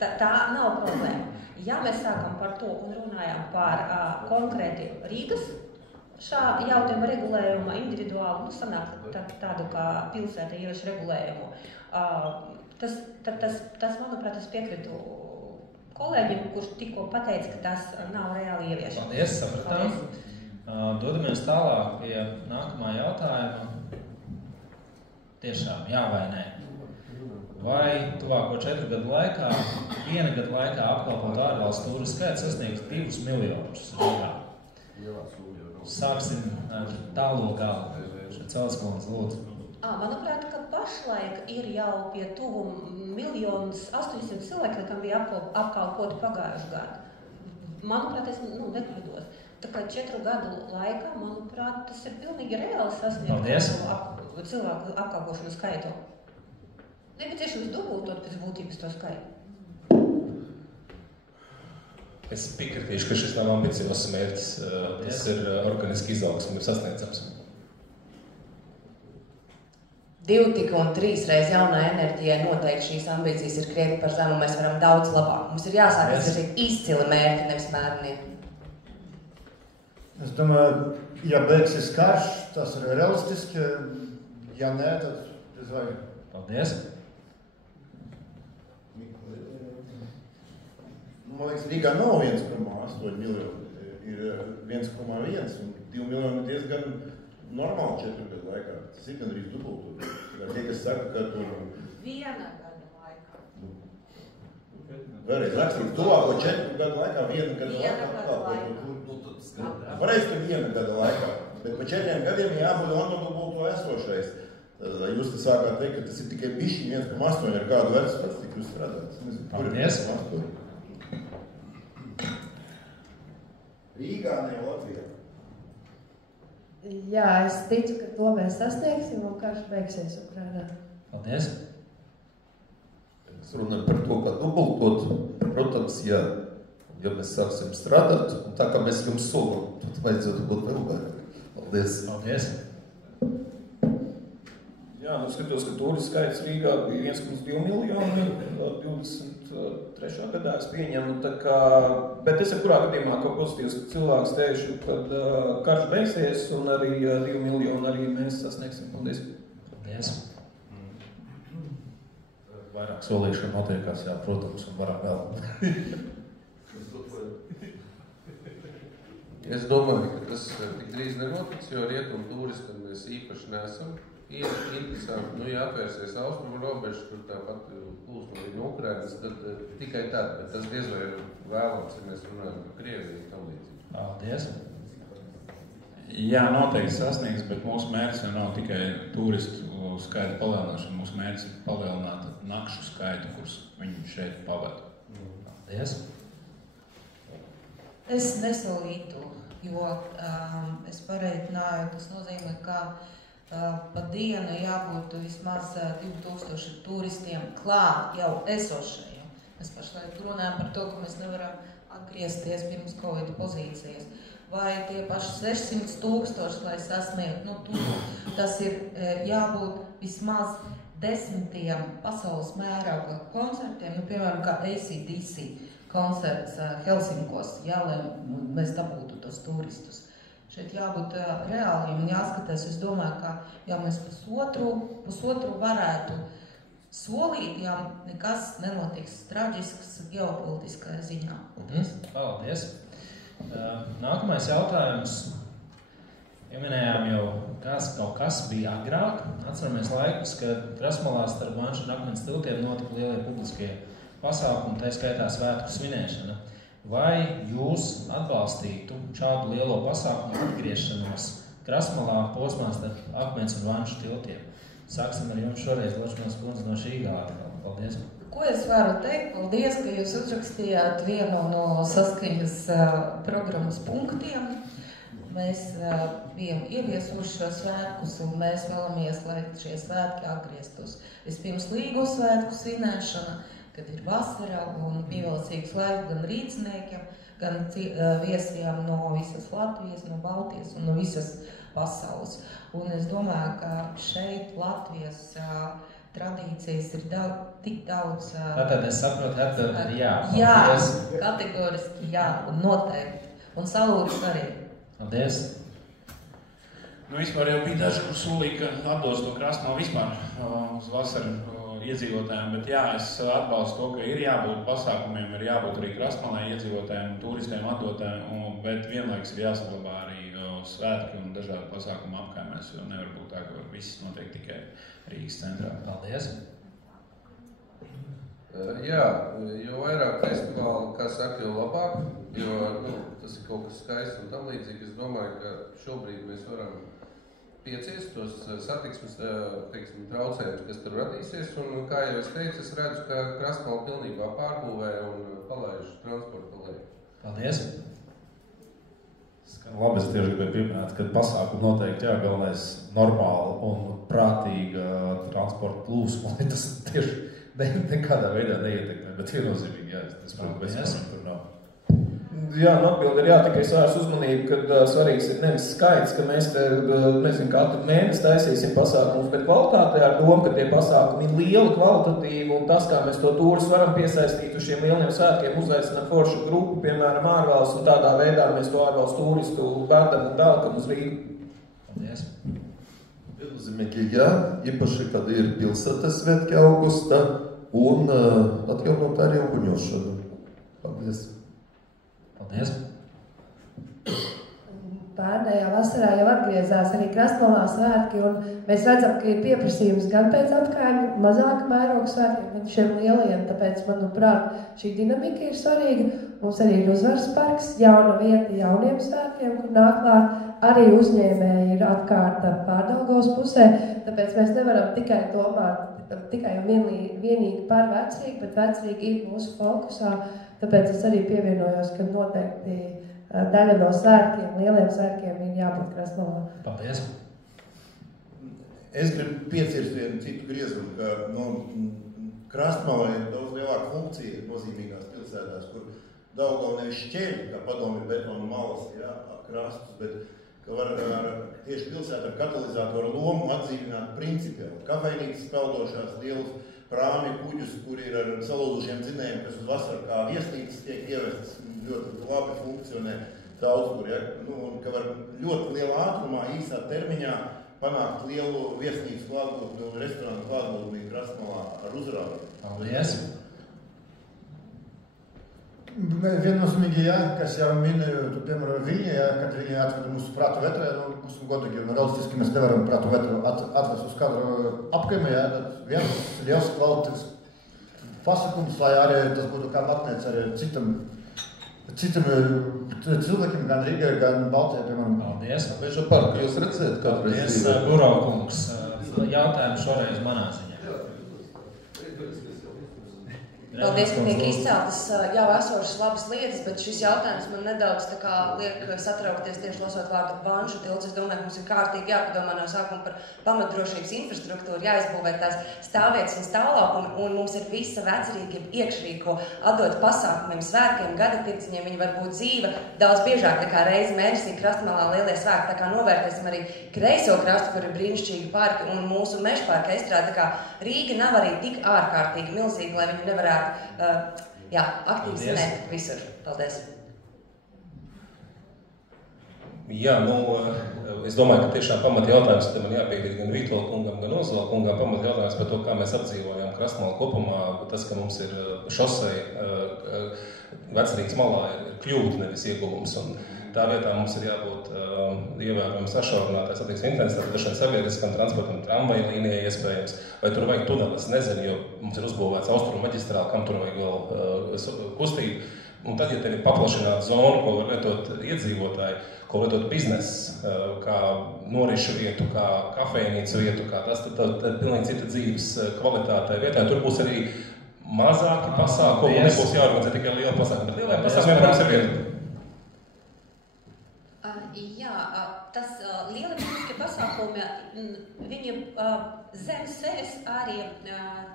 Tā nav problēma. Ja mēs sākam par to un runājam par konkrēti Rīgas šā jautājuma regulējumu individuāli, sanāk tādu kā pilsēta ievieš regulējumu. Tas, manuprāt, es piekrītu kolēģim, kurš tikko pateica, ka tas nav reāli ieviešams. Paldies, sapratām. Dodamies tālāk pie nākamā jautājuma. Tiešām, jā vai nē? Vai tuvāko 4 gadu laikā, 1 gadu laikā apkalpot ārvalstu turistu skaits sasniegs 2 miljonus Rīgā? Sāksim ar tālo galu. Celskalns, lūdzu. Manuprāt, ka pašlaik ir jau pie tuvu 1,800,000 cilvēku, kam bija apkalpoti pagājuši gadu. Manuprāt, es nekļūdos. Tā kā 4 gadu laikā, manuprāt, tas ir pilnīgi reāli sasniegt cilvēku apkalpošanu skaitu. Nepieciešams dubultot pēc būtības to skaitu. Es piekritīšu, ka šis nav ambiciozs mērķis. Tas ir organiski izaugsme, ir sasniedzams. 2 tik un 3 reiz jaunā enerģija noteikti šīs ambīcijas ir krietni par zemu, mēs varam daudz labāk. Mums ir jāsāk izvirzīt izcili mērķi, nevis mērni. Es domāju, ja beigsies karš, tas ir realistiski. Ja nē, tad es vajag. Paldies. Man liekas, Rīgā nav 1,8 miljonu. Ir 1,1 un 2 miljoni diezgan normāli 4 gadu laikā. Tas ir gan arī dubultot. Tie, kas saka, ka tur... 1 gadu laikā. Vēlreiz rakstīts, tuvāko 4 gadu laikā, 1 gadu laikā. Pareizi, ka 1 gada laikā. Bet pa 4 gadiem jābūt nodubulto esošais. Jūs te sākāt teikt, ka tas ir tikai bišķi 1,8 ar kādu vecu statistiku jūs strādājat. Paldies. Rīgā, ne Latvijā. Jā, es ticu, ka to mēs sasniegsim un karš beigsies Ukrainā. Paldies. Es runāju par to, kā dubultot. Protams, ja mēs sāksim strādāt, un tā kā mēs jums solam, tad vajadzētu būt vēl vairāk. Paldies. Paldies. Jā, skatos, ka turistu skaits Rīgā bija 1,2 miljoni 23. gadā es pieņemu, tā kā, bet es jebkurā gadījumā kaut pozitīvs cilvēks teikšu, kad karš beigsies un arī 2 miljoni arī mēs sasniegsim. Paldies. Paldies. Vairāk solīšana notiekās, jā, protams, un varam vēl. Es domāju, ka tas tik drīz nenotiks, jo rietumu turistam mēs īpaši nesam. Ir interesanti, ja apvērsies austrumu robežu, tur tāpat plūsma no Ukrainas, tad tikai tad, bet tas diez vai ir vēlams, ja mēs runājam par Krieviju un tam līdzīgi. Paldies. Jā, noteikti sasniegs, bet mūsu mērķis jau nav tikai turistu skaitu palielināšana, mūsu mērķis ir palielināt nakšu skaitu, kurus viņi šeit pavada. Paldies. Es nesolītu, jo es pareitināju, tas nozīmē, ka pa dienu jābūt vismaz 2000 turistiem klāt jau esošajiem. Mēs pašlaik runājam par to, ka mēs nevaram atgriezties pirms Covid pozīcijas. Vai tie paši 600,000, lai sasniegtu, tas ir jābūt vismaz 10 pasaules mēroga koncertiem, piemēram, kā AC/DC koncerts Helsinkos, lai mēs dabūtu tos turistus. Šeit jābūt reāliem un jāskatās, es domāju, ka ja mēs pusotru varētu solīt, ja nekas nenotiks traģisks ģeopolitiskajā ziņā. Paldies. Nākamais jautājums. Minējām jau, kaut kas bija agrāk. Atceramies laikus, kad Krasmalā starp Vanšu un Akmens tiltiem notika lielie publiskie pasākumi, tā skaitā svētku svinēšana. Vai jūs atbalstītu šādu lielo pasākumu atgriešanos Krasmalā posmā starp Akmens un Vanšu tiltiem? Sāksim ar jums šoreiz, Ločmans kundze no šī gada. Paldies! Ko es varu teikt? Paldies, ka jūs uzrakstījāt vienu no saskaņas programmas punktiem. Mēs bijām ieviesuši šo svētkus un mēs vēlamies, lai šie svētki atgrieztos. Vispirms līgu svētku svinēšana, kad ir vasara un pievilcīgs laiks gan rīcniekiem, gan viesiem no visas Latvijas, no Baltijas un no visas pasaules. Un es domāju, ka šeit Latvijas tradīcijas ir tik daudz... Tātad es saprotu, ka jā. Jā, kategoriski jā, un noteikti. Un salūris arī. Paldies. Vispār jau bija daži, kur solīja, ka atdos to Krasmalu vispār uz vasaru iedzīvotājiem, bet jā, es atbalstu to, ka ir jābūt pasākumiem, ir jābūt arī Krasmalai iedzīvotājiem, turistiem atdotājiem, bet vienlaiks ir jāsaglabā arī svētki un dažādi pasākumi apkaimēs, jo nevar būt tā, ka viss notiek tikai Rīgas centrā. Paldies. Jā, jo vairāk festivāli, kā saka, jo labāk, jo tas ir kaut kas skaists un tam līdzīgi. Es domāju, ka šobrīd mēs varam pieciest tos satiksmes, traucējumus, kas tur radīsies. Un, kā jau es teicu, es redzu, ka Krasmala pilnībā pārbūvē un palaiž transporta lietu. Paldies. Labi, es tieši gribēju pieminēt, ka pasākumu noteikti galvenais normāla un prātīga transporta plūsma. Tas tieši nekādā veidā neietekmē, bet viennozīmīgi, jā, es saprotu, mēs tur nav. Jā, atbildi ir jā, tikai svārs uzmanību, kad svarīgs ir nevis skaits, ka mēs te, katru mēnesi taisīsim pasākumus, bet kvalitātē ar domu, ka tie pasākumi ir lieli, kvalitatīvi, un tas, kā mēs to turistus varam piesaistīt uz šiem lieliem svētkiem, uzaicināt foršu grupu, piemēram, ārvalsts, un tādā veidā mēs to ārvalstu turistu vedam un velkam uz Rīgu. Paldies. Viennozīmīgi, jā, īpaši, kad ir pilsētas svētki augusta un atjaunot arī uguņošanu. Paldies. Paldies. Pērnējā vasarā jau atgriezās arī Krasmalā svētki, un mēs redzam, ka ir pieprasījums gan pēc apkaimju, mazāka mēroga svētkiem, gan šiem lielajiem, tāpēc, manuprāt, šī dinamika ir svarīga. Mums arī ir uzvaras parks, jauna vieta jauniem svētkiem, kur nāk klāt arī uzņēmēji ir apkārta Pārdaugavas pusē, tāpēc mēs nevaram tikai domāt tikai un vienīgi par Vecrīgu, bet Vecrīga ir mūsu fokusā, tāpēc es arī pievienojos, ka noteikti daļa no svētkiem, lieliem svētkiem ir jābūt Krasmalā. Paldies. Es gribu piecirst vienu citu griezumu, ka Krasmalā ir daudz lielāka funkcija nozīmīgās pilsētās, kur Daugava nevis šķeļ, kā padomju betonu malas, jā, krastus, bet ka var tieši pilsēta ar katalizātoru lomu atdzīvināt principiāli. Kafejnīcas peldošās lielus prāmju kuģus, kur ir ar salūzušiem dzinējiem, kas uz vasaru kā viesnīcas tiek ievestas, ļoti labi funkcionē daudz kur, ja? Un ka var ļoti lielā ātrumā, īsā termiņā panākt lielu viesnīcu klātbūtni un restorānu klātbūtni Krasmalā ar uzrādi. Paldies. Viennozīmīgi, jā, kas jau minēju, piemēram, viņa, jā, kad viņa atveda mūsu prātu vetrē, būsim godīgi, un realistiski mēs nevaram prātu vetru atvest uz katru apkaimē, jā, tad viens liels kvalitātes pasakums, lai arī tas būtu kā matnēts arī citam cilvēkiem, gan Rīgai, gan Baltijai, piemēram. Paldies. Vēža parku, jūs redzēt, katru reizi? Paldies, Buraukungs. Jautājumu šoreiz manā ziņā. Paldies, ka tiek izceltas jau esošas labas lietas, bet šis jautājums man nedaudz tā kā liek satraukties tieši lasot vārdu Vanšu tilts. Es domāju, ka mums ir kārtīgi jāpadomā no sākuma par pamatdrošības infrastruktūru, jāizbūvē tās stāvvietas un stāvlaukumi, un mums ir visa vecerīga iekšrīga, ko atdot pasākumiem, svētkiem, gada tirdziņiem. Viņi var būt dzīva daudz biežāk nekā reizi mēnesī Krastmalā lielie svētki. Tā kā novērtēsim arī kreiso krastu, kur ir brīnišķīgi parki un mūsu mežparka estrāde. Tā kā Rīga nav arī tik ārkārtīgi milzīga, lai viņi nevarētu aktīvi zināt visur. Paldies. Jā, es domāju, ka tiešām pamat jautājums, te man jāpiekrīt gan Vītola kungam, gan Ozola kungam, pamat jautājums par to, kā mēs apdzīvojam Krastmalu kopumā. Tas, ka mums ir šoseja Vecerīgas malā, ir kļūda, nevis ieguvums. Un tā vietā mums ir jābūt ievērojami sašaurinātai satiksmes intensitātei, dažiem sabiedriskam transportam, tramvaju līnijai iespējams, vai tur vajag tuneli, es nezinu, jo mums ir uzbūvēts austrumu maģistrāli, kam tur vajag vēl kustību. Un tad, ja tev ir paplašināta zona, ko var lietot iedzīvotāji, ko lietot biznesa, kā norišu vietu, kā kafejnīcu vietu, kā tas, tad pilnīgi cita dzīves kvalitātei vietā. Tur būs arī mazāki pasākumi, un nebūs jāorganizē tikai liela pasākumi, bet lielajiem pasākumiem, protams, ir vieta. Jā, tas liela publiskie pasākumi, viņi zem sevis arī,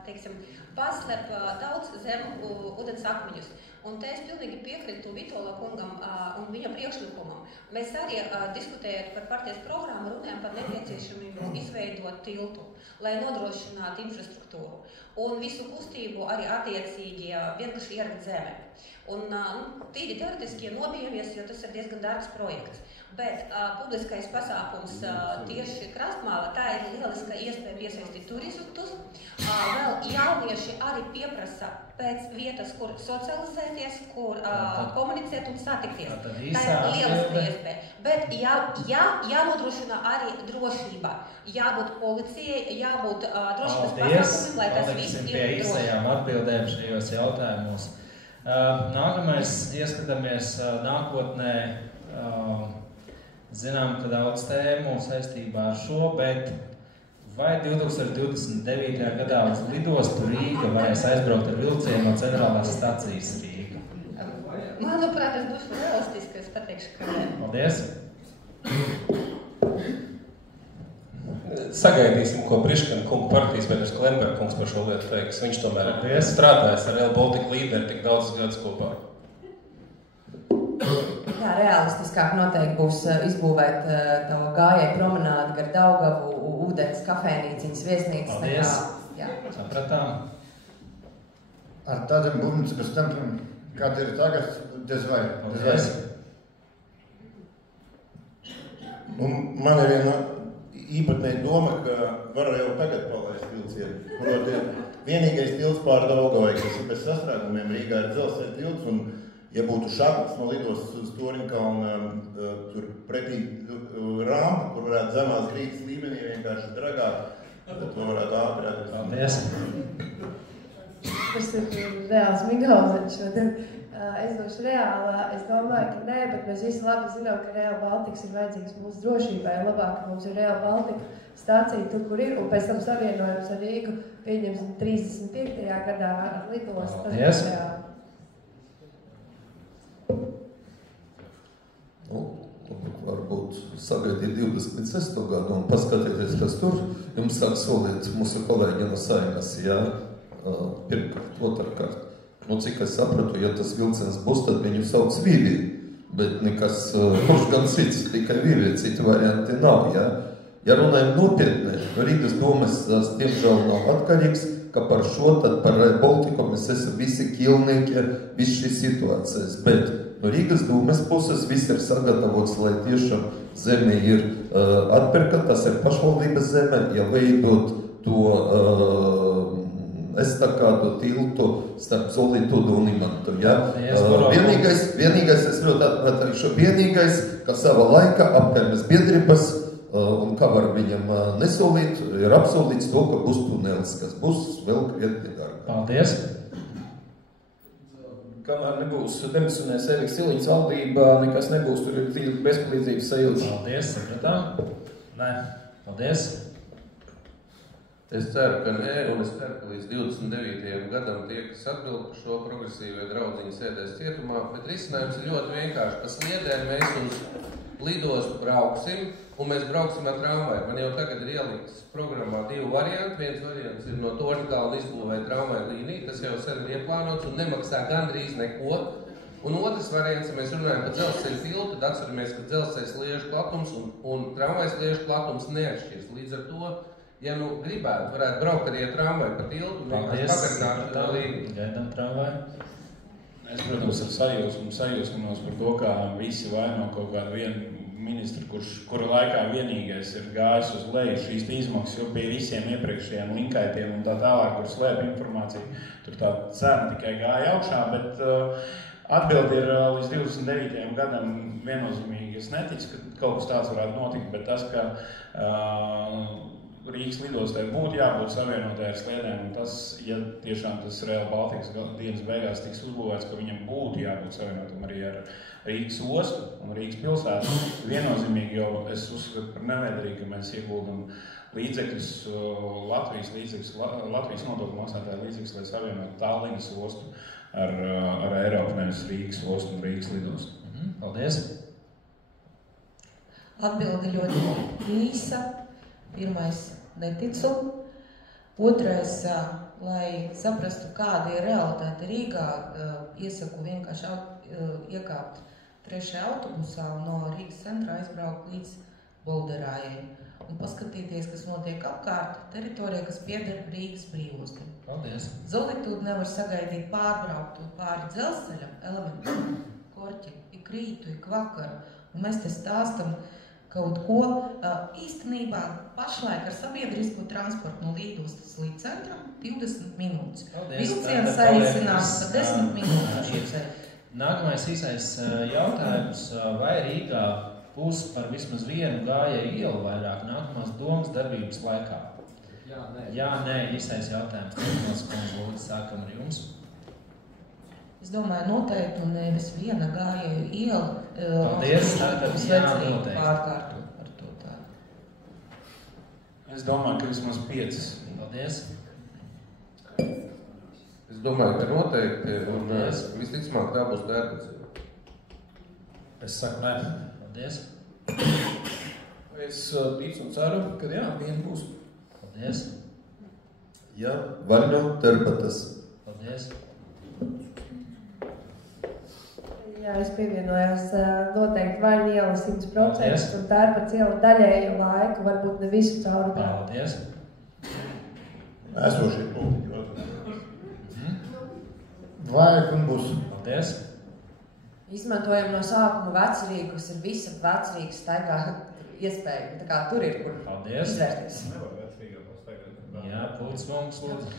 teiksim, paslēp daudz zem ūdens akmeņus. Un te es pilnīgi piekrītu Vitola kungam un viņa priekšlikumam. Mēs arī diskutējot par partijas programmu, runājam par nepieciešamību izveidot tiltu, lai nodrošinātu infrastruktūru. Un visu kustību arī attiecīgi vienkārši ierakt zeme. Un tīri teoretiski nobijamies, jo tas ir diezgan dārgs projekts. Bet publiskais pasākums tieši Krastmāla, tā ir lieliska iespēja piesaistīt turistus. Vēl jaunieši arī pieprasa pēc vietas, kur socializēties, kur komunicēt un satikties. Tā ir lieliska iespēja. Bet jānodrošina arī drošība. Jābūt policijai, jābūt drošības pasākumiem, lai tas viss ir droši. Pie īsajām atbildēm šajos jautājumos. Nākamais ieskatāmies nākotnē. Zinām, ka daudz tēmu saistībā ar šo, bet vai 2029. gadā uz lidostu Rīga varēs aizbraukt ar vilcienu no centrālās stacijas Rīga? Manuprāt, es būšu realistiski, es pateikšu, ka nē. Paldies! Sagaidīsim, ko Priškana kungu partijas biedrs Klemberga kungs par šo lietu teiks. Viņš tomēr ir strādājis ar Rail Baltica līderi tik daudz gadus kopā. Jā, realistiskāk noteikti būs izbūvēt to gājēju promenādi gar Daugavu, ūdens, kafejnīciņas, viesnīcas. Paldies! Sapratām. Ar tādiem būvniecības tempiem, kādi ir tagad, diez vai. Paldies! Man ir viena īpatnēja doma, ka var jau tagad palaist vilcienu. Proti, vienīgais tilts pār Daugavai, kas ir bez sastrēgumiem Rīgā, ir dzelzceļa tilts, un ja būtu šakts no lidostas uz Toriņkalna, tur pretī rampa, kur varētu zemās Rīgas līmenī vienkārši dragāt, tad to varētu ātri atrast. Paldies! Tas ir reāls Migauziņš šodien. Es došu reāli, es domāju, ka nē, bet mēs visi labi zinām, ka Rail Baltica ir vajadzīgs mūsu drošībai. Labāk, ka mums ir Rail Baltica stācija tur, kur ir, un pēc tam savienojums ar Rīgu pieņemsim 35. gadā ar lidostu. Paldies! Varbūt sagaidīt 26. gadu un paskatieties, kas tur jums sāk solīt mūsu kolēģi no Saeimas, pirmkārt, otrkārt. Cik es sapratu, ja tas vilciens būs, tad viņu sauc Vīvī, bet nekas, kurš gan cits, tikai Vīvī, citi varianti nav, Ja runājam nopietni, Rīgas domas tiemžēl nav atkarīgs, ka par šo, tad par Rail Baltiku mēs esam visi ķilnieki, visi šīs situācijas, bet no Rīgas domas puses viss ir sagatavots, lai tiešām zeme ir atpirka, tas ir pašvaldības zeme, ja veidot to estakādu tiltu starp Zolītudu un Imantu, Vienīgais, es ļoti atvētīšu, vienīgais, ka sava laika apkārmes biedrības un kā var viņam nesolīt, ir apsolīts to, ka būs tunelis, kas būs vēl krietni dārgāk. Paldies! Kamēr nebūs demisionēs Eriks Siliņas valdība, nekas nebūs, tur ir dzīvi bezpalīdzības sajūta. Paldies, sapratām. Nē, paldies. Es ceru, ka nē, un es ceru, ka līdz 29. gadam tie, kas atbild par šo progresīvie draudziņi sēdēs cietumā, bet risinājums ir ļoti vienkārši. Pa sliedēm mēs uz lidostu brauksim, un mēs brauksim ar tramvaju. Man jau tagad ir ieliktas programmā 2 varianti. Viens variants ir no Torņkalna izbūvēt tramvaju līniju, tas jau sen ir ieplānots un nemaksā gandrīz neko. Un otrs variants, ja mēs runājam par dzelzceļa tiltu, tad atceramies, ka dzelzceļa sliežu platums un tramvajas sliežu platums neatšķirs. Līdz ar to, ja nu gribētu, varētu braukt arī ar tramvaju pa tiltu un vienkārši pagarināt tā līniju. Gaidām tramvaju. Es, protams, ar sajūsmos par to, kā visi vaino kaut kādu vienu ministru, kura laikā vienīgais ir gājis uz leju šīs izmaksas, jo pie visiem iepriekšējiem linkaitiem un tā tālāk, kur slēp informāciju, tur tā cena tikai gāja augšā, bet atbildi ir līdz 29. gadam viennozīmīgi. Es neticu, ka kaut kas tāds varētu notikt, bet tas, ka Rīgas lidostai būtu jābūt savienotai ar sliedēm, un tas, ja tiešām tas Rail Baltikas dienas beigās tiks uzbūvēts, ka viņam būtu jābūt savienotam arī ar Rīgas ostu un Rīgas pilsētu, viennozīmīgi, jo es uzskatu par nevēderīgi, ka mēs ieguldam līdzekļus, Latvijas nodokļu maksātāju līdzekļus, lai savienotu Tallinas ostu ar Eiropu, nevis Rīgas ostu un Rīgas lidostu. Paldies! Atbildi ļoti īsa. Pirmais – neticu. Otrais – lai saprastu, kāda ir realitāte Rīgā, iesaku vienkārši iekāpt 3. autobusā un no Rīgas centrā aizbraukt līdz Bolderājai un paskatīties, kas notiek apkārt teritorijā, kas pieder Rīgas brīvostim. Paldies! Zolitūdu nevar sagaidīt pārbrauktu pāri dzelzceļam, elementāri, korķi, ik rītu, ik vakaru, un mēs te stāstam kaut ko īstenībā pašlaik ar sabiedrisko transportu no lidostas līdz centram 20 minūtes. Vilciens saīsinās pa 10 minūtes. Nākamais īsais jautājums. Vai Rīgā būs par vismaz vienu gājēju ielu vairāk nākamās domas darbības laikā? Jā, nē, īsais jautājums. Lūdzu, sākam ar jums. Es domāju, noteikti un nevis viena gājēju iela. Paldies, tātad jā, noteikti. Pārkārtot par to tā. Es domāju, ka vismaz 5. Paldies. Es domāju, ka noteikti, un visticamāk tā būs Dērbecība. Es saku nē. Paldies. Es ticu un ceru, ka jā, viena būs. Paldies. Jā, Vaļņo, Terbatas. Paldies. Jā, es pievienojos noteikti Vaļņu iela 100%, un Tērpats iela daļēju laiku, varbūt ne visu cauri. Paldies. Esošie punkti. Vajag un būs. Paldies. Izmantojam no sākuma Vecrīgu, kas ir visa Vecrīgas staigā iespēja. Tā kā tur ir, kur izvērties. Jā, Pūtis Vonks, lūdzu.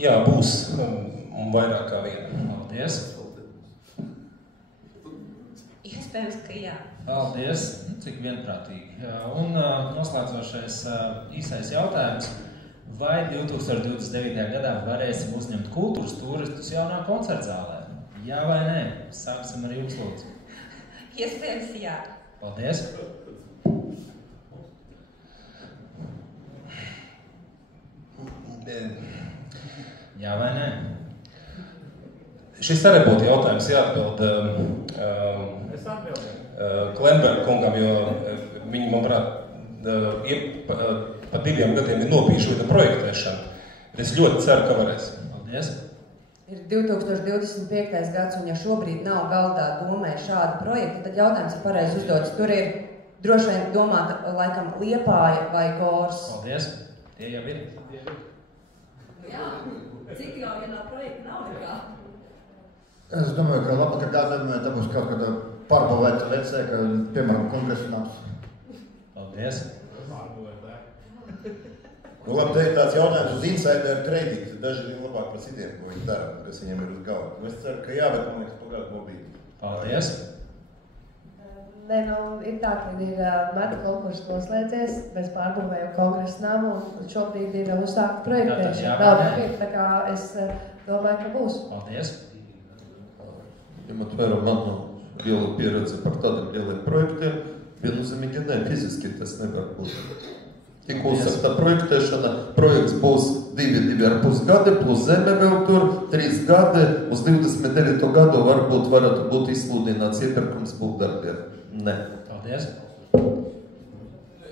Jā, būs un vairāk kā viena. Paldies. Iespējams, ka jā. Paldies, cik vienprātīgi. Un noslēdzošais īsais jautājums. Vai 2029. gadā varēsim uzņemt kultūras turistus jaunā koncertzālē? Jā vai nē? Sāksim ar jums, lūdzu. Iespējams, jā. Paldies. Jā vai nē? Šis arī būtu jautājums jāatbild Klemberga kungam, jo viņi, manuprāt, pa 2 gadiem ir nopījuši vienu projektēšanu. Es ļoti ceru, ka varēs. Paldies. Ir 2025. gads, un ja šobrīd nav galdā domē šādu projektu, tad jautājums ir pareizi uzdots. Tur ir droši vien domāta laikam Liepāja vai Gors. Paldies. Tie jau ir. Jā, cik jau vienā projekta nav nekā? Es domāju, ka labāk kādam tā būs kaut kāda pārbūvēta vecē, ka, piemēram, kongresa nāks. Paldies. Nu, labi, te ir tāds jautājums uz insider trading. Daži ir labāk par citiem, ko viņi dara, kas viņiem ir uz galva. Es ceru, ka jā, bet man liekas pagādu mobīli. Paldies. Nē, nu, ir tā, ka ir meta konkurss noslēdzies, mēs pārbūvējam kongresa namu, un šobrīd ir uzsākta projektēšana. Nav nepieku, tā kā es domāju, ka būs. Paldies. Ņemot vērā manu lielu pieredzi par tādiem lieliem projektiem, viennozīmīgi ne, fiziski tas nevar būt. Tika uzsakta projektēšana, projekts būs 2,5 gadi, plus zeme vēl tur, 3 gadi, uz 29. gadu varbūt varētu būt izsludināts iepirkums būvdarbiem. Nē. Paldies.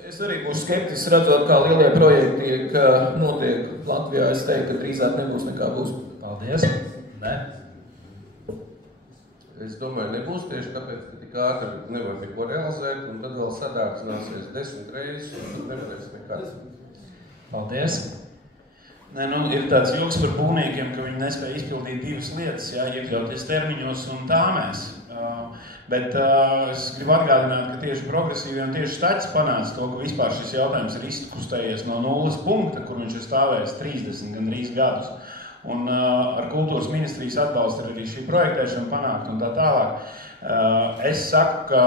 Es arī būšu skeptisks, redzot, kā lielie projekti notiek Latvijā. Es teiktu, ka drīzāk nebūs nekā būs. Paldies. Nē. Es domāju, nebūs tieši tāpēc, ka tik ātri nevar neko realizēt, un tad vēl sadārdzināsies 10 reizes, un tad nevarēs nekāds. Paldies. Nē, ir tāds joks par būvniekiem, ka viņi nespēja izpildīt 2 lietas, iekļauties termiņos un tāmēs. Bet es gribu atgādināt, ka tieši progresīvi un tieši Staķis panāca to, ka vispār šis jautājums ir izkustējies no 0 punkta, kur viņš ir stāvējis 30 gandrīz gadus. Un ar kultūras ministrijas atbalstu ir arī šī projektēšana panākt un tā tālāk. Es saku, ka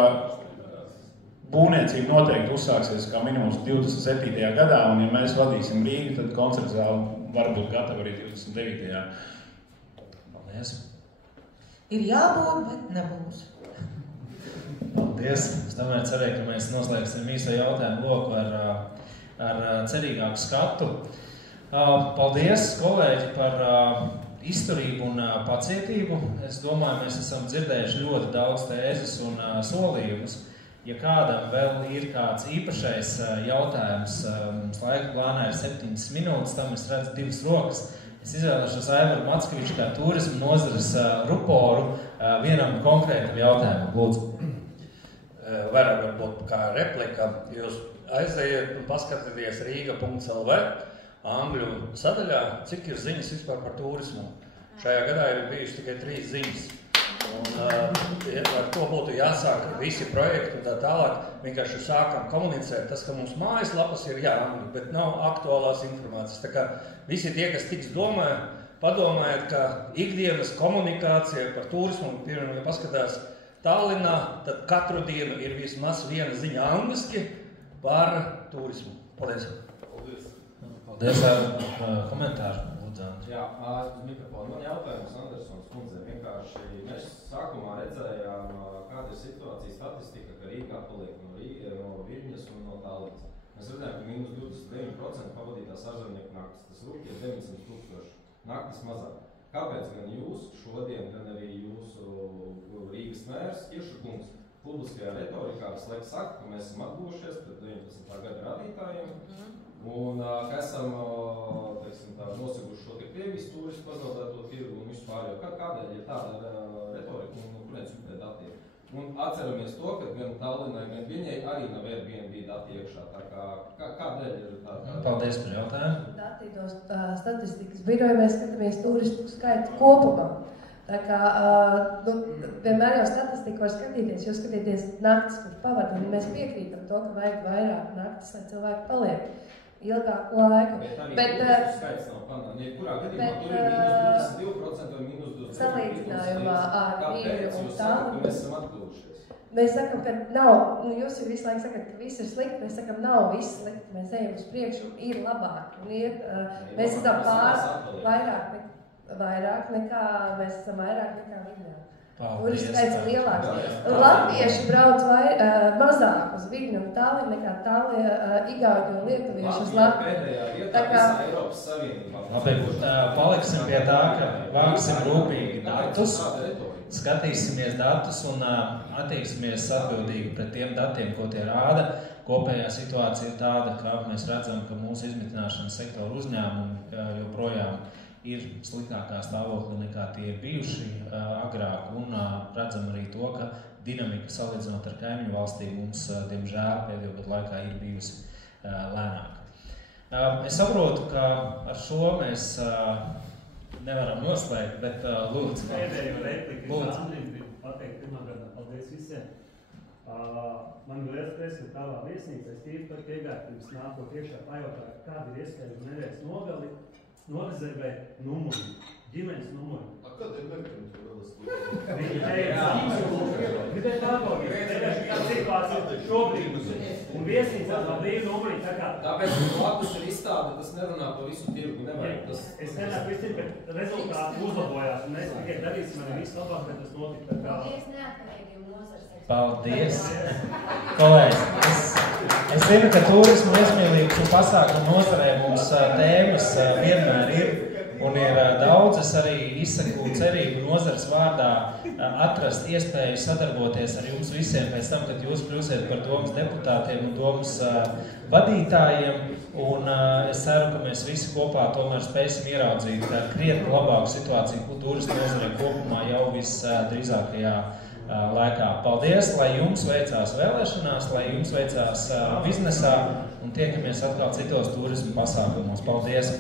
būvniecība noteikti uzsāksies kā minimums 27. gadā, un ja mēs vadīsim Rīgu, tad koncerta zāle var būt gatava arī 29. Paldies. Ir jābūt, bet nebūs. Paldies. Es domāju, cerēju, ka mēs noslēgsim īso jautājumu loku ar cerīgāku skatu. Paldies, kolēģi, par izturību un pacietību. Es domāju, mēs esam dzirdējuši ļoti daudz tēzes un solījumus. Ja kādam vēl ir kāds īpašais jautājums, mums laika plānā ir 7 minūtes, tam es redzu 2 rokas. Es izvēlēšos Aivaru Mackeviču kā turismu nozares ruporu vienam konkrētam jautājumam. Lūdzu. Vairāk varbūt kā replika. Jūs aizejiet un paskatieties Rīga.lv angļu sadaļā, cik ir ziņas vispār par turismu. Šajā gadā ir bijuši tikai 3 ziņas. Un ar to būtu jāsāk visi projekti un tā tālāk. Vienkārši sākam komunicēt. Tas, ka mums mājaslapas ir angļu, bet nav aktuālās informācijas. Tā kā visi tie, kas tiks padomājiet, ka ikdienas komunikācija par turismu, pirmā paskatās Tallinā, tad katru dienu ir vismaz viena ziņa angliski par turismu. Paldies! Paldies ar komentāru. Jā, uz mikrofonu. Man jautājums Andersons kundzei. Vienkārši mēs sākumā redzējām, kāda ir situācija statistika, ka Rīga atpaliek no Viļņas un no Tallinas. Mēs redzējām, ka minus 29% pavadītās ārzemnieku naktis. Tas rūk ir 900 000 naktis mazāk. Kāpēc gan jūs šodien, gan arī jūsu Rīgas mērs Kiršakungs publiskajā retorikā visu laiku saka, ka mēs esam atguvušies pret 19. gada rādītājiem un ka esam nosiguši šo Krievijas turistu pazaudēto tirgu un vispār, jo kādēļ ir tāda retorika un kurienes jūtē dati? Un atceramies to, ka gan Tallinai, gan viņai arī nav Airbnb dati iekšā, tā kā kādēļ ir tāda? Paldies par jautājumu. Dati no statistikas biroja mēs skatāmies turistu skaitu kopumā. Tā kā vienmēr jau statistiku var skatīties, jūs skatīties naktis, kur pavada, un mēs piekrītam to, ka vajag vairāk naktis, lai cilvēki paliek ilgāku laiku. Bet arī skaits nav panākt. Kurā gadījumā tur ir minus 22% vai minus 22%? Salīdzinājumā ar Rīgu un Tallinu. Mēs esam atguvušies. Mēs sakam, ka nav, jūs jau visu laiku sakat, ka viss ir slikti, mēs sakam, nav viss slikti, mēs ejam uz priekšu, ir labāk, un ir, mēs esam vairāk nekā, mēs esam vairāk nekā Viļņā. Turistu skaits ir lielāks. Latvieši brauc mazāk uz Viļņu un Tallinu nekā Igauņu un lietuvieši uz Latviju. Pēdējā vietā visā Eiropas Savienībā. Labi, paliksim pie tā, ka vāksim rūpīgi datus, skatīsimies datus un attieksimies atbildīgi pret tiem datiem, ko tie rāda. Kopējā situācija ir tāda, ka mēs redzam, ka mūsu izmitināšanas sektora uzņēmumi joprojām ir sliktākā stāvoklī nekā tie ir bijuši agrāk, un redzam arī to, ka dinamika salīdzinot ar kaimiņu valstīm mums, diemžēl, pēdējo gadu laikā ir bijusi lēnāka. Es saprotu, ka ar šo mēs nevaram noslēgt, bet lūdzu. Pēdējo repliku es Andriem gribu pateikt pirmā gadā. Paldies visiem. Man liels prieks, ka tavā viesnīcā es tīri par iegādījums nākot iekšā pajautāju, kāda ir iespēja uz nedēļas nogali norezervē numuri, ģimenes numuri. Kad ir meklējumi to vēl es Viņi teica, gribēju pārbaudīt, kā situācija šobrīd. Un viesnīcā tā brīva numuri, tā kā... Tāpēc, ka blakus ir izstāde, tas nerunā par visu tirgu, nevajag tas... Es nenāku visiem, bet rezultāti uzlabojās, un mēs tikai darīsim arī visu labāk, bet tas notika tā kā... Paldies neatkarīgiem nozares. Paldies! Kolēģi, Es zinu, ka turismu iesmīlības un pasākumu nozarē mums tēmas vienmēr ir. Un ir daudz, es arī izsaku cerību nozares vārdā atrast iespēju sadarboties ar jums visiem pēc tam, kad jūs kļūsiet par domas deputātiem un domas vadītājiem. Un es ceru, ka mēs visi kopā tomēr spēsim ieraudzīt krietni labāku situāciju turismu nozarē kopumā jau visdrīzākajā laikā. Paldies, lai jums veicās vēlēšanās, lai jums veicās biznesā un tiekamies atkal citos turismu pasākumos. Paldies!